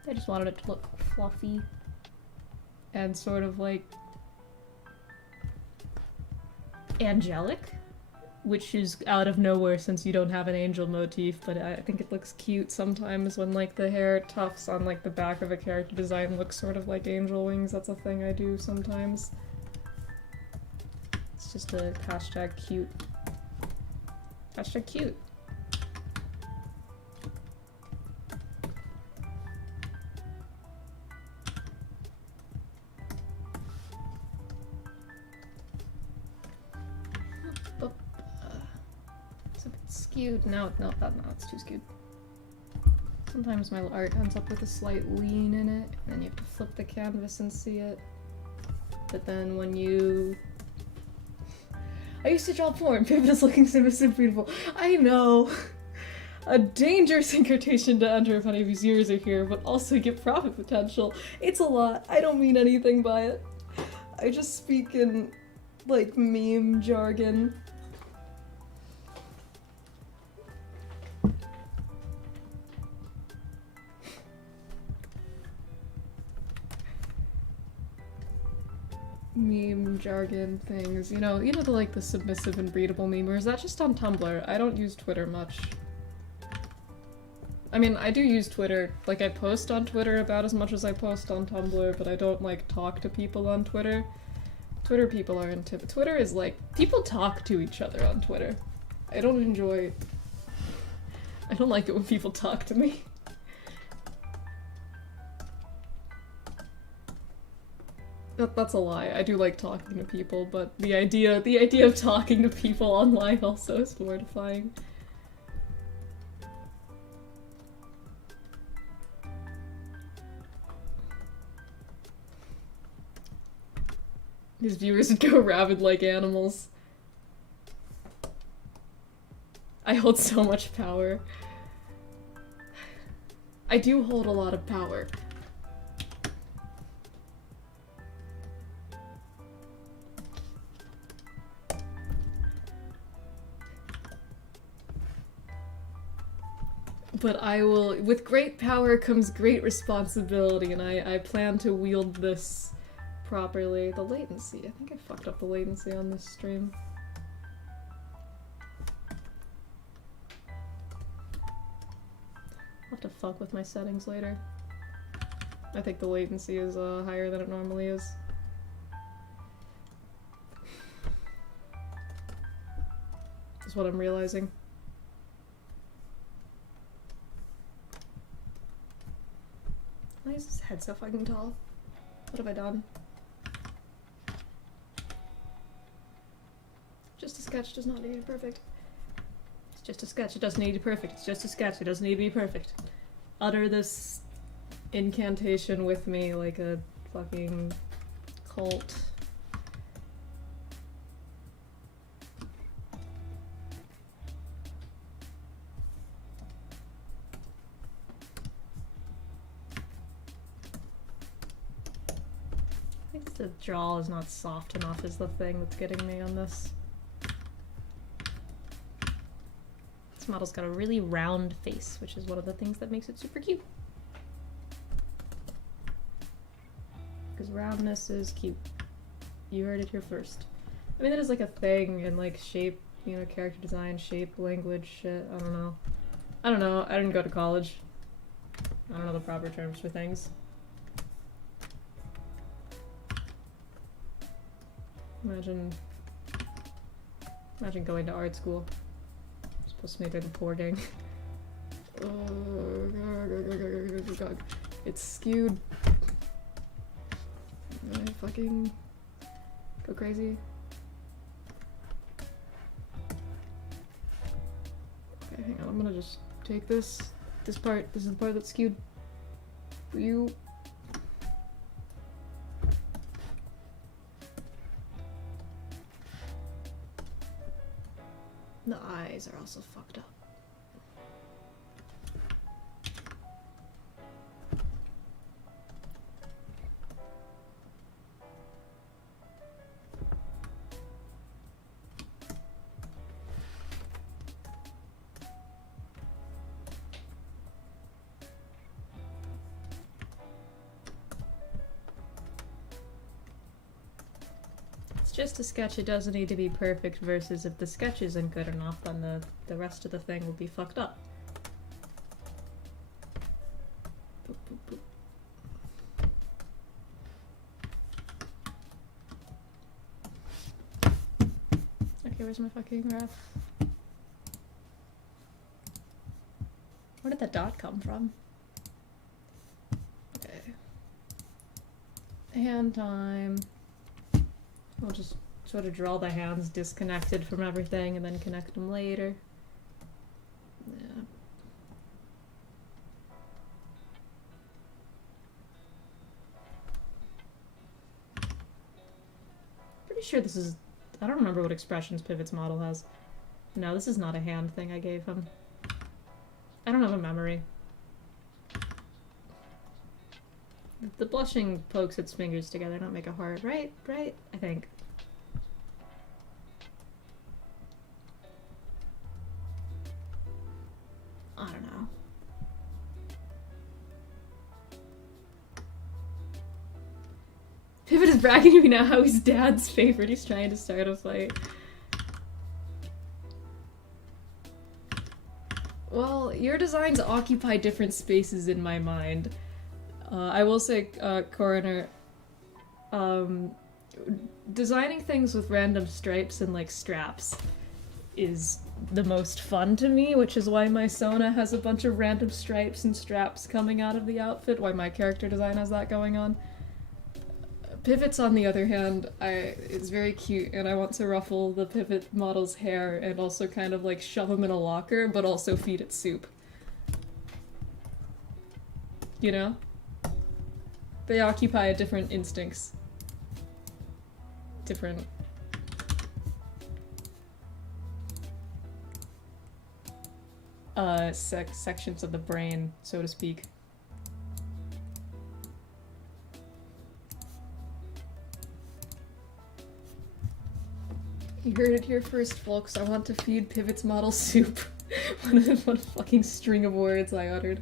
I just wanted it to look fluffy and sort of like angelic, which is out of nowhere since you don't have an angel motif, but I think it looks cute sometimes when like the hair tufts on like the back of a character design looks sort of like angel wings. That's a thing I do sometimes. It's just a hashtag cute. Hashtag cute. It's a bit skewed. No, it's too skewed. Sometimes my art ends up with a slight lean in it, and then you have to flip the canvas and see it. But then when you... I used to draw porn. Pivot is looking so beautiful. I know. A dangerous incantation to enter if any of his ears are here, but also get profit potential. It's a lot. I don't mean anything by it. I just speak in, like, meme jargon. Meme jargon things, you know the like the submissive and breedable meme, or is that just on Tumblr? I don't use Twitter much. I mean, I do use Twitter, like I post on Twitter about as much as I post on Tumblr, but I don't like talk to people on Twitter. Twitter people are Twitter is like, people talk to each other on Twitter. I don't like it when people talk to me. That's a lie. I do like talking to people, but the idea of talking to people online also is mortifying. His viewers would go rabid like animals. I hold so much power. I do hold a lot of power. But I will- with great power comes great responsibility, and I plan to wield this properly. The latency. I think I fucked up the latency on this stream. I'll have to fuck with my settings later. I think the latency is higher than it normally is. Is what I'm realizing. Why is his head so fucking tall? What have I done? Just a sketch does not need to be perfect. It's just a sketch, it doesn't need to be perfect. It's just a sketch, it doesn't need to be perfect. Utter this incantation with me like a fucking cult. I think the jaw is not soft enough is the thing that's getting me on this. This model's got a really round face, which is one of the things that makes it super cute. Because roundness is cute. You heard it here first. I mean, that is like a thing in like shape, you know, character design, shape, language, shit. I don't know. I don't know. I didn't go to college. I don't know the proper terms for things. Imagine going to art school. I'm supposed to make it a poor gang. Oh, God. It's skewed. I fucking go crazy. Okay, hang on. I'm gonna just take this part. This is the part that's skewed for you. The eyes are also fucked up. Just a sketch, it doesn't need to be perfect, versus if the sketch isn't good enough, then the rest of the thing will be fucked up. Boop, boop, boop. Okay, where's my fucking ref? Where did that dot come from? Okay. Hand time. We'll just sort of draw the hands disconnected from everything and then connect them later. Yeah. Pretty sure this is... I don't remember what expressions Pivot's model has. No, this is not a hand thing I gave him. I don't have a memory. The blushing pokes its fingers together, not make a heart, right? Right? I think. I don't know. Pivot is bragging to me now how he's dad's favorite. He's trying to start a fight. Well, your designs occupy different spaces in my mind. I will say, Coroner, designing things with random stripes and, like, straps is the most fun to me, which is why my Sona has a bunch of random stripes and straps coming out of the outfit, why my character design has that going on. Pivot's, on the other hand, is very cute, and I want to ruffle the Pivot model's hair and also kind of, like, shove him in a locker, but also feed it soup. You know? They occupy different instincts. Different... sections of the brain, so to speak. You heard it here first, folks. I want to feed Pivot's model soup. What a fucking string of words I uttered.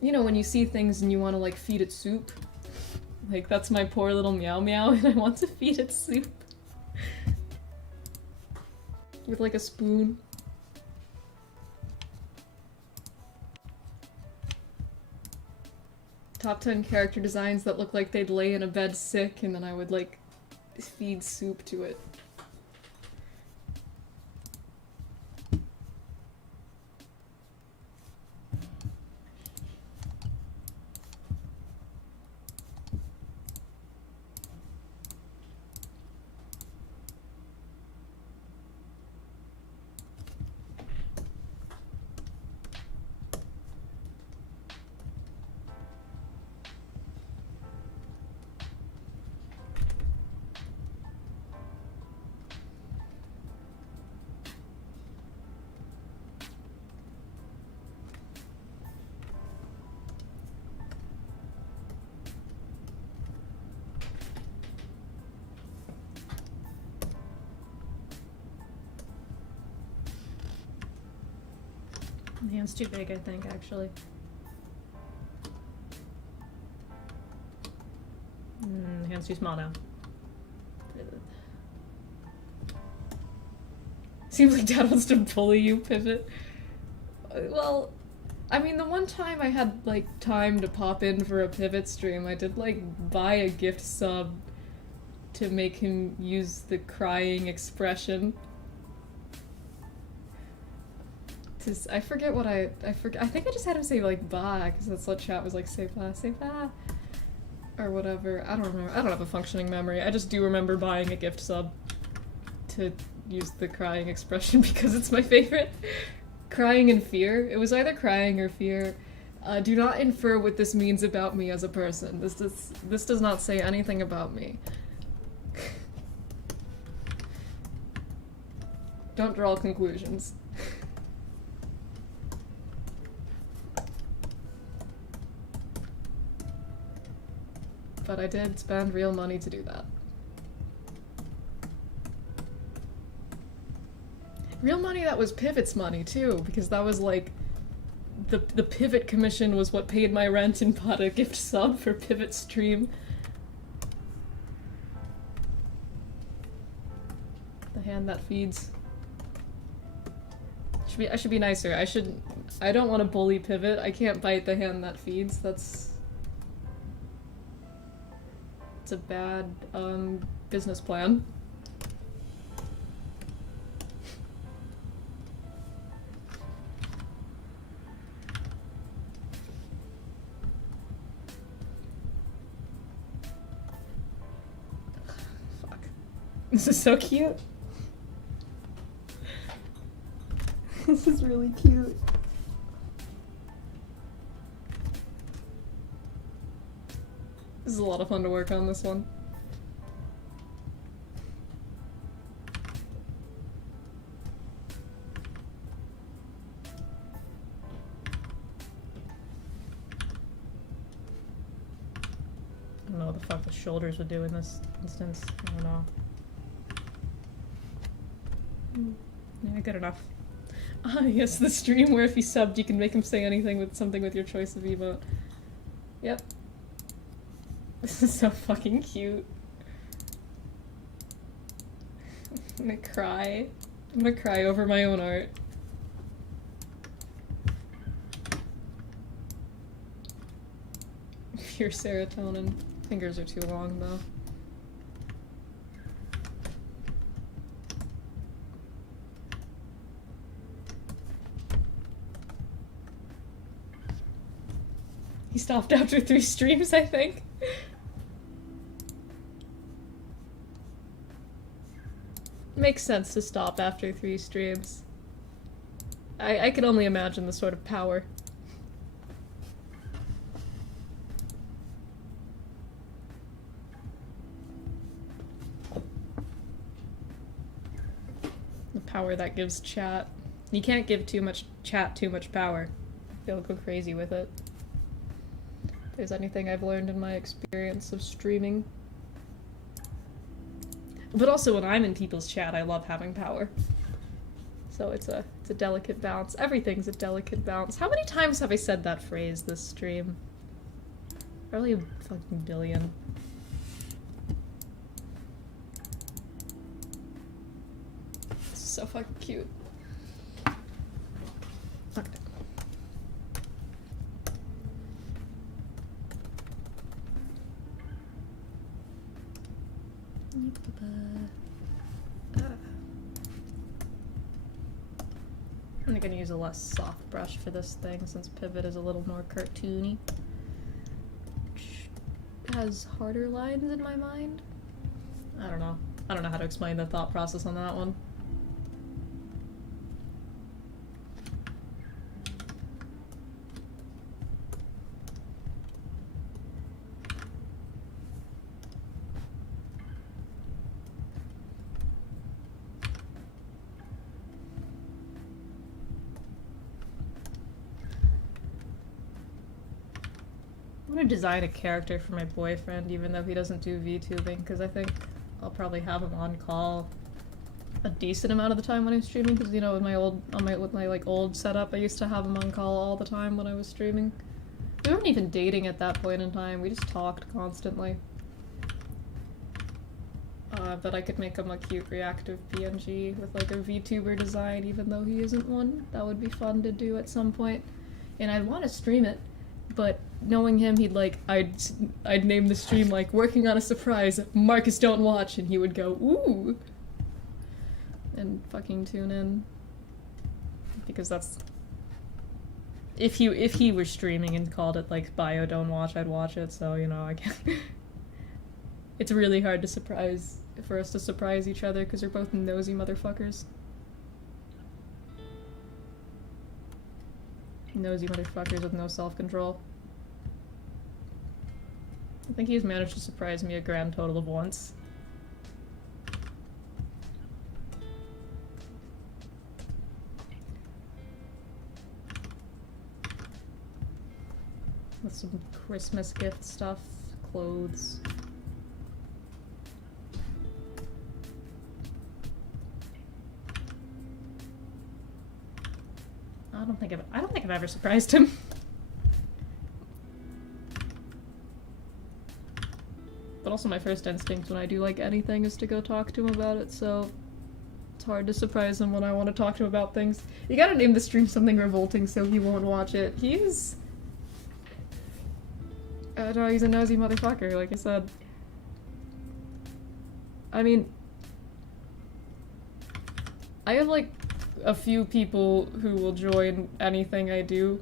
You know, when you see things and you want to, like, feed it soup? Like, that's my poor little meow meow, and I want to feed it soup. With, like, a spoon. Top 10 character designs that look like they'd lay in a bed sick, and then I would, like, feed soup to it. My hand's too big, I think, actually. Hand's too small now. Seems like Dad wants to bully you, Pivot. Well, I mean, the one time I had, like, time to pop in for a Pivot stream, I did, like, buy a gift sub to make him use the crying expression. I forget what I think I just had him say, like, "Bah," because that's what chat was like, say bah, or whatever. I don't remember. I don't have a functioning memory. I just do remember buying a gift sub to use the crying expression because it's my favorite. Crying and fear. It was either crying or fear. Do not infer what this means about me as a person. This does not say anything about me. Don't draw conclusions. But I did spend real money to do that. Real money that was Pivot's money, too, because that was, like, the Pivot commission was what paid my rent and bought a gift sub for Pivot stream. The hand that feeds. I should be nicer. I don't want to bully Pivot. I can't bite the hand that feeds. It's a bad, business plan. Fuck. This is so cute. This is really cute. This is a lot of fun to work on, this one. I don't know what the fuck the shoulders would do in this instance. I don't know. Yeah, good enough. Ah, yes, the stream where if he subbed you can make him say anything with something with your choice of emote. Yep. This is so fucking cute. I'm gonna cry. I'm gonna cry over my own art. Pure serotonin. Fingers are too long, though. He stopped after 3 streams, I think. Makes sense to stop after 3 streams. I can only imagine the sort of power. The power that gives chat. You can't give too much chat too much power. They'll go crazy with it. If there's anything I've learned in my experience of streaming. But also when I'm in people's chat, I love having power. So it's a delicate balance. Everything's a delicate balance. How many times have I said that phrase this stream? Probably a fucking billion. This is so fucking cute. Okay. I'm gonna use a less soft brush for this thing since Pivot is a little more cartoony. Which has harder lines in my mind. I don't know. I don't know how to explain the thought process on that one. I'm gonna design a character for my boyfriend even though he doesn't do VTubing because I think I'll probably have him on call a decent amount of the time when I'm streaming, because you know with my like old setup, I used to have him on call all the time when I was streaming. We weren't even dating at that point in time. We just talked constantly. But I could make him a cute reactive PNG with like a VTuber design, even though he isn't one. That would be fun to do at some point. And I'd want to stream it, but knowing him, he'd like, I'd name the stream like, working on a surprise, Marcus don't watch, and he would go, ooh! And fucking tune in. Because that's... If he were streaming and called it like, bio don't watch, I'd watch it, so, you know, I can't... It's really hard to for us to surprise each other, because we're both nosy motherfuckers. Nosy motherfuckers with no self-control. I think he's managed to surprise me a grand total of once. With some Christmas gift stuff, clothes. I don't think I've ever surprised him. But also my first instinct when I do like anything is to go talk to him about it, so it's hard to surprise him when I want to talk to him about things. You gotta name the stream something revolting so he won't watch it. He's... no, he's a nosy motherfucker, like I said. I mean... I have like a few people who will join anything I do.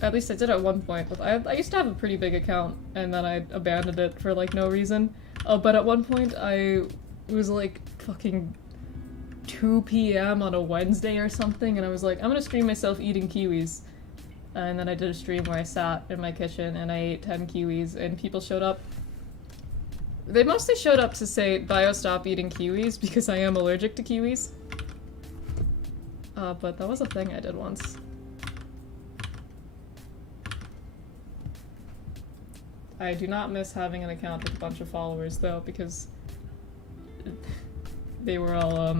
At least I did at one point. I used to have a pretty big account, and then I abandoned it for like no reason. But at one point I was like fucking 2 p.m. on a Wednesday or something, and I was like, I'm gonna stream myself eating kiwis. And then I did a stream where I sat in my kitchen and I ate 10 kiwis, and people showed up. They mostly showed up to say, Bio, stop eating kiwis, because I am allergic to kiwis. But that was a thing I did once. I do not miss having an account with a bunch of followers, though, because they were all,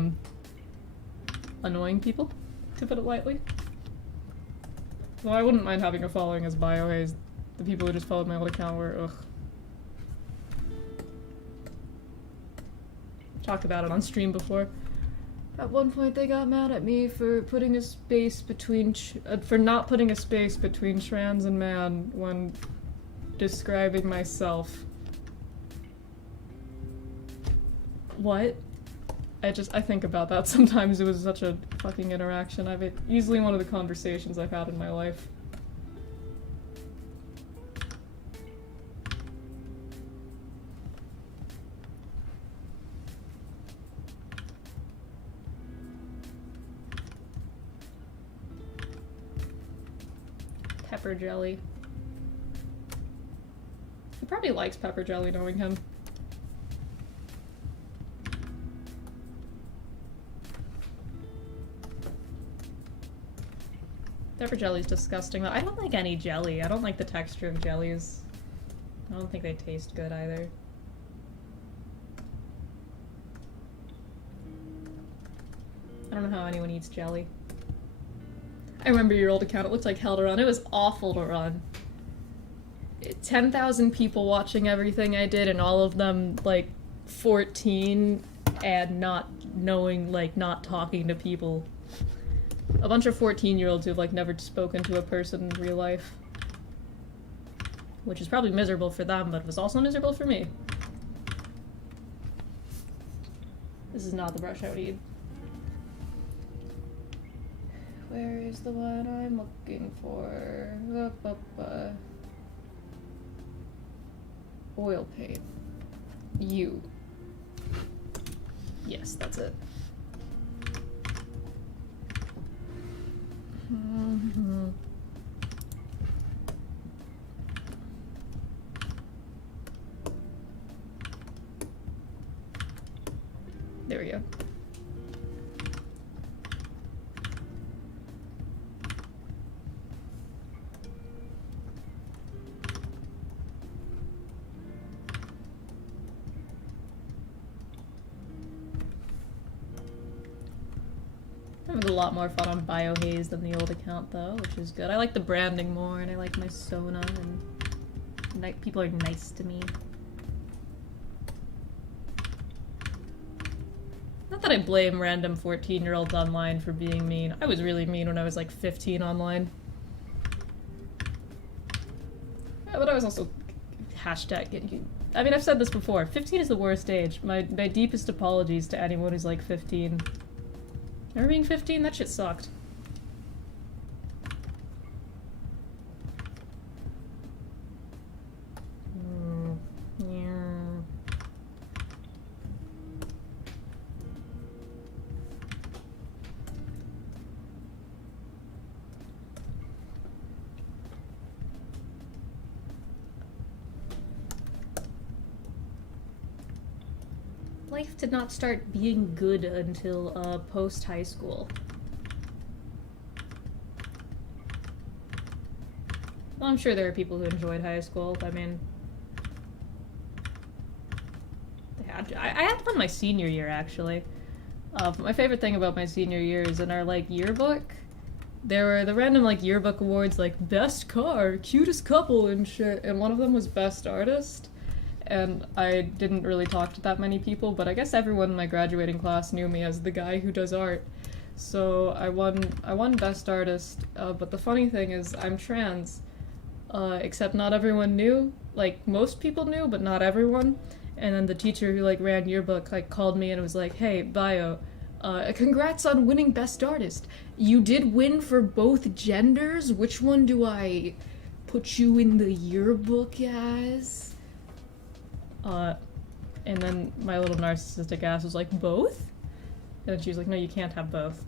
annoying people, to put it lightly. Well, I wouldn't mind having a following as BioHaze. The people who just followed my old account were, ugh. Talked about it on stream before. At one point they got mad at me for putting a space between for not putting a space between trans and man when describing myself. What? I think about that sometimes. It was such a fucking interaction. Easily one of the conversations I've had in my life. Pepper jelly. He probably likes pepper jelly, knowing him. Pepper jelly's disgusting. I don't like any jelly. I don't like the texture of jellies. I don't think they taste good either. I don't know how anyone eats jelly. I remember your old account. It looked like hell to run. It was awful to run. 10,000 people watching everything I did, and all of them, like, 14, and not knowing, like, not talking to people. A bunch of 14-year-olds who've, like, never spoken to a person in real life. Which is probably miserable for them, but it was also miserable for me. This is not the brush I would eat. Where is the one I'm looking for? Oil paint. You. Yes, that's it. There we go. a lot more fun on BioHaze than the old account though, which is good. I like the branding more, and I like my Sona, and like people are nice to me. Not that I blame random 14-year-olds online for being mean. I was really mean when I was like 15 online. Yeah, but I was also hashtag getting. I mean, I've said this before. 15 is the worst age. My deepest apologies to anyone who's like 15. Remember being 15? That shit sucked. Yeah. Life did not start being good until post-high school. Well, I'm sure there are people who enjoyed high school. I mean, I had fun my senior year, actually. My favorite thing about my senior year is in our, like, yearbook, there were the random, like, yearbook awards, like, best car, cutest couple, and shit, and one of them was best artist. And I didn't really talk to that many people, but I guess everyone in my graduating class knew me as the guy who does art. So I won Best Artist, but the funny thing is I'm trans, except not everyone knew. Like, most people knew, but not everyone. And then the teacher who, like, ran yearbook, like, called me and was like, hey, Bio, congrats on winning Best Artist. You did win for both genders? Which one do I put you in the yearbook as? And then my little narcissistic ass was like, both? And then she was like, no, you can't have both.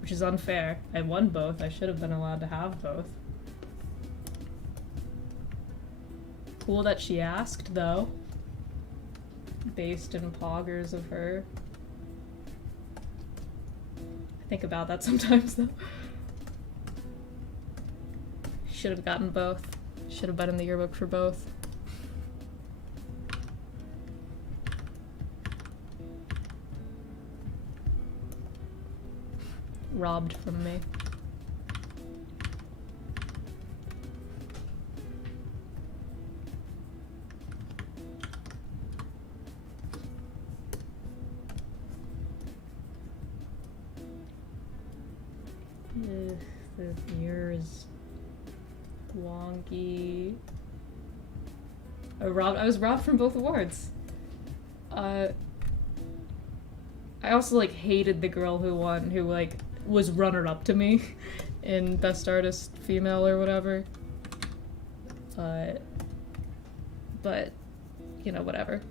Which is unfair. I won both. I should have been allowed to have both. Cool that she asked, though. Based in poggers of her. I think about that sometimes, though. Should have gotten both. Should have been in the yearbook for both. Robbed from me. This mirror is wonky. I was robbed from both awards. I also, like, hated the girl who won, who, like, was runner-up to me in Best Artist Female or whatever. But, you know, whatever.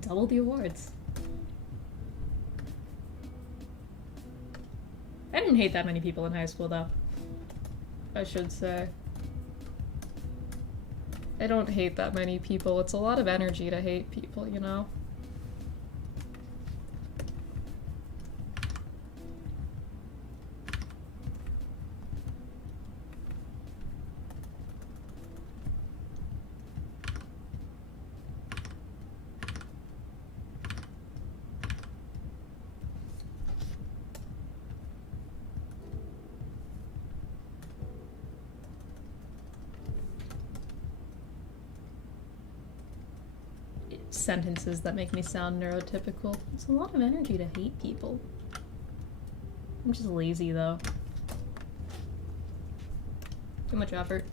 Double the awards. I didn't hate that many people in high school, though. I should say. I don't hate that many people. It's a lot of energy to hate people, you know? Sentences that make me sound neurotypical. It's a lot of energy to hate people. I'm just lazy, though. Too much effort.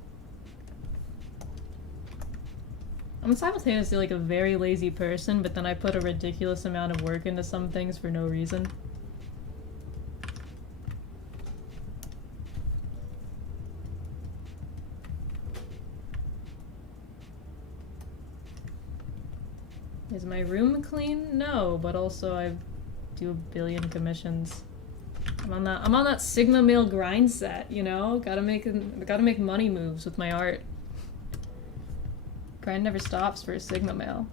I'm simultaneously, like, a very lazy person, but then I put a ridiculous amount of work into some things for no reason. Is my room clean? No, but also I do a billion commissions. I'm on that Sigma male grind set, you know? Gotta make money moves with my art. Grind never stops for a Sigma male.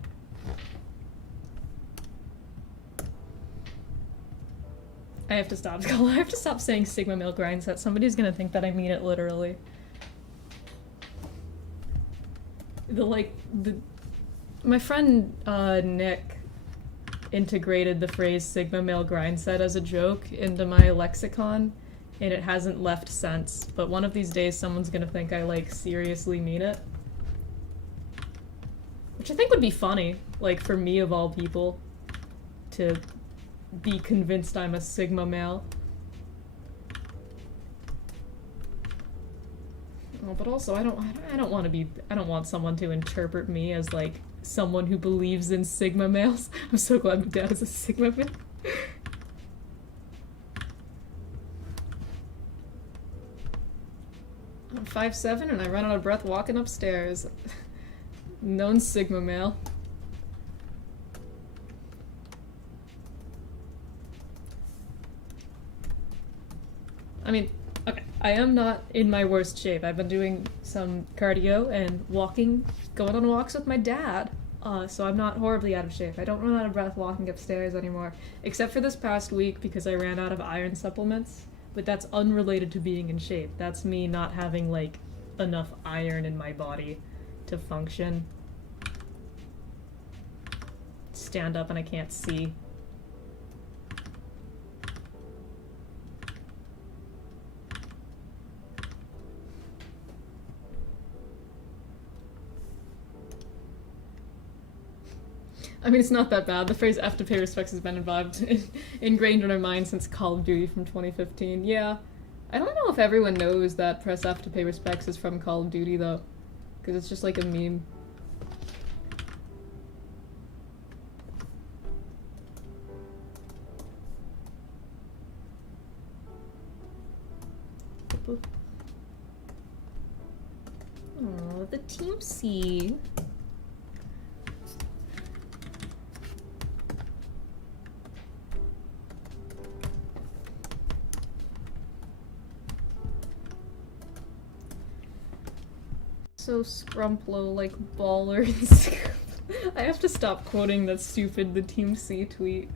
I have to stop saying Sigma male grind set. Somebody's gonna think that I mean it literally. My friend, Nick, integrated the phrase Sigma male grind set as a joke into my lexicon, and it hasn't left since. But one of these days someone's gonna think I, like, seriously mean it. Which I think would be funny, like, for me of all people, to be convinced I'm a Sigma male. Oh, but also I don't want someone to interpret me as, like, someone who believes in Sigma males. I'm so glad my dad is a Sigma male. I'm 5'7" and I run out of breath walking upstairs. Known Sigma male. I mean, okay, I am not in my worst shape. I've been doing some cardio and walking, going on walks with my dad. So I'm not horribly out of shape. I don't run out of breath walking upstairs anymore, except for this past week because I ran out of iron supplements. But that's unrelated to being in shape. That's me not having, like, enough iron in my body to function. Stand up and I can't see. I mean, it's not that bad. The phrase F to pay respects has been ingrained in our minds since Call of Duty from 2015. Yeah. I don't know if everyone knows that press F to pay respects is from Call of Duty, though. Because it's just like a meme. Oh, the Team C. So scrumplo, like baller and I have to stop quoting that stupid the Team C tweet.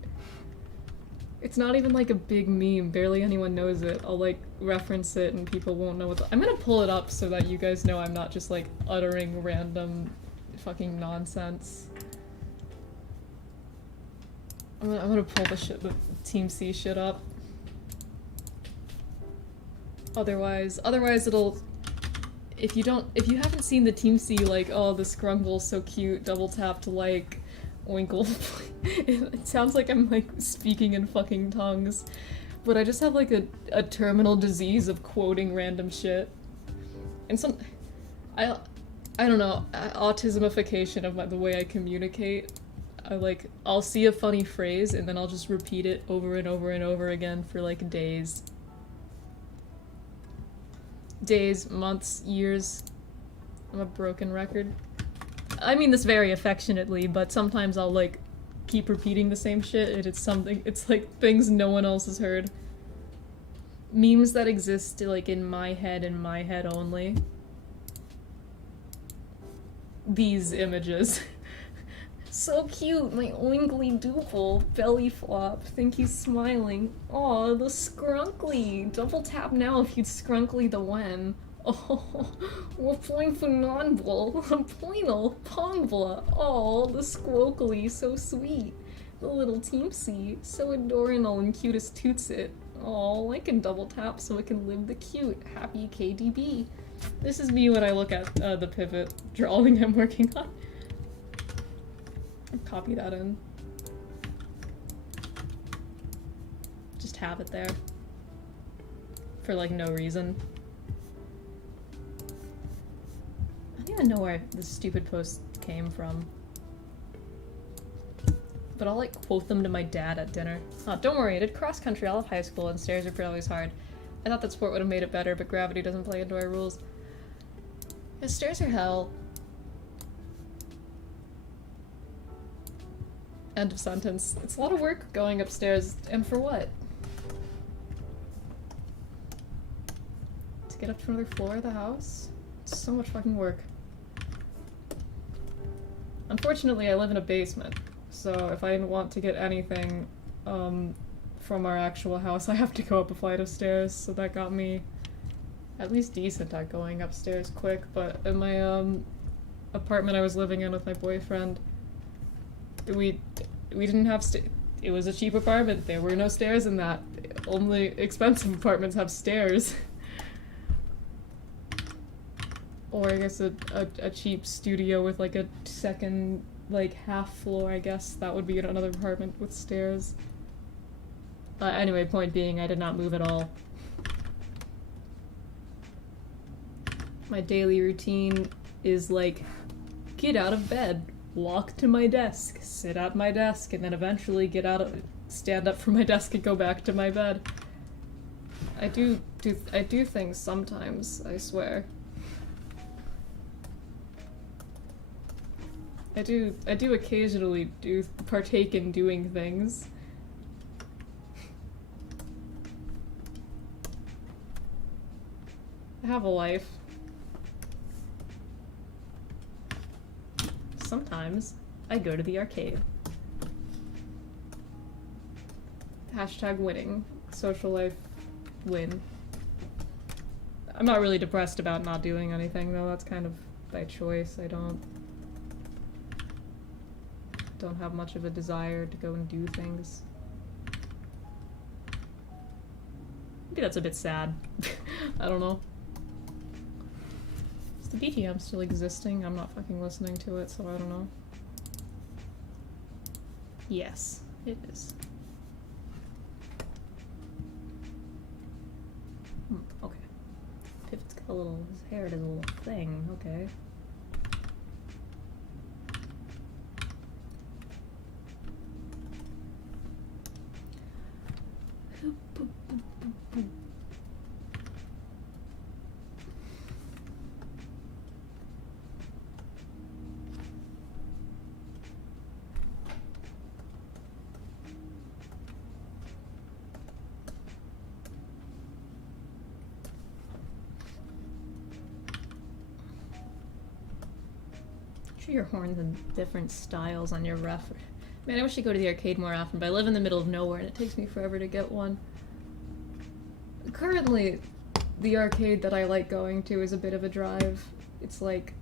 It's not even like a big meme, barely anyone knows it. I'll like reference it and people won't know I'm gonna pull it up so that you guys know I'm not just like uttering random fucking nonsense. I'm gonna pull the Team C shit up. Otherwise it'll... If you haven't seen the Team C, like, oh, the scrunkle's so cute, double tap to like, winkle. It sounds like I'm, like, speaking in fucking tongues. But I just have, like, a terminal disease of quoting random shit. And I don't know, autismification of the way I communicate. I'll see a funny phrase and then I'll just repeat it over and over and over again for, like, days. Days, months, years. I'm a broken record. I mean this very affectionately, but sometimes I'll, like, keep repeating the same shit and it's like things no one else has heard. Memes that exist, like, in my head and my head only. These images. So cute, my oinkly doople, belly flop, think he's smiling. Aw, the scrunkly. Double tap now if you'd scrunkly the when. Oh, we're playing for non-bull, poinal, pongbla. Aw, the squokely, so sweet. The little Team C, so adorable and cute as toots it. Aw, I can double tap so it can live the cute. Happy KDB. This is me when I look at the pivot drawing I'm working on. Copy that in. Just have it there. For, like, no reason. I don't even know where this stupid post came from. But I'll, like, quote them to my dad at dinner. Oh, don't worry, I did cross-country all of high school and stairs are always hard. I thought that sport would have made it better, but gravity doesn't play into our rules. Yeah, stairs are hell. End of sentence. It's a lot of work going upstairs, and for what? To get up to another floor of the house? It's so much fucking work. Unfortunately, I live in a basement, so if I want to get anything from our actual house, I have to go up a flight of stairs, so that got me at least decent at going upstairs quick, but in my apartment I was living in with my boyfriend, we we didn't have it was a cheap apartment. There were no stairs in that. Only expensive apartments have stairs. Or I guess a cheap studio with like a second, like, half floor, I guess. That would be another apartment with stairs. Anyway, point being, I did not move at all. My daily routine is like, get out of bed, walk to my desk, sit at my desk, and then eventually stand up from my desk and go back to my bed. I do things sometimes, I swear. I do occasionally partake in doing things. I have a life. Sometimes I go to the arcade. Hashtag winning. Social life win. I'm not really depressed about not doing anything though, that's kind of by choice. I don't have much of a desire to go and do things. Maybe that's a bit sad. I don't know. Is the BGM still existing? I'm not fucking listening to it, so I don't know. Yes, it is. Okay. Pivot's got a little, his hair does a little thing, okay. Your horns in different styles on your ref. Man, I wish I go to the arcade more often, but I live in the middle of nowhere and it takes me forever to get one. Currently, the arcade that I like going to is a bit of a drive. It's like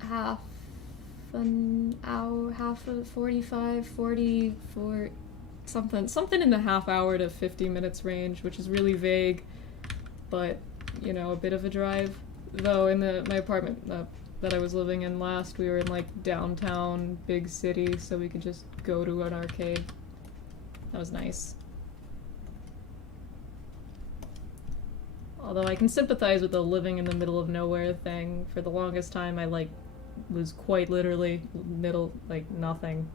half an hour, 45, 40, for something in the half hour to 50 minutes range, which is really vague, but, you know, a bit of a drive. Though in my apartment, that I was living in last, we were in like downtown big city, so we could just go to an arcade. That was nice. Although I can sympathize with the living in the middle of nowhere thing. For the longest time I like was quite literally nothing.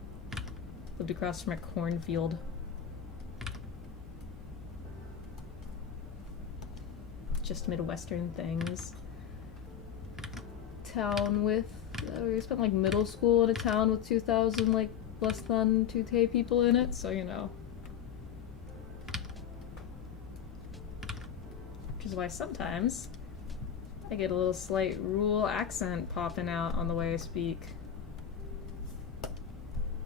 Lived across from a cornfield. Just Midwestern things. Town with, we spent like middle school in a town with 2,000 like less than 2K people in it, so you know. Which is why sometimes I get a little slight rural accent popping out on the way I speak.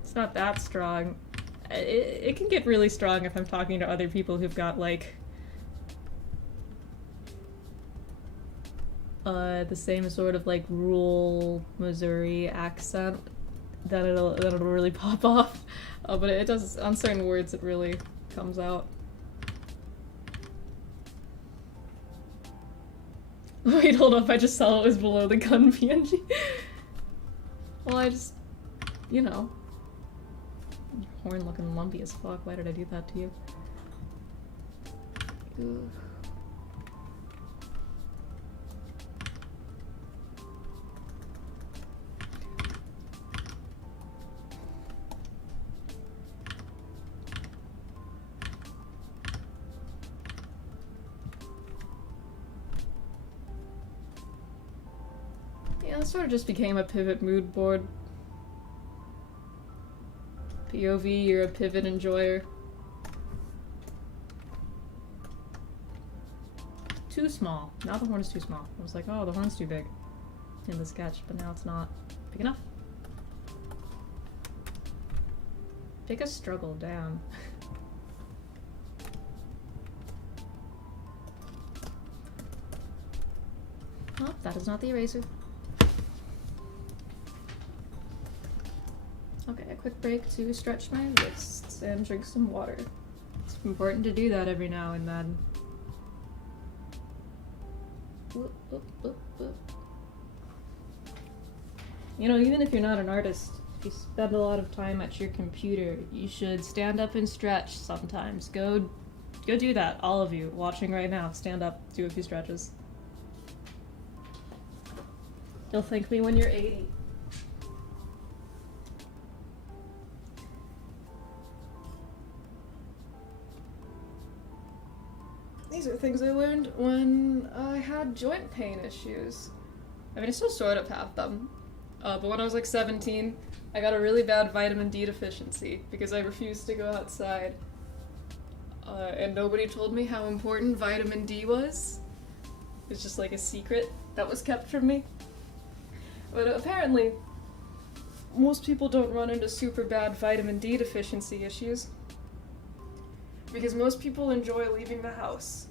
It's not that strong. It can get really strong if I'm talking to other people who've got like the same sort of like rural Missouri accent, then it'll really pop off. But it does, on certain words it really comes out. Wait, hold up, I just saw it was below the gun PNG. Well, I just, you know. Your horn looking lumpy as fuck, why did I do that to you? Ugh. Yeah, it sort of just became a pivot mood board. POV, you're a pivot enjoyer. Too small. Now the horn is too small. I was like, oh, the horn's too big in the sketch, but now it's not big enough. Pick a struggle, damn. Oh, that is not the eraser. Okay, quick break to stretch my wrists and drink some water. It's important to do that every now and then. Whoop, whoop, whoop, whoop. You know, even if you're not an artist, if you spend a lot of time at your computer, you should stand up and stretch sometimes. Go do that, all of you watching right now. Stand up, do a few stretches. You'll thank me when you're 80. These are things I learned when I had joint pain issues. I mean, I still sort of have them. But when I was like 17, I got a really bad vitamin D deficiency because I refused to go outside. And nobody told me how important vitamin D was. It's just like a secret that was kept from me. But apparently, most people don't run into super bad vitamin D deficiency issues. Because most people enjoy leaving the house.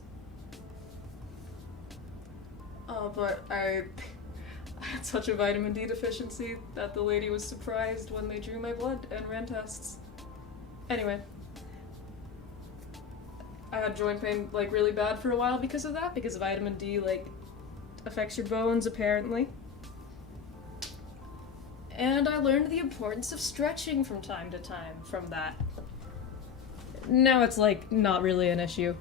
But I had such a vitamin D deficiency that the lady was surprised when they drew my blood and ran tests. Anyway. I had joint pain, like, really bad for a while because of that, because vitamin D, like, affects your bones, apparently. And I learned the importance of stretching from time to time from that. Now it's, like, not really an issue,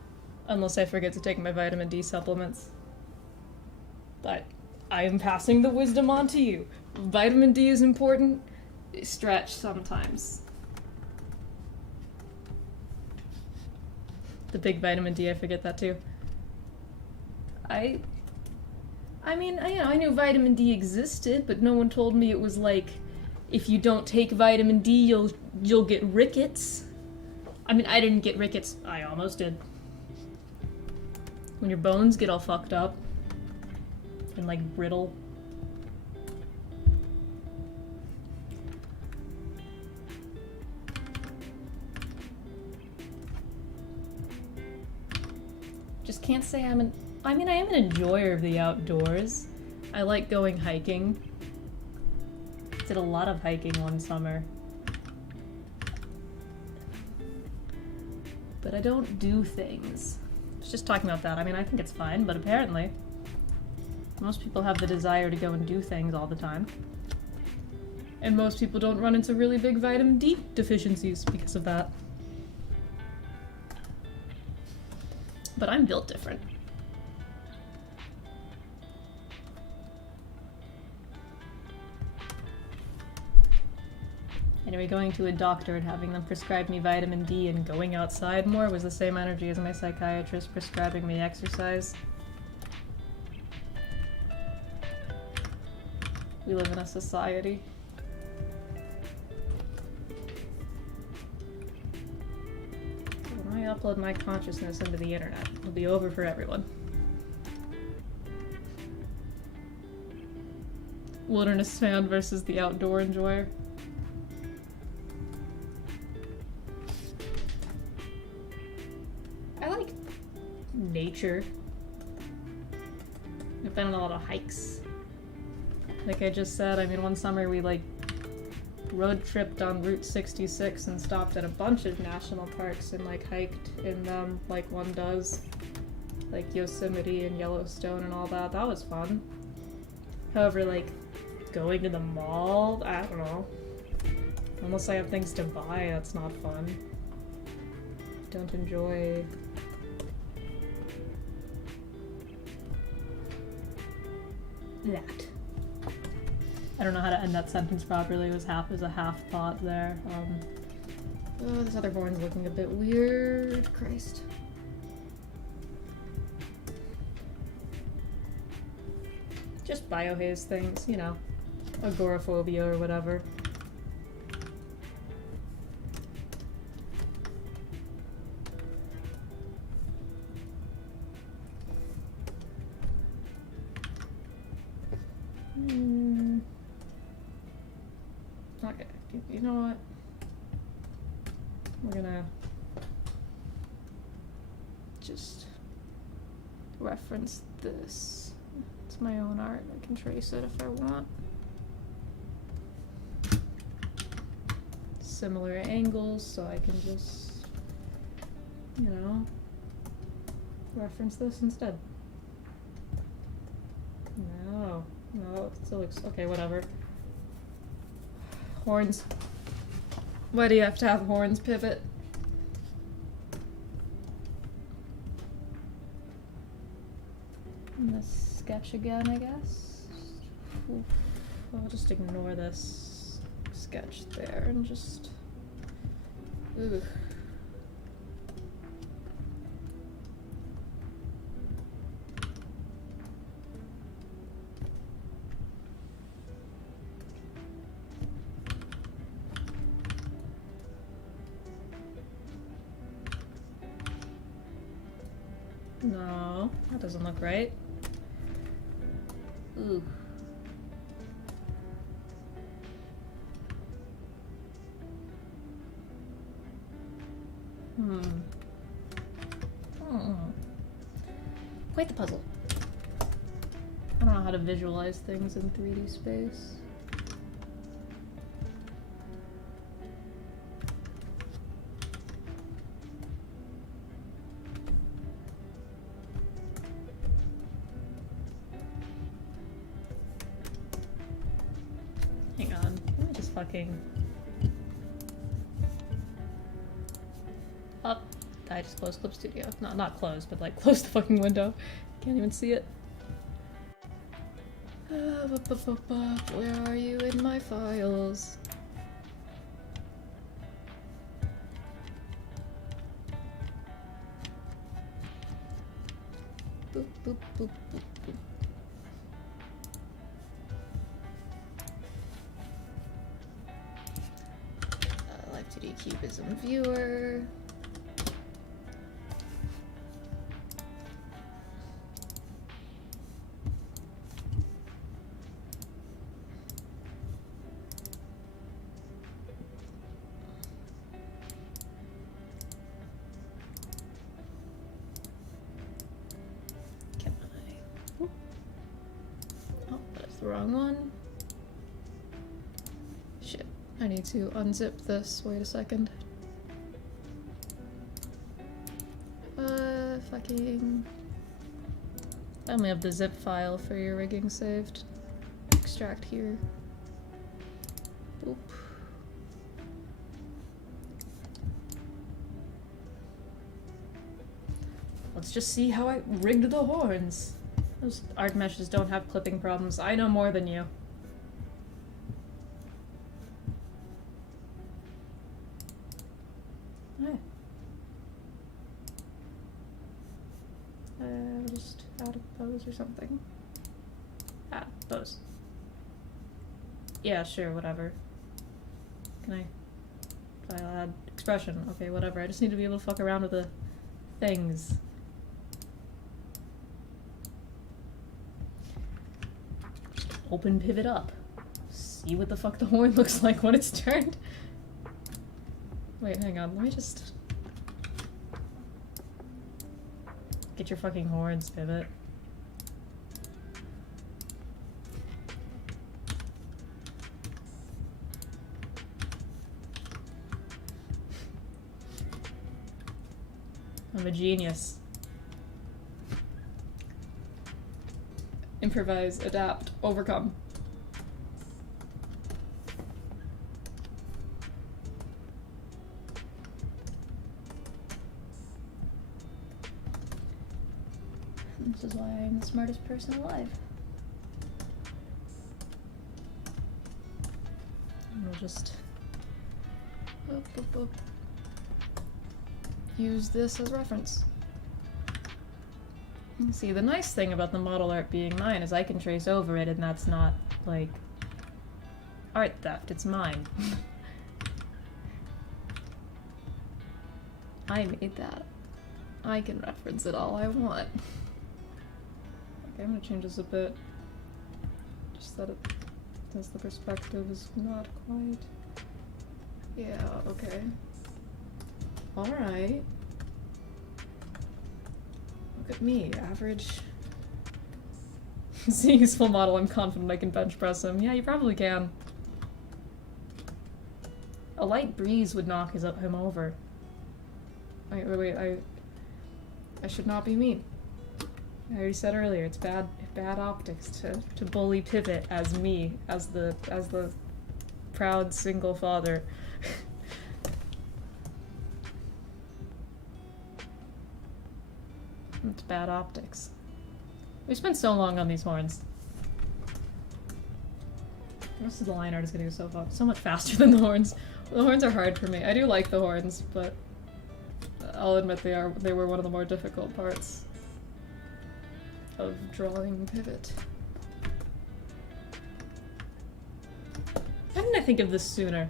unless I forget to take my vitamin D supplements. But I am passing the wisdom on to you. Vitamin D is important. Stretch sometimes. The big vitamin D, I forget that too. I mean, I knew vitamin D existed, but no one told me it was like, if you don't take vitamin D, you'll get rickets. I mean, I didn't get rickets. I almost did. When your bones get all fucked up and like brittle. Just can't say I am an enjoyer of the outdoors. I like going hiking. Did a lot of hiking one summer. But I don't do things. I was just talking about that. I mean, I think it's fine, but apparently most people have the desire to go and do things all the time. And most people don't run into really big vitamin D deficiencies because of that. But I'm built different. Anyway, going to a doctor and having them prescribe me vitamin D and going outside more was the same energy as my psychiatrist prescribing me exercise. We live in a society. When I upload my consciousness into the internet, it'll be over for everyone. Wilderness fan versus the outdoor enjoyer. I like nature. I've been on a lot of hikes. Like I just said, I mean, one summer we like road tripped on Route 66 and stopped at a bunch of national parks and like hiked in them like one does. Like Yosemite and Yellowstone and all that. That was fun. However, like going to the mall, I don't know. Unless I have things to buy, that's not fun. Don't enjoy that. I don't know how to end that sentence properly. It was a half thought there. Oh, this other horn's looking a bit weird. Christ. Just biohaze things, you know. Agoraphobia or whatever. Okay, you know what? We're gonna just reference this. It's my own art. I can trace it if I want. similar angles so I can just, you know, reference this instead. No, it still looks, okay, whatever. Horns. Why do you have to have horns, Pivot? And this sketch again, I guess. Oof. I'll just ignore this sketch there and just... Ooh. No, that doesn't look right. Ooh. Quite the puzzle. I don't know how to visualize things in 3D space. Hang on, let me just fucking... Up. I just closed Clip Studio. No, not closed, but like close the fucking window. Can't even see it. Where are you in my files? Boop, boop, boop, boop, boop. Live 2D Cubism viewer. The wrong one. Shit. I need to unzip this. Wait a second. Fucking... I only have the zip file for your rigging saved. Extract here. Boop. Let's just see how I rigged the horns. Those art meshes don't have clipping problems. I know more than you. Hey. Just add a pose or something. Add pose. Yeah, sure, whatever. Can I? File add expression. Okay, whatever. I just need to be able to fuck around with the things. Open pivot up. See what the fuck the horn looks like when it's turned. Wait, hang on, let me just... Get your fucking horns, Pivot. I'm a genius. Improvise, adapt, overcome. This is why I'm the smartest person alive. And we'll just use this as reference. See, the nice thing about the model art being mine is I can trace over it, and that's not, like, art theft, it's mine. I made that. I can reference it all I want. Okay, I'm gonna change this a bit. Just that it does the perspective is not quite... Yeah, okay. Alright. Look at me, average. Seeing his full model, I'm confident I can bench press him. Yeah, you probably can. A light breeze would knock him over. Wait, I should not be mean. I already said earlier, it's bad optics to bully Pivot as me, as the proud single father. It's bad optics. We spent so long on these horns. The rest of the line art is gonna go so much faster than the horns. The horns are hard for me. I do like the horns, but I'll admit they were one of the more difficult parts of drawing Pivot. Why didn't I think of this sooner?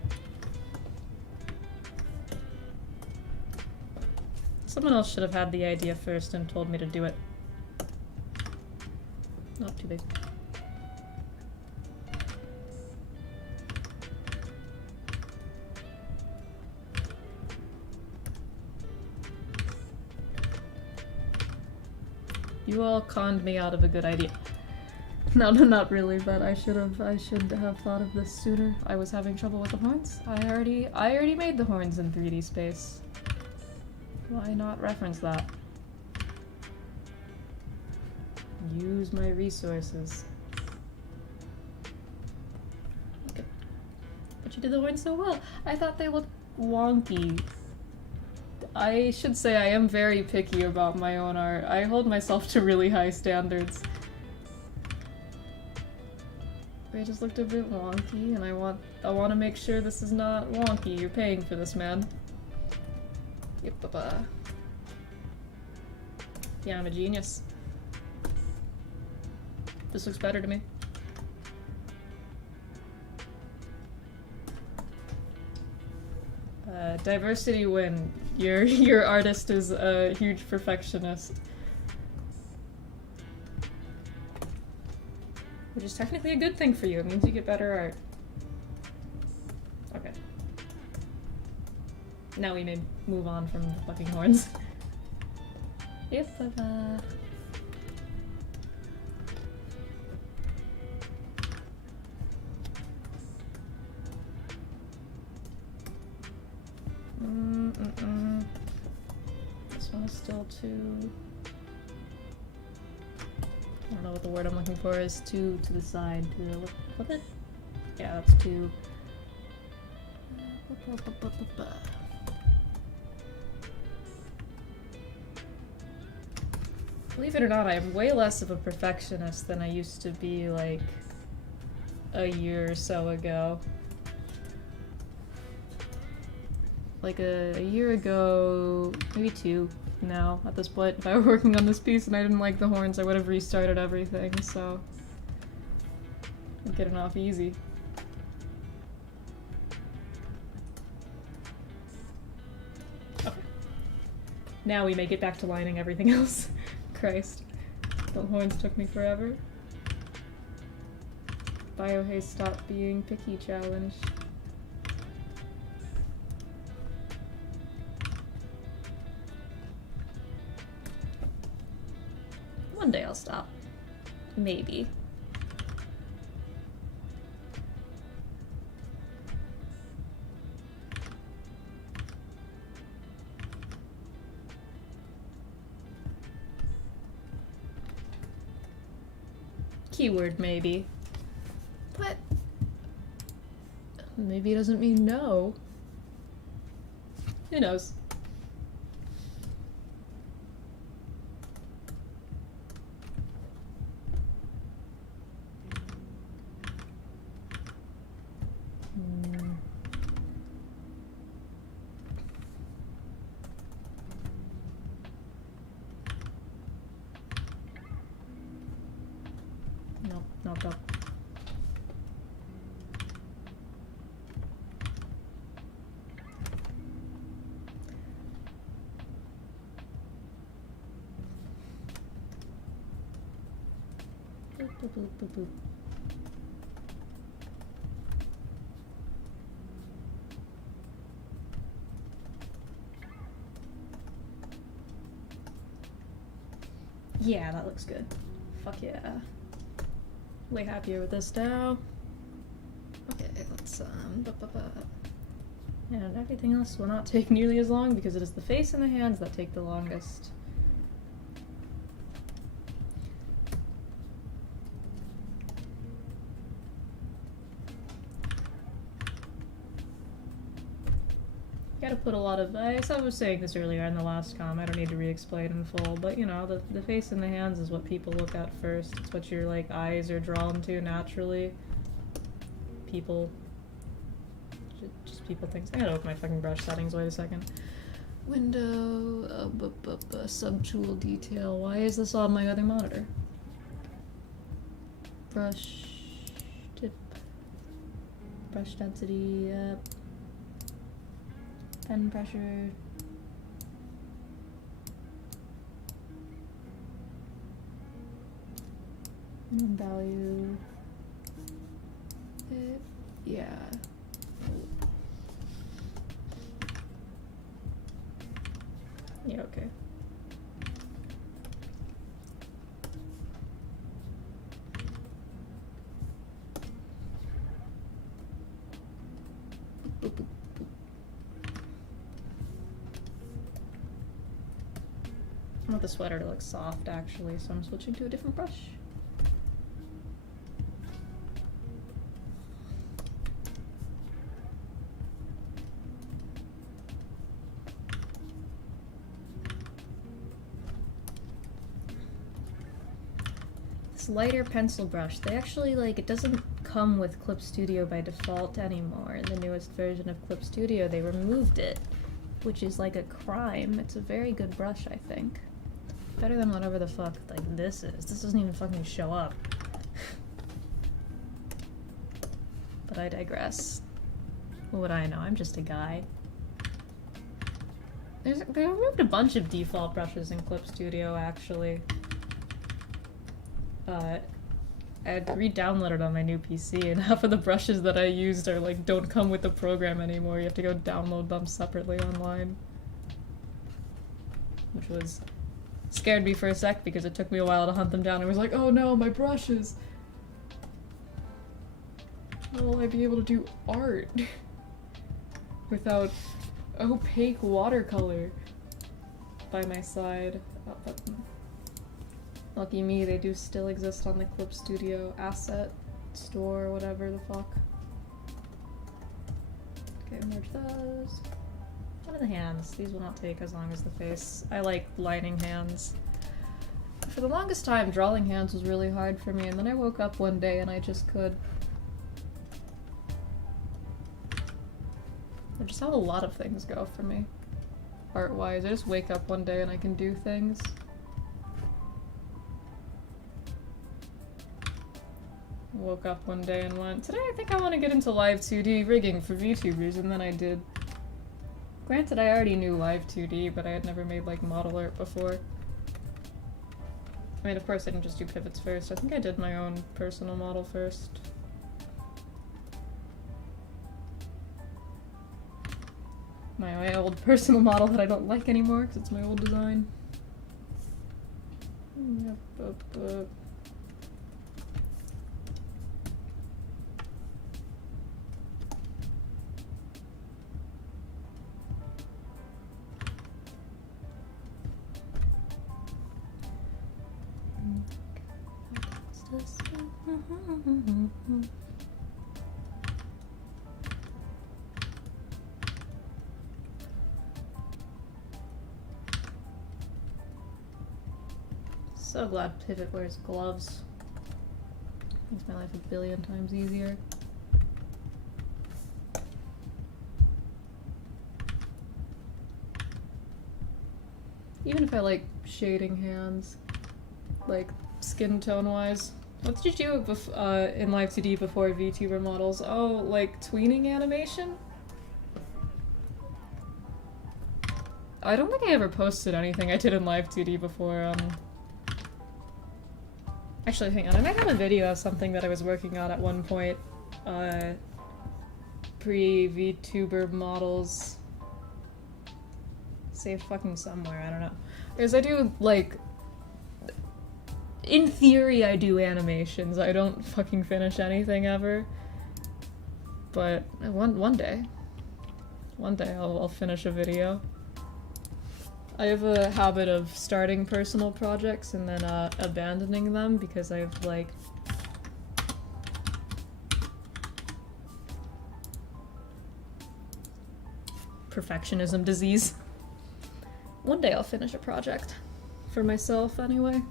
Someone else should have had the idea first and told me to do it. Not too big. You all conned me out of a good idea. No, not really, but I should have thought of this sooner. I was having trouble with the horns. I already made the horns in 3D space. Why not reference that? Use my resources. Okay. But you did the horns so well. I thought they looked wonky. I should say I am very picky about my own art. I hold myself to really high standards. They just looked a bit wonky, and I want to make sure this is not wonky. You're paying for this, man. Yep, baba. Yeah, I'm a genius. This looks better to me. Diversity win. Your artist is a huge perfectionist. Which is technically a good thing for you. It means you get better art. Okay. Now we may move on from the fucking horns. Yep, baba. This one is still too... I don't know what the word I'm looking for is. Too to the side. To the... What the? Yeah, that's too... Believe it or not, I'm way less of a perfectionist than I used to be, like, a year or so ago. Like a year ago, maybe 2 now, at this point. If I were working on this piece and I didn't like the horns, I would have restarted everything, so... I'm getting off easy. Okay. Now we may get back to lining everything else. Christ. The horns took me forever. Biohaze stopped being picky challenge. One day I'll stop. Maybe. Keyword, maybe. But maybe it doesn't mean no. Who knows? Nope, not that. Boop, boop, boop, boop, boop. Yeah, that looks good. Fuck yeah. Way happier with this now. Okay, let's And everything else will not take nearly as long because it is the face and the hands that take the longest. Gotta put a lot of, I was saying this earlier in the last I don't need to re-explain in full, but you know, the face and the hands is what people look at first. It's what your like eyes are drawn to naturally. People, just people things. I gotta open my fucking brush settings, wait a second. Window, subtool detail, why is this on my other monitor? Brush, tip, brush density, pen pressure. Minimum value. Yeah. Yeah, okay. Boop, boop, boop. I want the sweater to look soft actually, so I'm switching to a different brush. This lighter pencil brush, they actually like, it doesn't come with Clip Studio by default anymore. In the newest version of Clip Studio, they removed it, which is like a crime. It's a very good brush, I think. Better than whatever the fuck like this is. This doesn't even fucking show up. But I digress. What would I know? I'm just a guy. They removed a bunch of default brushes in Clip Studio actually. I had re-downloaded on my new PC and half of the brushes that I used are like don't come with the program anymore. You have to go download them separately online. Which was scared me for a sec because it took me a while to hunt them down. I was like, oh no, my brushes! How will I be able to do art without opaque watercolor by my side? Oh, but lucky me, they do still exist on the Clip Studio asset store, whatever the fuck. Okay, merge those. What are the hands? These will not take as long as the face. I like lining hands. For the longest time, drawing hands was really hard for me, and then I woke up one day and I just could. I just how a lot of things go for me. Art-wise, I just wake up one day and I can do things. Woke up one day and went, today I think I want to get into live 2D rigging for VTubers, and then I did. Granted, I already knew live 2D, but I had never made like model art before. I mean, of course I didn't just do pivots first. I think I did my own personal model first. My old personal model that I don't like anymore because it's my old design. Yep. So glad Pivot wears gloves. Makes my life a billion times easier. Even if I like shading hands, like skin tone wise. What did you do in Live 2D before VTuber models? Oh, like tweening animation? I don't think I ever posted anything I did in Live 2D before, Actually, hang on, I might have a video of something that I was working on at one point, pre-VTuber models. Saved fucking somewhere, I don't know. Because I do, like, in theory I do animations, I don't fucking finish anything ever. But one day. One day I'll finish a video. I have a habit of starting personal projects and then abandoning them because I have like perfectionism disease. One day I'll finish a project. For myself, anyway.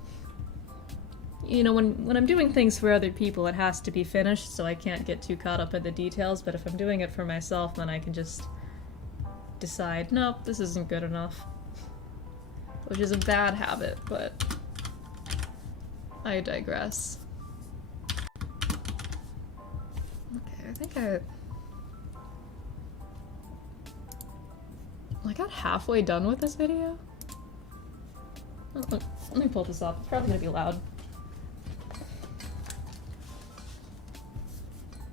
You know, when I'm doing things for other people, it has to be finished, so I can't get too caught up in the details, but if I'm doing it for myself, then I can just decide, nope, this isn't good enough. Which is a bad habit, but I digress. Okay, I think I got halfway done with this video? Oh, let me pull this up. It's probably gonna be loud.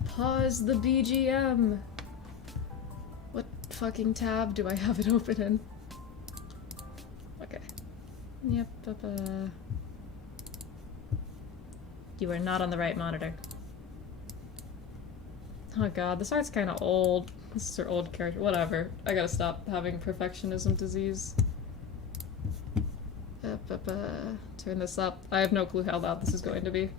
Pause the BGM! What fucking tab do I have it open in? Okay. Yep, You are not on the right monitor. Oh god, this art's kinda old. This is her old character. Whatever. I gotta stop having perfectionism disease. Turn this up. I have no clue how loud this is going to be.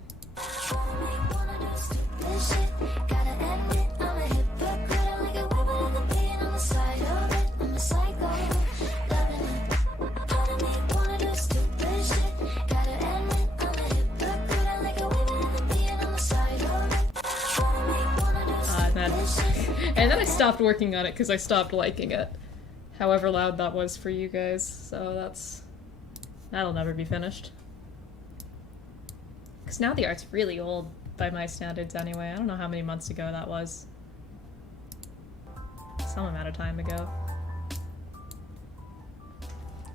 And then I stopped working on it because I stopped liking it. However loud that was for you guys, so that'll never be finished. Because now the art's really old by my standards anyway. I don't know how many months ago that was. Some amount of time ago.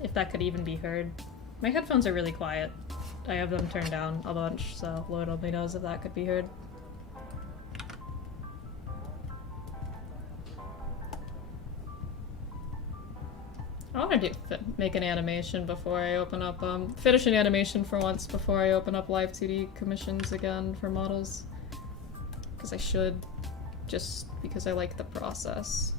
If that could even be heard. My headphones are really quiet. I have them turned down a bunch, so Lord only knows if that could be heard. I want to make an animation before I open up, finish an animation for once before I open up live 2D commissions again for models. Because I should, just because I like the process.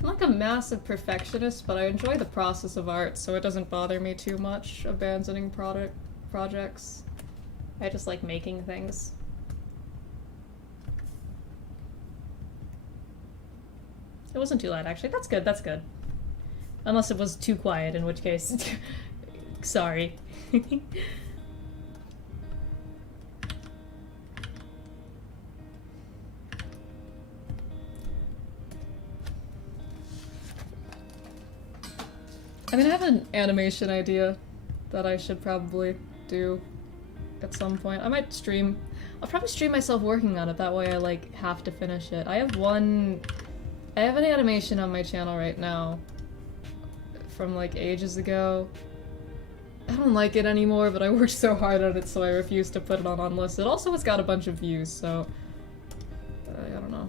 I'm like a massive perfectionist, but I enjoy the process of art, so it doesn't bother me too much abandoning projects. I just like making things. It wasn't too loud, actually. That's good, that's good. Unless it was too quiet, in which case... sorry. I mean, I have an animation idea that I should probably do at some point. I might stream... I'll probably stream myself working on it, that way I, like, have to finish it. I have an animation on my channel right now from like ages ago. I don't like it anymore, but I worked so hard on it, so I refuse to put it on unlisted. Also, it's got a bunch of views, so I don't know.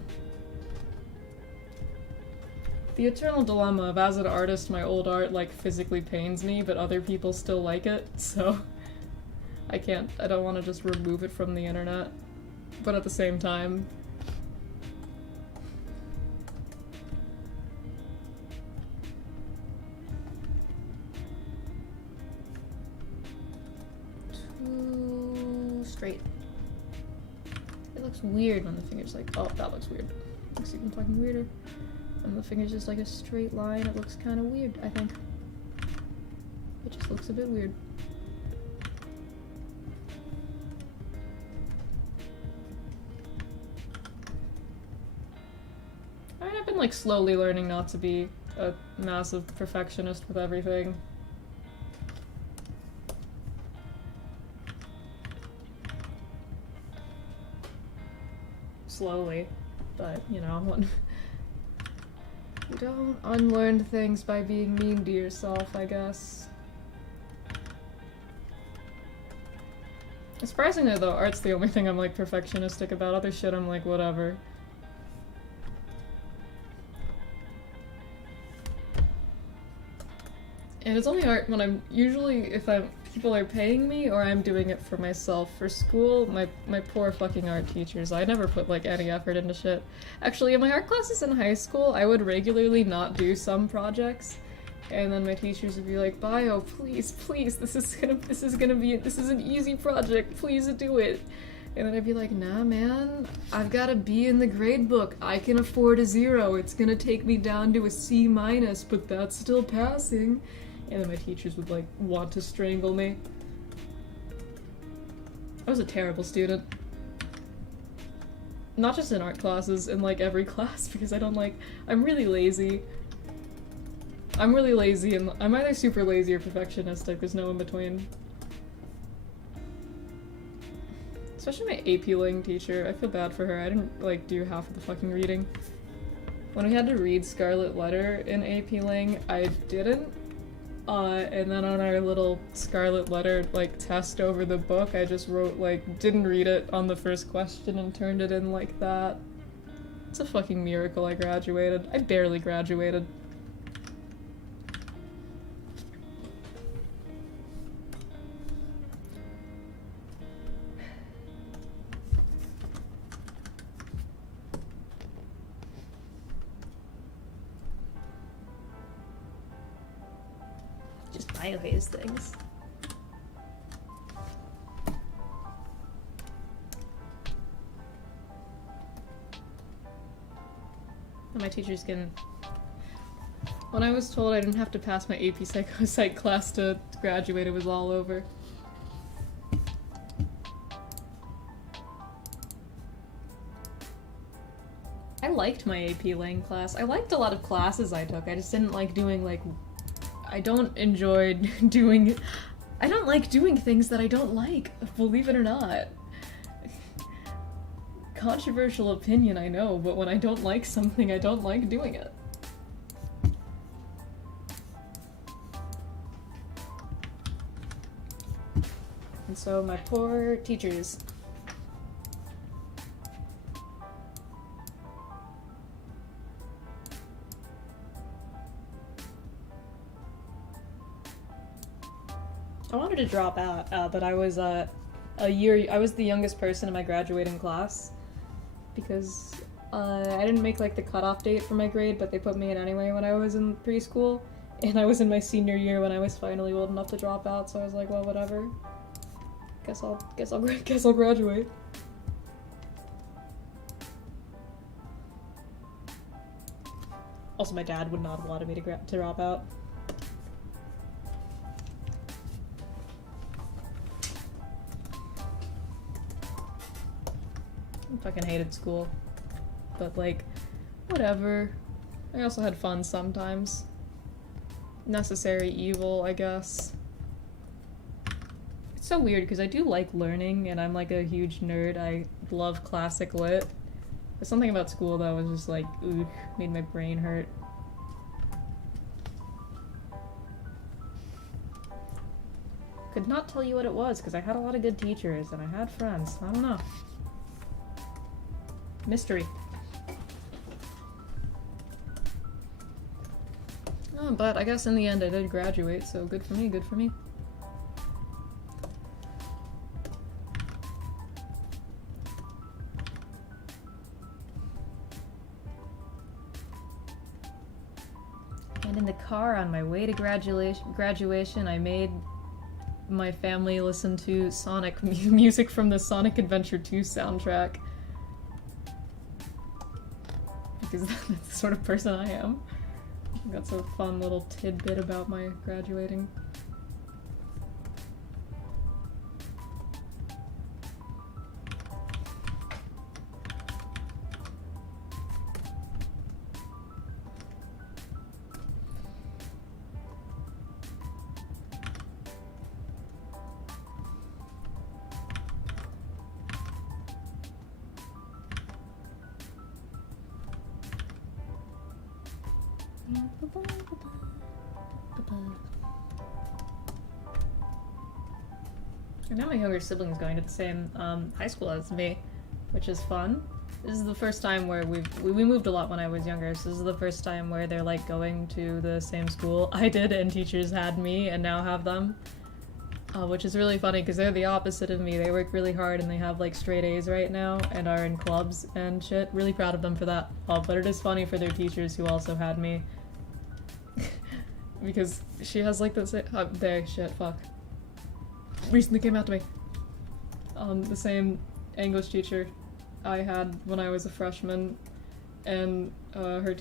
The eternal dilemma of, as an artist, my old art like physically pains me, but other people still like it, so I don't want to just remove it from the internet. But at the same time, straight. It looks weird when the finger's like, oh, that looks weird. Looks even fucking weirder. When the finger's just like a straight line, it looks kind of weird, I think. It just looks a bit weird. I mean, I've been like slowly learning not to be a massive perfectionist with everything. Slowly, but you know, you don't unlearn things by being mean to yourself, I guess. Surprisingly though, art's the only thing I'm like perfectionistic about. Other shit I'm like, whatever. And it's only art when I'm usually, if I'm people are paying me or I'm doing it for myself. For school, my poor fucking art teachers, I never put like any effort into shit. Actually, in my art classes in high school, I would regularly not do some projects, and then my teachers would be like, "Bio, please, please, this is an easy project, please do it." And then I'd be like, "Nah, man, I've got a B in the grade book. I can afford a 0. It's gonna take me down to a C minus, but that's still passing." And then my teachers would, like, want to strangle me. I was a terrible student. Not just in art classes, in, like, every class, because I'm really lazy. I'm really lazy, and I'm either super lazy or perfectionistic. There's no in between. Especially my AP Lang teacher. I feel bad for her. I didn't, like, do half of the fucking reading. When we had to read Scarlet Letter in AP Lang, I didn't. And then on our little Scarlet Letter, like, test over the book, I just wrote, like, didn't read it on the first question and turned it in like that. It's a fucking miracle I graduated. I barely graduated. Biohaze things. And my teachers can... When I was told I didn't have to pass my AP Psych class to graduate, it was all over. I liked my AP Lang class. I liked a lot of classes I took. I just didn't like doing, like... I don't enjoy doing... I don't like doing things that I don't like, believe it or not. Controversial opinion, I know, but when I don't like something, I don't like doing it. And so my poor teachers. I wanted to drop out, but I was I was the youngest person in my graduating class because I didn't make like the cutoff date for my grade, but they put me in anyway when I was in preschool, and I was in my senior year when I was finally old enough to drop out. So I was like, well, whatever. Guess I'll graduate. Also, my dad would not have wanted me to drop out. I fucking hated school. But, like, whatever. I also had fun sometimes. Necessary evil, I guess. It's so weird, because I do like learning, and I'm, like, a huge nerd. I love classic lit. But something about school, though, was just, like, ooh, made my brain hurt. Could not tell you what it was, because I had a lot of good teachers, and I had friends. I don't know. Mystery. Oh, but I guess in the end I did graduate, so good for me, good for me. And in the car on my way to graduation, I made my family listen to Sonic music from the Sonic Adventure 2 soundtrack. Because that's the sort of person I am. That's a fun little tidbit about my graduating. And now my younger sibling's going to the same high school as me, which is fun. This is the first time where we moved a lot when I was younger, so this is the first time where they're like going to the same school I did and teachers had me and now have them. which is really funny because they're the opposite of me. They work really hard and they have like straight A's right now and are in clubs and shit. Really proud of them for that. But it is funny for their teachers who also had me. Because she has like the same- there, shit, fuck. Recently came out to me. The same English teacher I had when I was a freshman, and her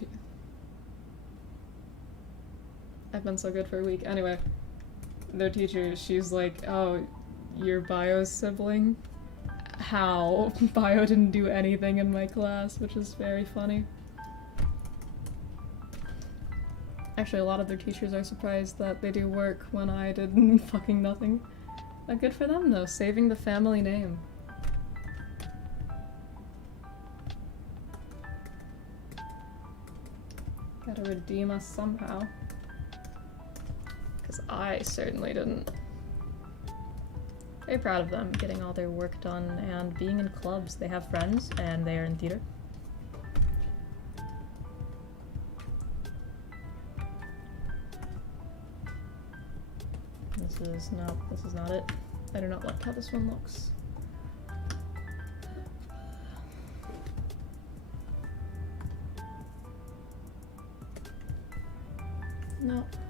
I've been so good for a week. Anyway, their teacher, she's like, oh, your bio sibling? How? Bio didn't do anything in my class, which is very funny. Actually, a lot of their teachers are surprised that they do work when I did fucking nothing. Good for them, though, saving the family name. Gotta redeem us somehow. Because I certainly didn't. Very proud of them, getting all their work done and being in clubs. They have friends, and they are in theater. This is not it. I do not like how this one looks.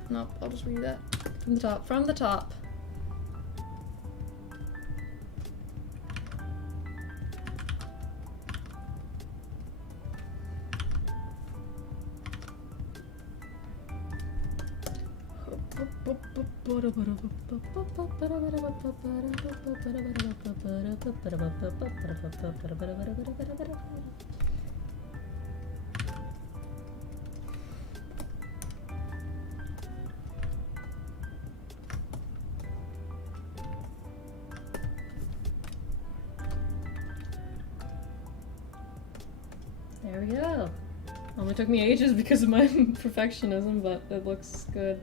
No, I'll just read that. From the top. From the top. There we go. Only took me ages because of my perfectionism, but it looks good.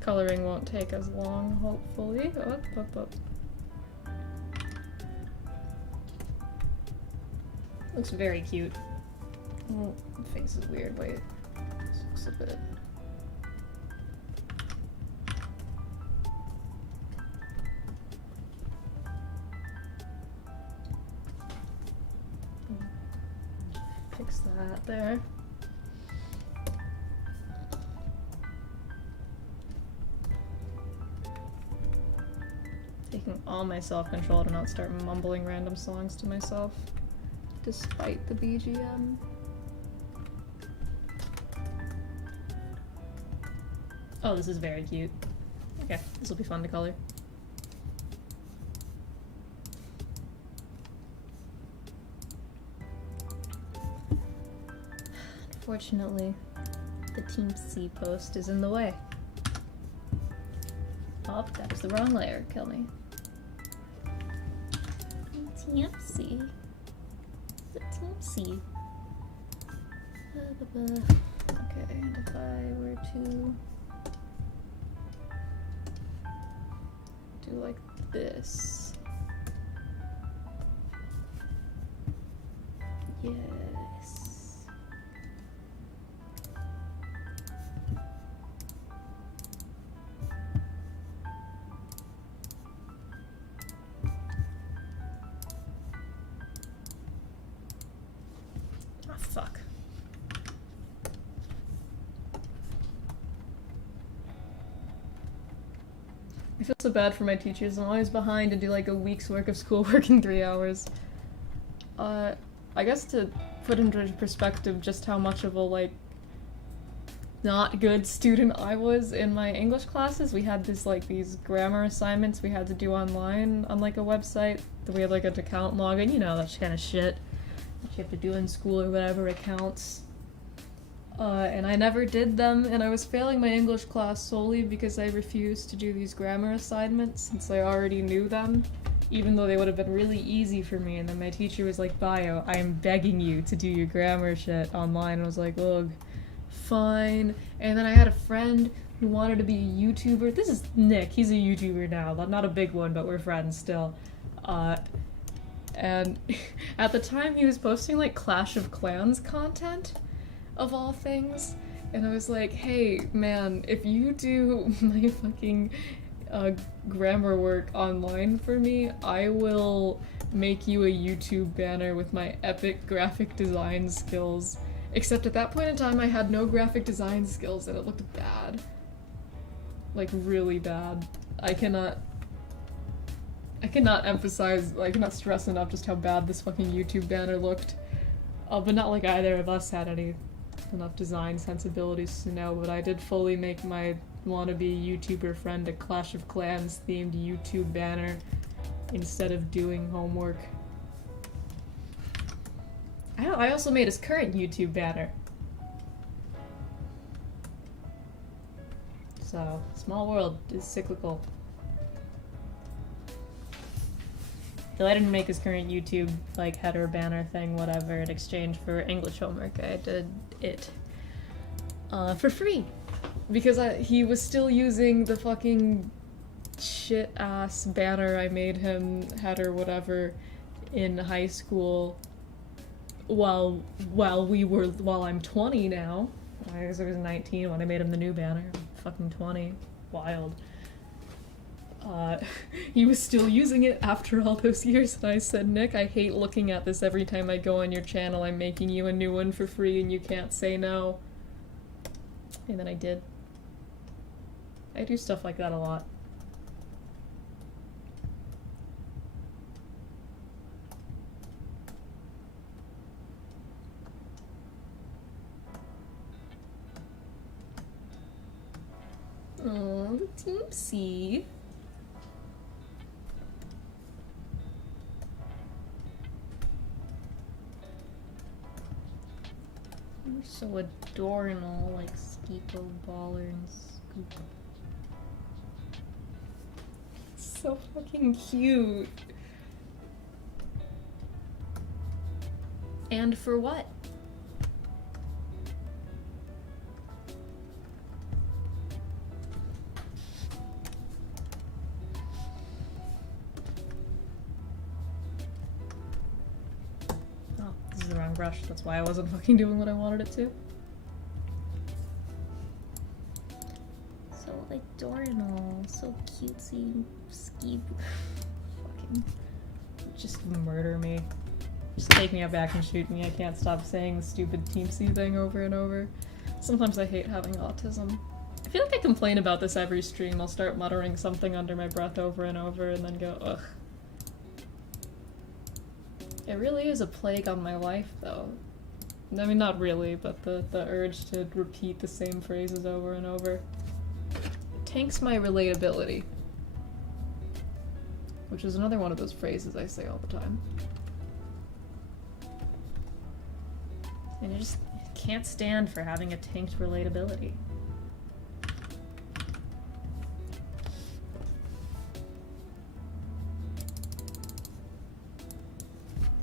Coloring won't take as long, hopefully. Looks very cute. Oh, the face is weird. Wait. This looks a bit... Fix that there. Taking all my self-control to not start mumbling random songs to myself, despite the BGM. Oh, this is very cute. Okay, this will be fun to color. Unfortunately, the Team C post is in the way. Oh, that was the wrong layer. Kill me. Team C. The Team C. Okay, and if I were to do like this. Yes. Fuck. I feel so bad for my teachers. I'm always behind to do like a week's work of schoolwork in 3 hours. I guess to put into perspective just how much of a like not good student I was in my English classes, we had this like these grammar assignments we had to do online on like a website that we had like an account login, you know, that kind of shit that you have to do in school or whatever accounts. And I never did them, and I was failing my English class solely because I refused to do these grammar assignments since I already knew them, even though they would have been really easy for me. And then my teacher was like, Bio, I am begging you to do your grammar shit online. And I was like, ugh, fine. And then I had a friend who wanted to be a YouTuber. This is Nick, he's a YouTuber now, not a big one, but we're friends still. And at the time he was posting like Clash of Clans content, of all things, and I was like, hey man, if you do my fucking grammar work online for me, I will make you a YouTube banner with my epic graphic design skills. Except at that point in time, I had no graphic design skills and it looked bad. Like, really bad. I cannot emphasize, I cannot stress enough just how bad this fucking YouTube banner looked. But not like either of us had enough design sensibilities to know, but I did fully make my wannabe YouTuber friend a Clash of Clans themed YouTube banner instead of doing homework. I also made his current YouTube banner. So, small world is cyclical. Though I didn't make his current YouTube, like, header banner thing, whatever, in exchange for English homework. I did it for free. Because he was still using the fucking shit-ass banner I made him, header, whatever, in high school while I'm 20 now. I guess I was 19 when I made him the new banner. I'm fucking 20. Wild. He was still using it after all those years, and I said, Nick, I hate looking at this every time I go on your channel. I'm making you a new one for free and you can't say no. And then I did. I do stuff like that a lot. Oh, the Team C. You're so adorable, like Skeepo, Baller, and Scoop. So fucking cute. And for what? Oh, this is the wrong brush. That's why I wasn't fucking doing what I wanted it to. So adorable, so cutesy, skeep. Fucking just murder me. Just take me out back and shoot me. I can't stop saying the stupid Team C thing over and over. Sometimes I hate having autism. I feel like I complain about this every stream. I'll start muttering something under my breath over and over and then go, ugh. It really is a plague on my life, though. I mean, not really, but the urge to repeat the same phrases over and over. It tanks my relatability. Which is another one of those phrases I say all the time. And I just can't stand for having a tanked relatability.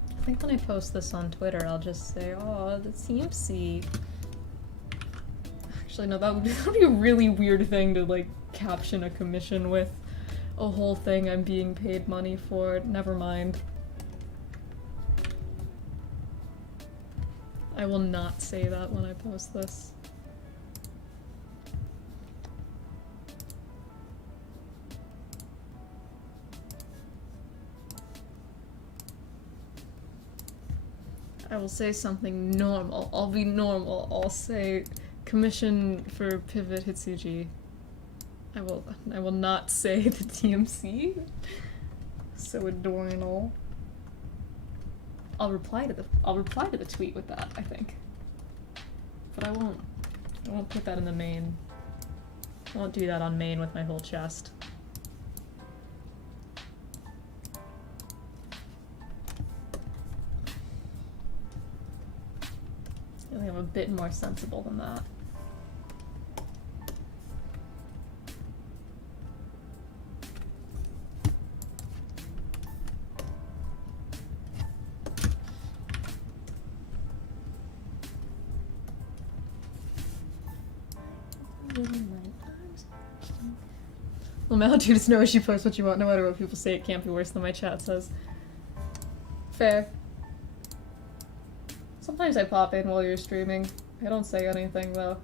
I think when I post this on Twitter, I'll just say, oh, the CMC. Actually, no, that would be a really weird thing to, like, caption a commission with. A whole thing I'm being paid money for. Never mind. I will not say that when I post this. I will say something normal. I'll be normal. I'll say commission for Pivot Hitsuji. I will not say the TMC. So adorable. I'll reply to the tweet with that, I think. But I won't put that in the main. I won't do that on main with my whole chest. I think I'm a bit more sensible than that. Well, Malitude is no issue, post what you want, no matter what people say, it can't be worse than my chat says. Fair. Sometimes I pop in while you're streaming. I don't say anything, though.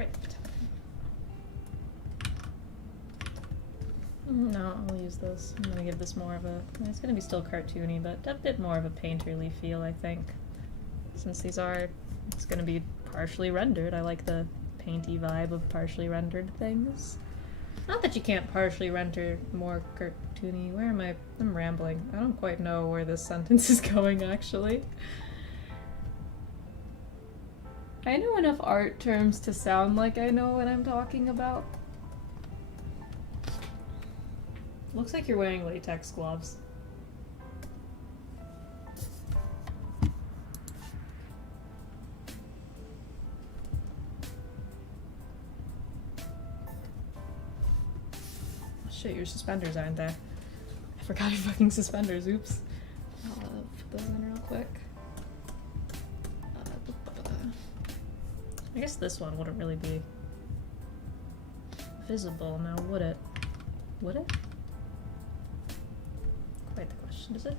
Right. No, I'll use this. I'm gonna give this more of a... It's gonna be still cartoony, but a bit more of a painterly feel, I think. Since these are... It's gonna be partially rendered. I like the painty vibe of partially rendered things. Not that you can't partially render more cartoony. Where am I? I'm rambling. I don't quite know where this sentence is going, actually. I know enough art terms to sound like I know what I'm talking about. Looks like you're wearing latex gloves. Shit, your suspenders aren't there. I forgot your fucking suspenders, oops. I'll put those in real quick. I guess this one wouldn't really be visible now, would it? Would it? Quite the question, is it?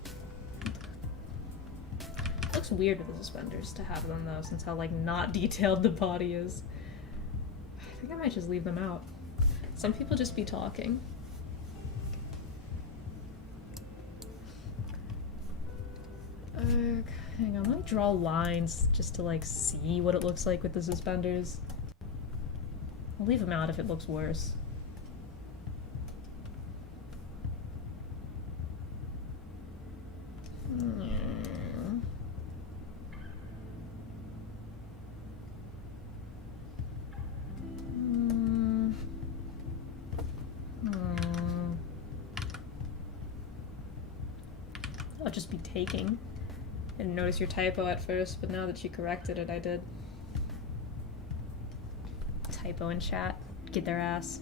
It looks weird with the suspenders to have them though, since how like not detailed the body is. I think I might just leave them out. Some people just be talking. Hang on, let me draw lines just to like see what it looks like with the suspenders. I'll leave them out if it looks worse. I'll just be taking. I didn't notice your typo at first, but now that you corrected it, I did. Typo in chat. Get their ass.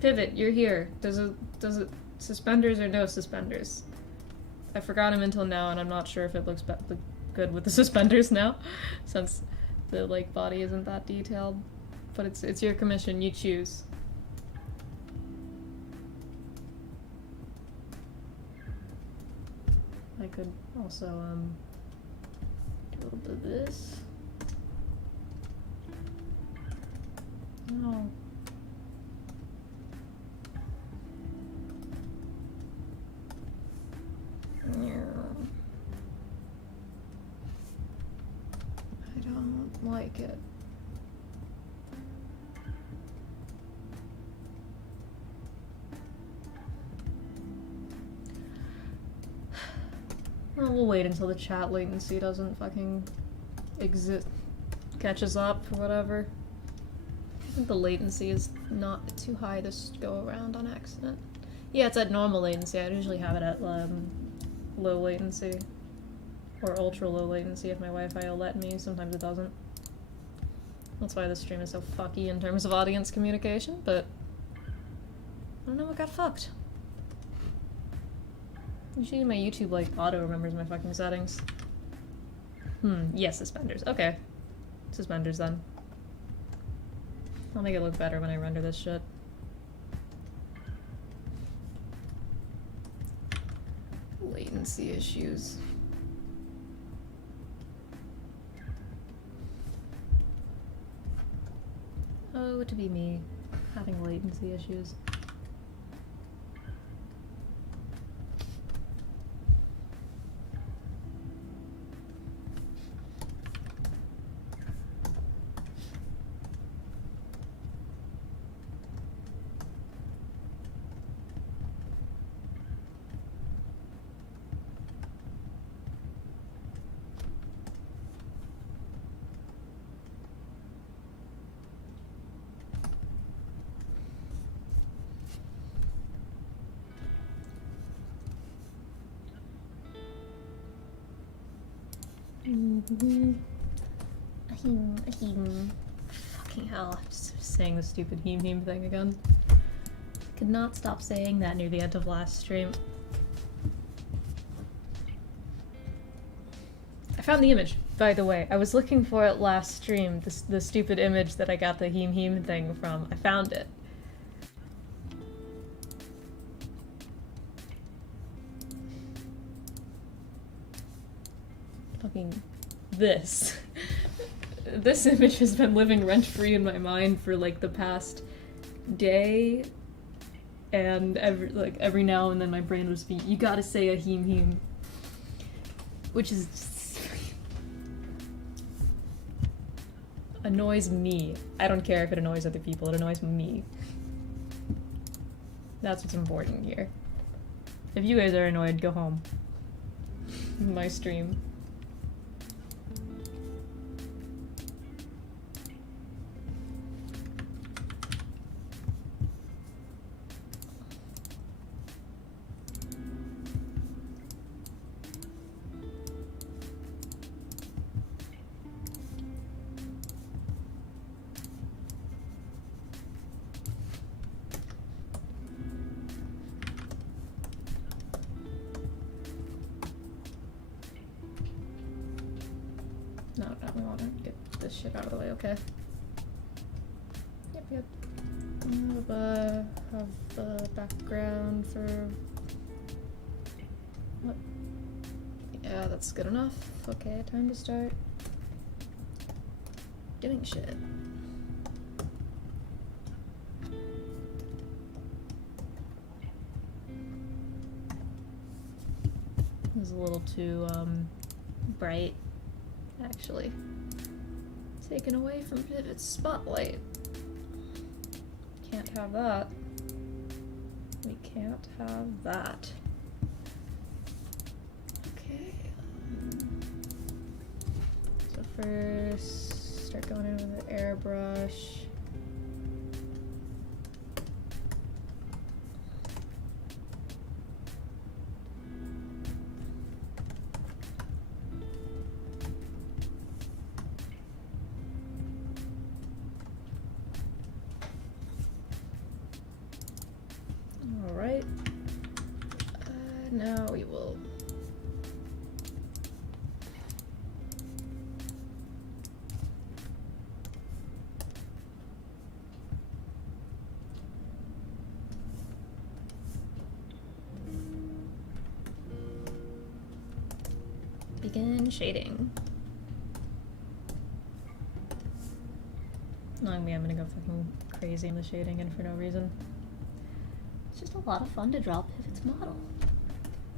Pivot, you're here. Does it suspenders or no suspenders? I forgot him until now, and I'm not sure if it looks good with the suspenders now, since the like body isn't that detailed. But it's your commission. You choose. I could also do a little bit of this. Oh. I don't like it. Well, we'll wait until the chat latency doesn't fucking catches up or whatever. I think the latency is not too high this go around on accident. Yeah, it's at normal latency. I usually have it at low latency. Or ultra low latency if my Wi-Fi will let me. Sometimes it doesn't. That's why this stream is so fucky in terms of audience communication, but I don't know what got fucked. Usually my YouTube like auto remembers my fucking settings. Yes, suspenders. Okay. Suspenders then. I'll make it look better when I render this shit. Latency issues. Oh, to be me, having latency issues. Heem. Fucking hell, I'm just saying the stupid heem thing again. Could not stop saying that near the end of last stream. I found the image, by the way. I was looking for it last stream, the stupid image that I got the heem thing from. I found it. Fucking this. This image has been living rent-free in my mind for like the past day, and every now and then my brain would be, you gotta say a heem, which is annoys me. I don't care if it annoys other people, it annoys me. That's what's important here. If you guys are annoyed, go home. My stream. No, we want to get this shit out of the way, okay. Yep. Have the background for... What? Yeah, that's good enough. Okay, time to start doing shit. It was a little too, bright. Actually, taken away from its spotlight. Can't have that. We can't have that. Okay. So first, start going in with the airbrush. Alright, now we will begin shading. Knowing me, I'm gonna go fucking crazy in the shading and for no reason. It's just a lot of fun to draw Pivot's model.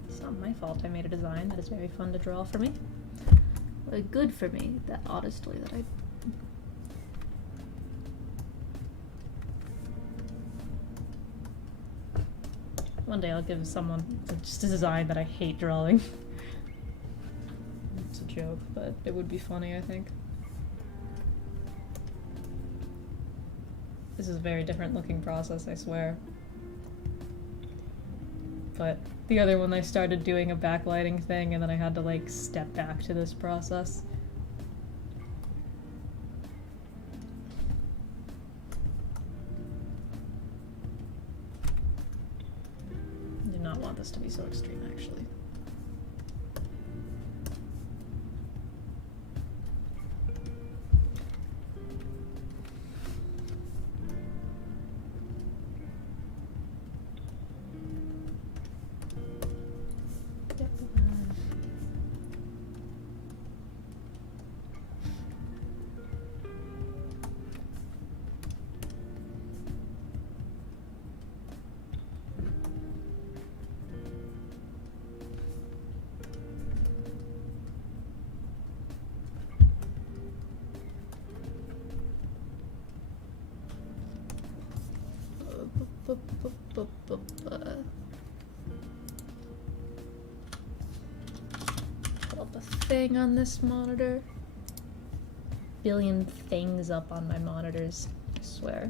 It's not my fault I made a design that is very fun to draw for me. But good for me, that honestly, that I... One day I'll give someone just a design that I hate drawing. It's a joke, but it would be funny, I think. This is a very different looking process, I swear. But the other one I started doing a backlighting thing and then I had to like step back to this process. I do not want this to be so extreme, actually. Pull up a thing on this monitor. Billion things up on my monitors, I swear.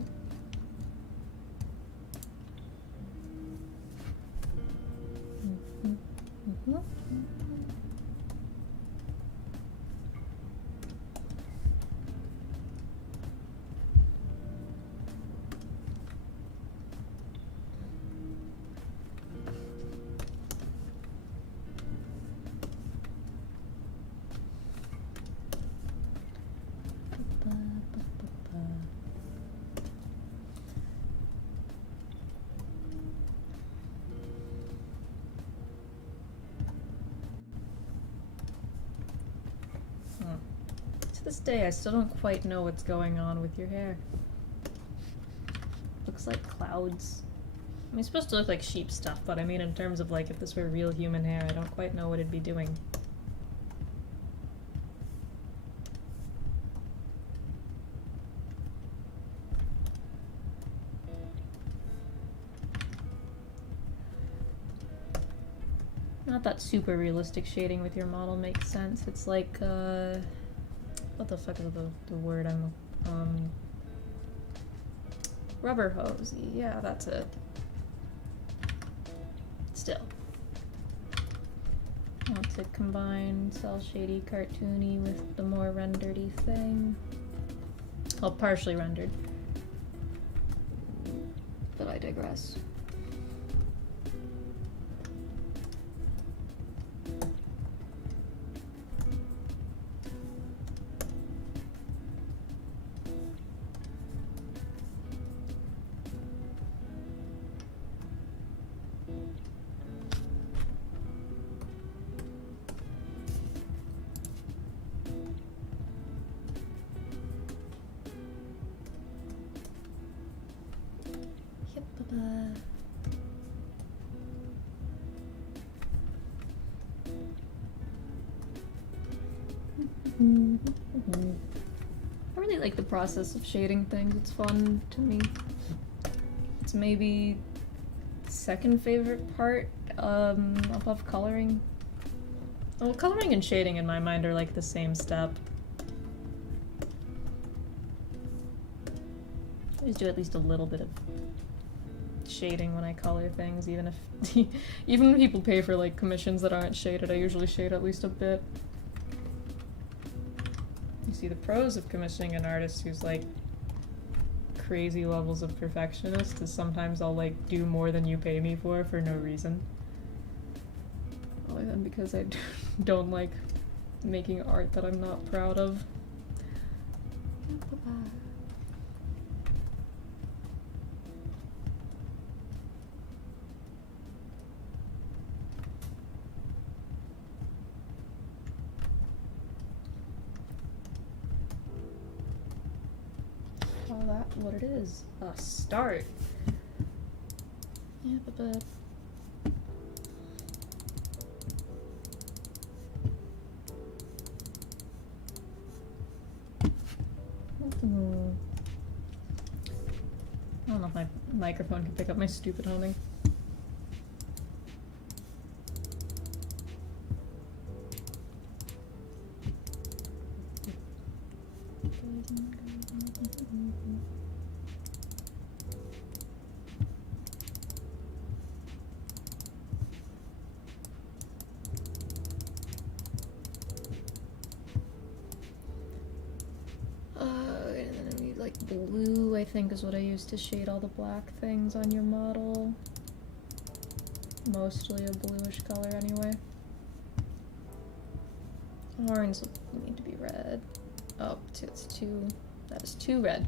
this day, I still don't quite know what's going on with your hair. Looks like clouds. I mean, it's supposed to look like sheep stuff, but I mean in terms of like if this were real human hair, I don't quite know what it'd be doing. Not that super realistic shading with your model makes sense. It's like, what the fuck is the word I'm, rubber hosey. Yeah, that's it. Still. I want to combine cell shady cartoony with the more rendered-y thing. Well, partially rendered. But I digress. I really like the process of shading things. It's fun to me. It's maybe second favorite part above coloring. Well, coloring and shading in my mind are like the same step. I always do at least a little bit of shading when I color things, even if even when people pay for like commissions that aren't shaded, I usually shade at least a bit. You see, the pros of commissioning an artist who's like crazy levels of perfectionist is sometimes I'll like do more than you pay me for no reason. Only then because I don't like making art that I'm not proud of. Call that what it is. A start. Yeah, but I don't know if my microphone can pick up my stupid humming. And then I need like blue, I think is what I use to shade all the black things on your model. Mostly a bluish color anyway. Horns need to be red. Oh, it's too, that is too red.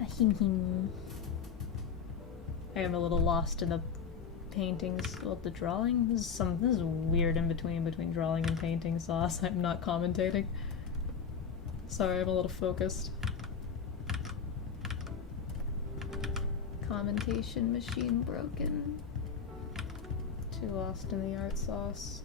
A heem. I am a little lost in the paintings. Well, the drawing? This is weird in between drawing and painting sauce. I'm not commentating. Sorry, I'm a little focused. Commentation machine broken. Too lost in the art sauce.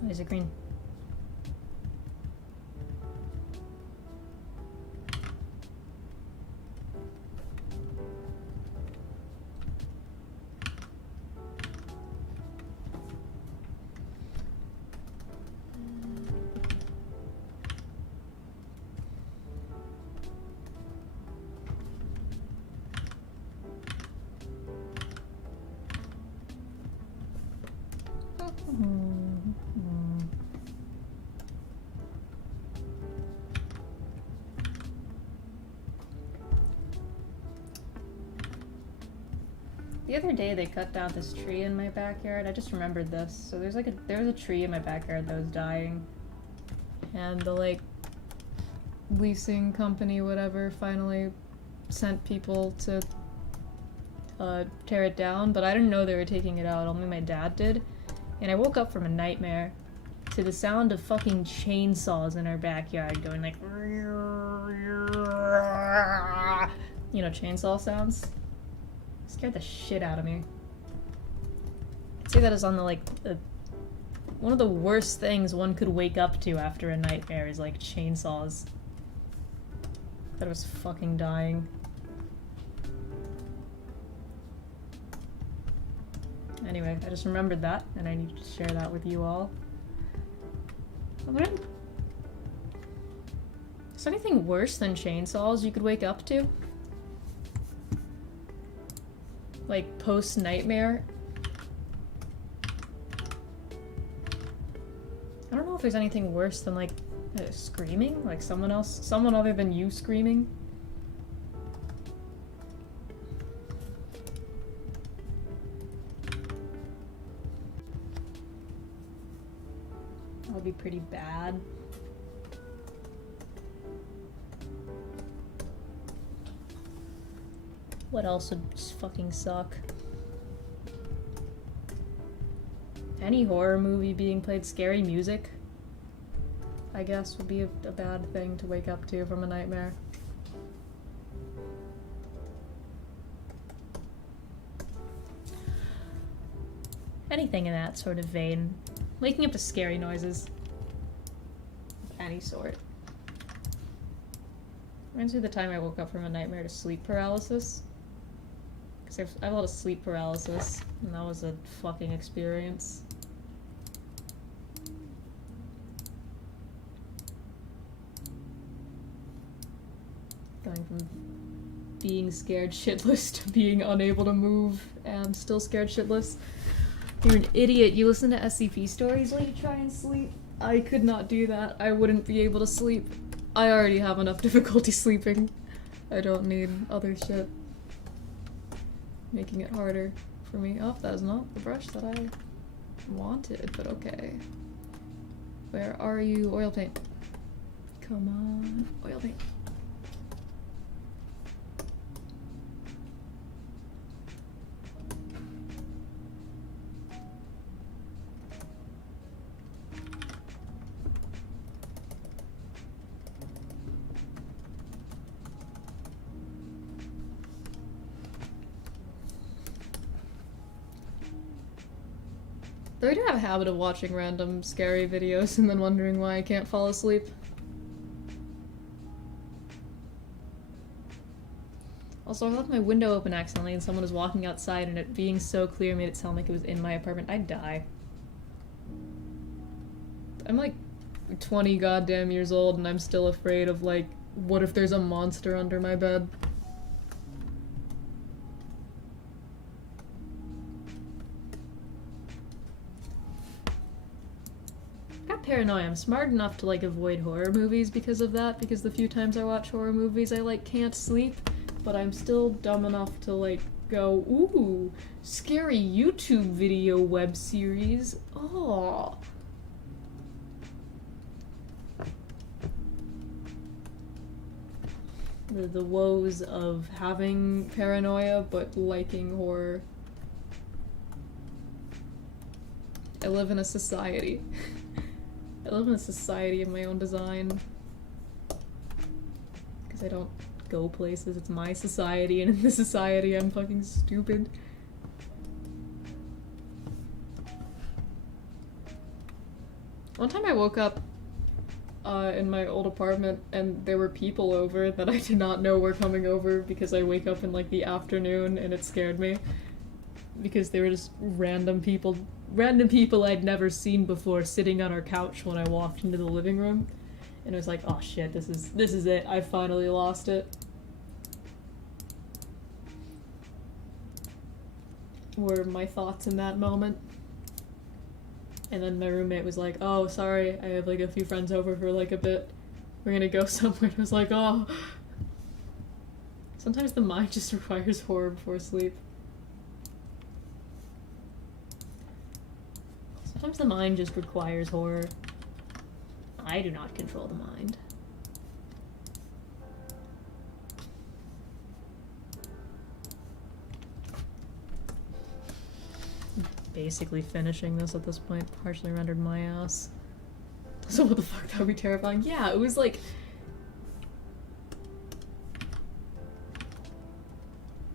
Why is it green? The other day they cut down this tree in my backyard. I just remembered this. So there was a tree in my backyard that was dying. And the like leasing company, whatever, finally sent people to tear it down, but I didn't know they were taking it out, only my dad did. And I woke up from a nightmare to the sound of fucking chainsaws in our backyard going like, you know, chainsaw sounds. Scared the shit out of me. I'd say that is on the like one of the worst things one could wake up to after a nightmare is like chainsaws. That was fucking dying. Anyway, I just remembered that and I need to share that with you all. Is there anything worse than chainsaws you could wake up to? Like post-nightmare? I don't know if there's anything worse than like screaming? Like someone other than you screaming? That would be pretty bad. What else would just fucking suck? Any horror movie being played scary music, I guess, would be a bad thing to wake up to from a nightmare. Anything in that sort of vein. Waking up to scary noises. Of any sort. Reminds me of the time I woke up from a nightmare to sleep paralysis. Because I have a lot of sleep paralysis, and that was a fucking experience. Going from being scared shitless to being unable to move and still scared shitless. You're an idiot. You listen to SCP stories while you try and sleep. I could not do that. I wouldn't be able to sleep. I already have enough difficulty sleeping. I don't need other shit making it harder for me. Oh, that is not the brush that I wanted, but okay. Where are you? Oil paint. Come on. Oil paint. Though I do have a habit of watching random scary videos and then wondering why I can't fall asleep. Also, I left my window open accidentally and someone was walking outside and it being so clear made it sound like it was in my apartment. I'd die. I'm like 20 goddamn years old and I'm still afraid of like, what if there's a monster under my bed? have paranoia. I'm smart enough to like avoid horror movies because of that, because the few times I watch horror movies I like can't sleep, but I'm still dumb enough to like go, ooh, scary YouTube video web series. Oh. The woes of having paranoia but liking horror. I live in a society. I live in a society of my own design. Because I don't go places, it's my society, and in this society I'm fucking stupid. One time I woke up in my old apartment and there were people over that I did not know were coming over because I wake up in like the afternoon and it scared me. Because they were just random people I'd never seen before sitting on our couch when I walked into the living room. And it was like, oh shit, this is it. I finally lost it. Were my thoughts in that moment. And then my roommate was like, oh, sorry, I have like a few friends over for like a bit. We're gonna go somewhere. And I was like, oh. Sometimes the mind just requires horror before sleep. Sometimes the mind just requires horror. I do not control the mind. Basically finishing this at this point partially rendered my ass. So what the fuck, that would be terrifying. Yeah, it was like...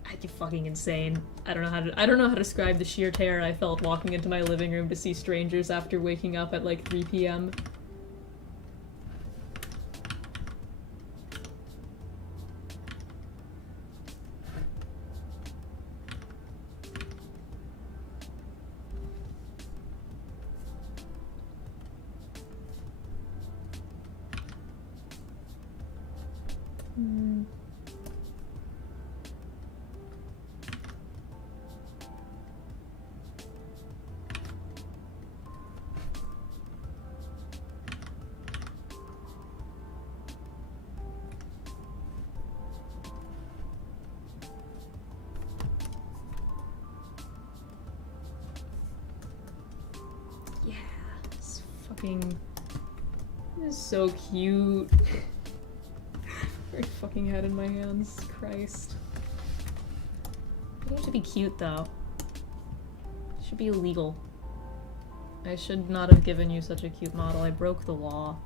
I'd be fucking insane. I don't know how to describe the sheer terror I felt walking into my living room to see strangers after waking up at like 3 p.m. This is so cute. Very fucking head in my hands. Christ. I need to be cute though. It should be illegal. I should not have given you such a cute model. I broke the law.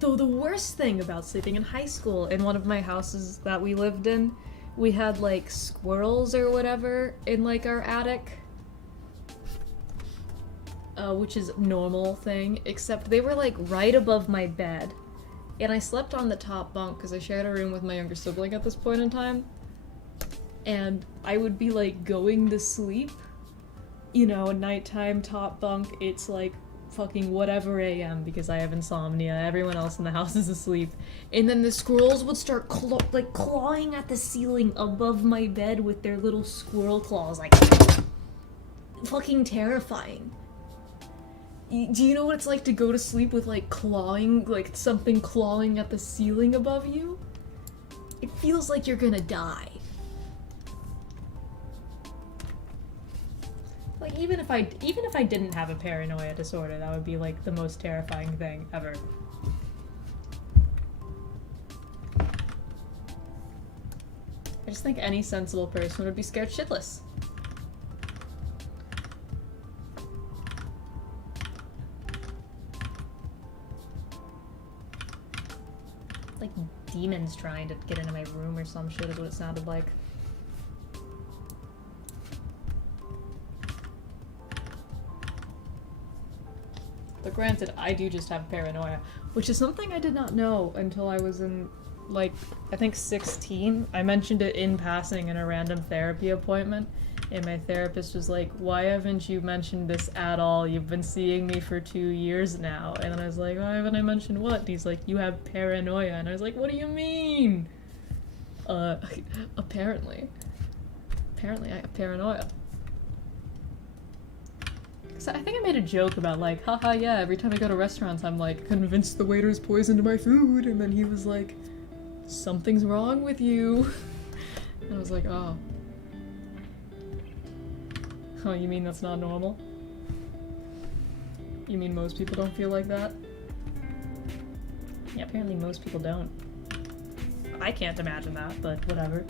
Though the worst thing about sleeping in high school, in one of my houses that we lived in, we had like squirrels or whatever in like our attic. Which is a normal thing, except they were like right above my bed. And I slept on the top bunk because I shared a room with my younger sibling at this point in time. And I would be like going to sleep, you know, nighttime top bunk, it's like fucking whatever AM because I have insomnia. Everyone else in the house is asleep. And then the squirrels would start clawing at the ceiling above my bed with their little squirrel claws, like fucking terrifying. Do you know what it's like to go to sleep with like clawing, like something clawing at the ceiling above you? It feels like you're gonna die. Like, even if I didn't have a paranoia disorder, that would be, like, the most terrifying thing ever. I just think any sensible person would be scared shitless. Like, demons trying to get into my room or some shit is what it sounded like. But granted, I do just have paranoia, which is something I did not know until I was in, like, I think 16. I mentioned it in passing in a random therapy appointment, and my therapist was like, why haven't you mentioned this at all? You've been seeing me for 2 years now. And I was like, why haven't I mentioned what? And he's like, you have paranoia. And I was like, what do you mean? Apparently I have paranoia. So I think I made a joke about like, haha, yeah, every time I go to restaurants I'm like, convinced the waiters poisoned my food, and then he was like, something's wrong with you. And I was like, oh. Oh, you mean that's not normal? You mean most people don't feel like that? Yeah, apparently most people don't. I can't imagine that, but whatever.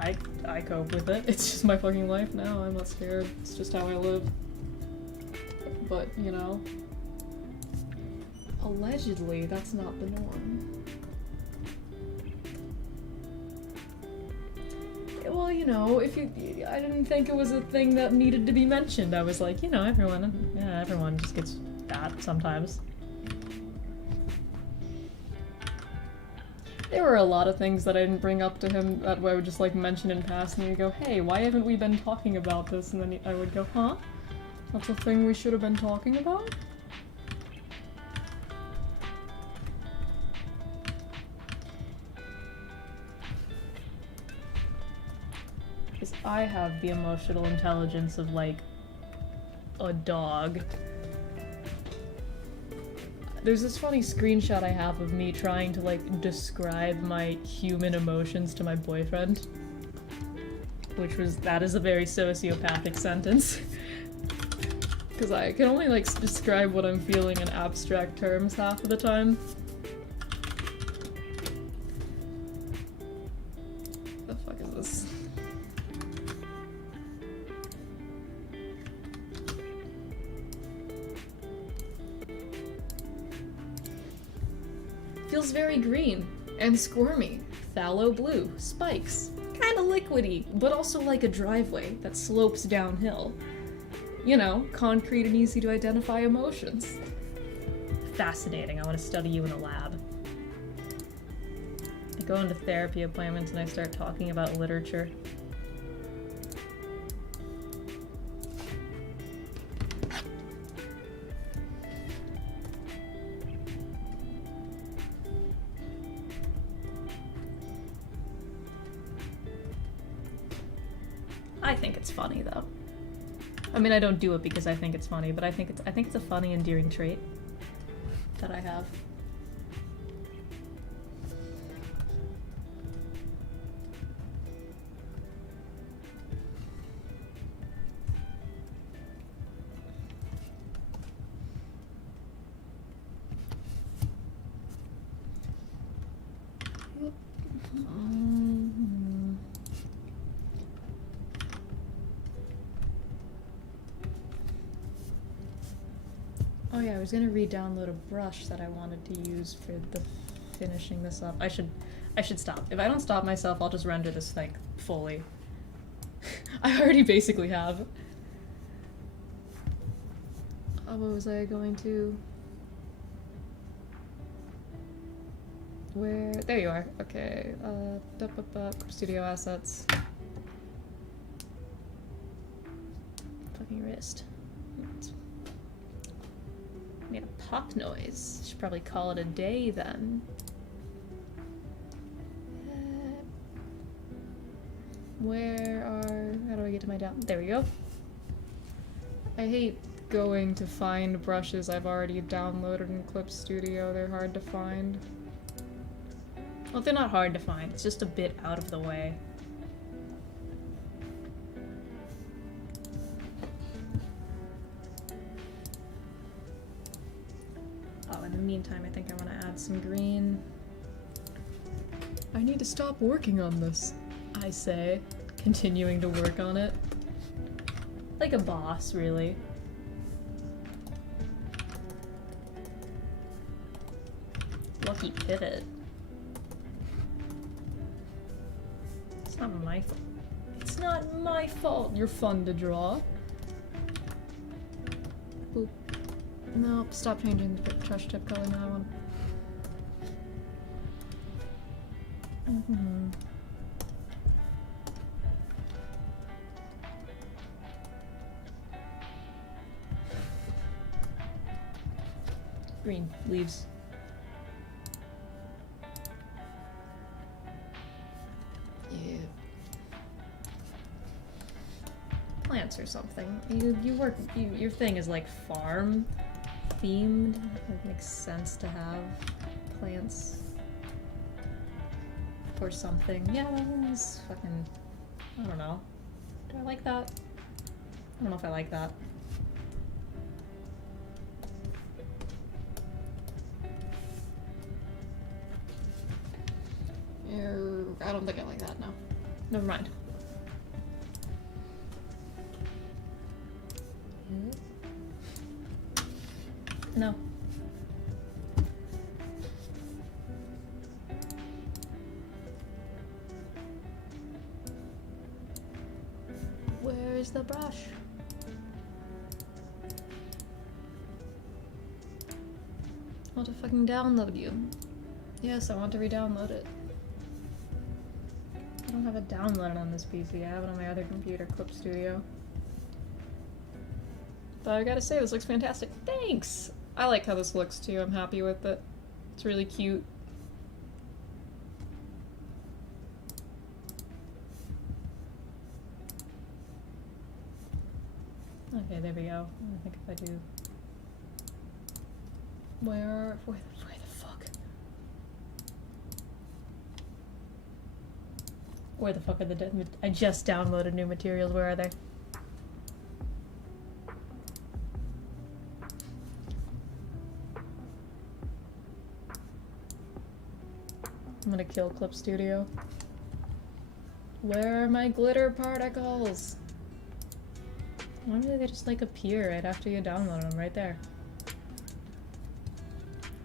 I cope with it. It's just my fucking life now. I'm not scared. It's just how I live. But, you know, allegedly, that's not the norm. Well, you know, I didn't think it was a thing that needed to be mentioned. I was like, you know, everyone just gets that sometimes. There were a lot of things that I didn't bring up to him that I would just like mention in passing, and he'd go, hey, why haven't we been talking about this? And then I would go, huh? That's a thing we should have been talking about? Because I have the emotional intelligence of like a dog. There's this funny screenshot I have of me trying to like describe my human emotions to my boyfriend. That is a very sociopathic sentence. Because I can only like describe what I'm feeling in abstract terms half of the time. The fuck is this? Feels very green and squirmy, phthalo blue, spikes, kinda liquidy, but also like a driveway that slopes downhill. You know, concrete and easy to identify emotions. Fascinating, I want to study you in a lab. I go into therapy appointments and I start talking about literature. I think it's funny though. I mean, I don't do it because I think it's funny, but I think it's a funny, endearing trait that I have. Oh yeah, I was gonna re-download a brush that I wanted to use for the finishing this up. I should stop. If I don't stop myself, I'll just render this thing fully. I already basically have. Oh, what was I going to? Where? There you are. Okay. Studio assets. Fucking wrist. Made a pop noise. Should probably call it a day then. How do I get to my down? There we go. I hate going to find brushes I've already downloaded in Clip Studio. They're hard to find. Well, they're not hard to find. It's just a bit out of the way. In the meantime, I think I want to add some green. I need to stop working on this, I say, continuing to work on it. Like a boss, really. Lucky pivot. It's not my fault. It's not my fault you're fun to draw. Boop. Nope, stop changing the trash tip color now. Mm-hmm. Green leaves. Yeah. Plants or something. Your thing is like farm themed. It makes sense to have plants or something. Yeah, that one's fucking, I don't know. Do I like that? I don't know if I like that. I don't think I like that, no. Never mind. No. Where is the brush? I want to fucking download you. Yes, I want to re-download it. I don't have it downloaded on this PC. I have it on my other computer, Clip Studio. But I gotta say, this looks fantastic. Thanks! I like how this looks too. I'm happy with it. It's really cute. Okay, there we go. I think if I do... Where the fuck? Where the fuck are the I just downloaded new materials. Where are they? I'm gonna kill Clip Studio. Where are my glitter particles? Why do they just like appear right after you download them? Right there.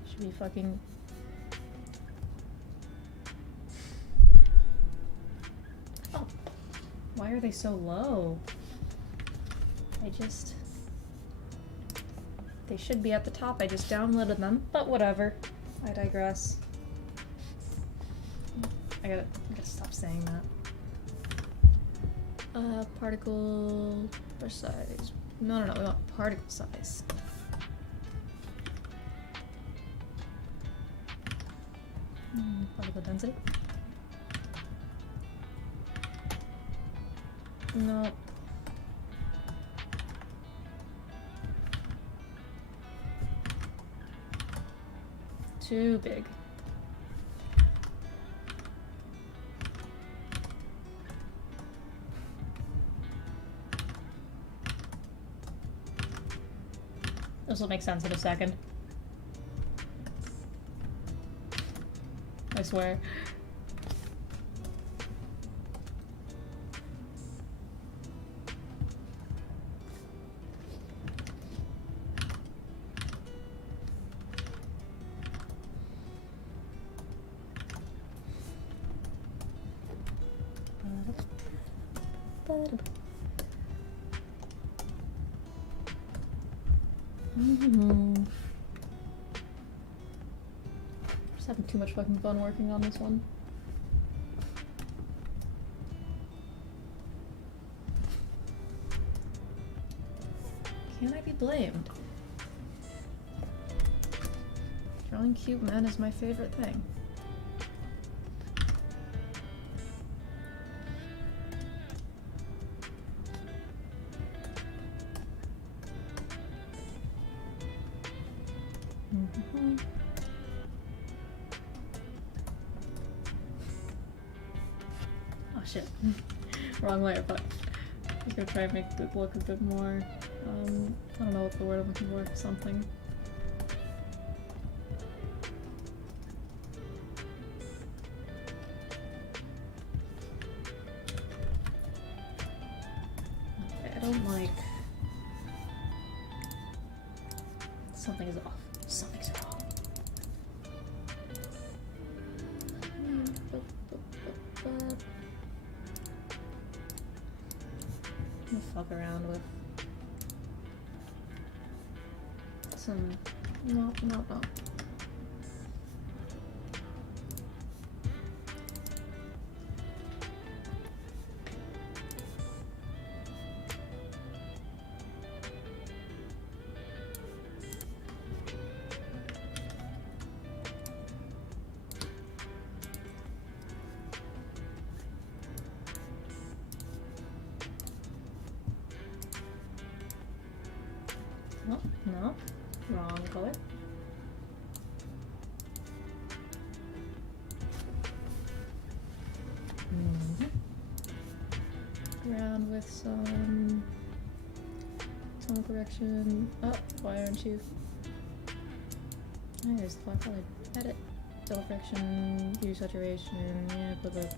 Should be fucking... Oh. Why are they so low? They should be at the top. I just downloaded them, but whatever. I digress. I gotta stop saying that. Particle size. No, we want particle size. Particle density. No. Too big. This will make sense in a second. I swear. Just having too much fucking fun working on this one. Can I be blamed? Drawing cute men is my favorite thing. Oh shit. Wrong layer, but I'm gonna try and make it look a bit more, I don't know what the word I'm looking for, something. Okay, I don't like... Something is off. Something's wrong. I'm gonna fuck around with some... No. No. Wrong color. Around with some tone correction. Oh, why aren't you? Oh, there's the font color. Edit. Double correction. Hue saturation. Yeah, put the.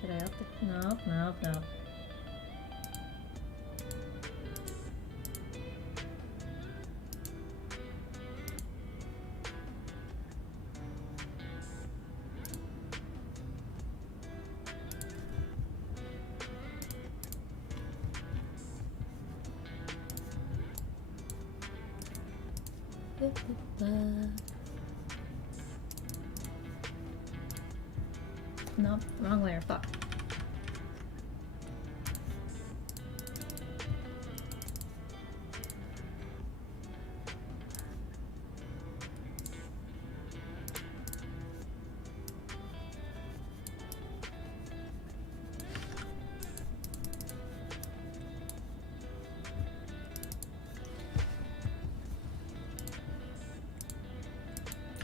Should I up the... No. No, wrong layer, fuck.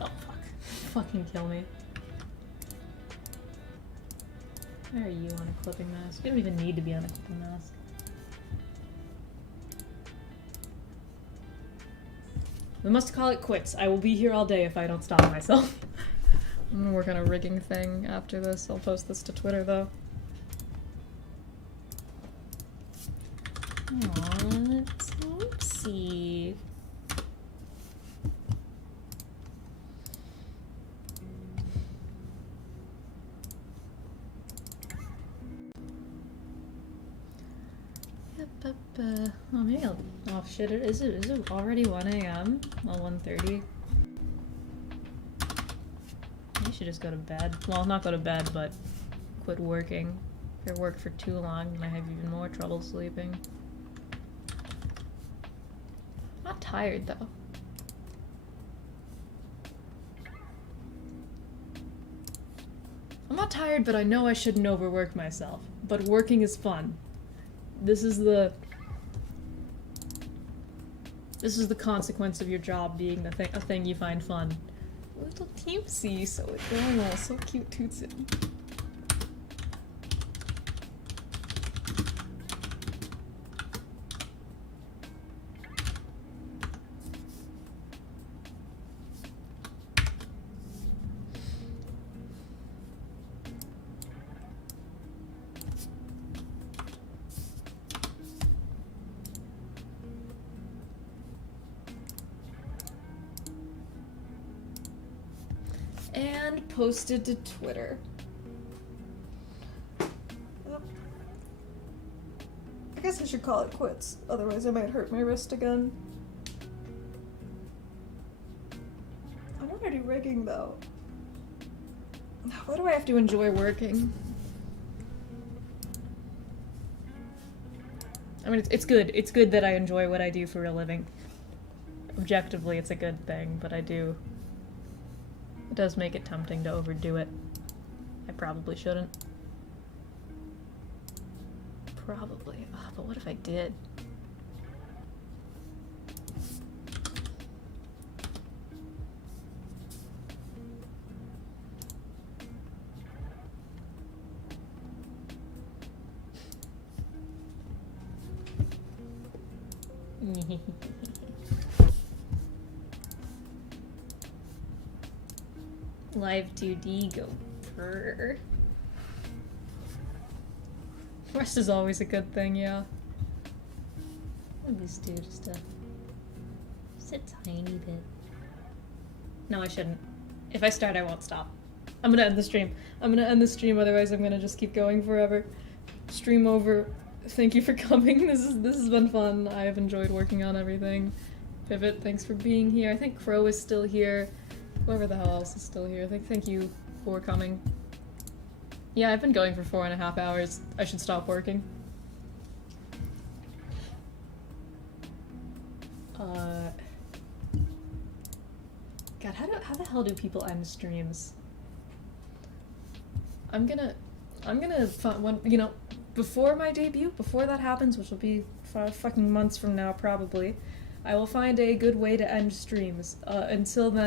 Oh, fuck. Fucking kill me. Where are you on a clipping mask? You don't even need to be on a clipping mask. We must call it quits. I will be here all day if I don't stop myself. I'm gonna work on a rigging thing after this. I'll post this to Twitter though. Aww, oopsie. Oh, maybe I'll... Oh shit, is it already 1 AM? Well, 1:30. I should just go to bed. Well, not go to bed, but quit working. If I work for too long, then I have even more trouble sleeping. I'm not tired, though. I'm not tired, but I know I shouldn't overwork myself. But working is fun. This is the consequence of your job being a thing you find fun. Little Teepsy, so adorable, so cute, Tootsin. And posted to Twitter. I guess I should call it quits, otherwise I might hurt my wrist again. I want to do rigging though. Why do I have to enjoy working? I mean, it's good. It's good that I enjoy what I do for a living. Objectively, it's a good thing, but I do... It does make it tempting to overdo it. I probably shouldn't. Probably. Oh, but what if I did? Live 2D go purr. Rest is always a good thing, yeah. At least do just a tiny bit. No, I shouldn't. If I start, I won't stop. I'm gonna end the stream. I'm gonna end the stream, otherwise I'm gonna just keep going forever. Stream over. Thank you for coming. This has been fun. I have enjoyed working on everything. Pivot, thanks for being here. I think Crow is still here. Whoever the hell else is still here. Thank you for coming. Yeah, I've been going for 4.5 hours. I should stop working. God, how the hell do people end streams? I'm gonna find one, you know, before my debut, before that happens, which will be 5 fucking months from now probably, I will find a good way to end streams. Until then,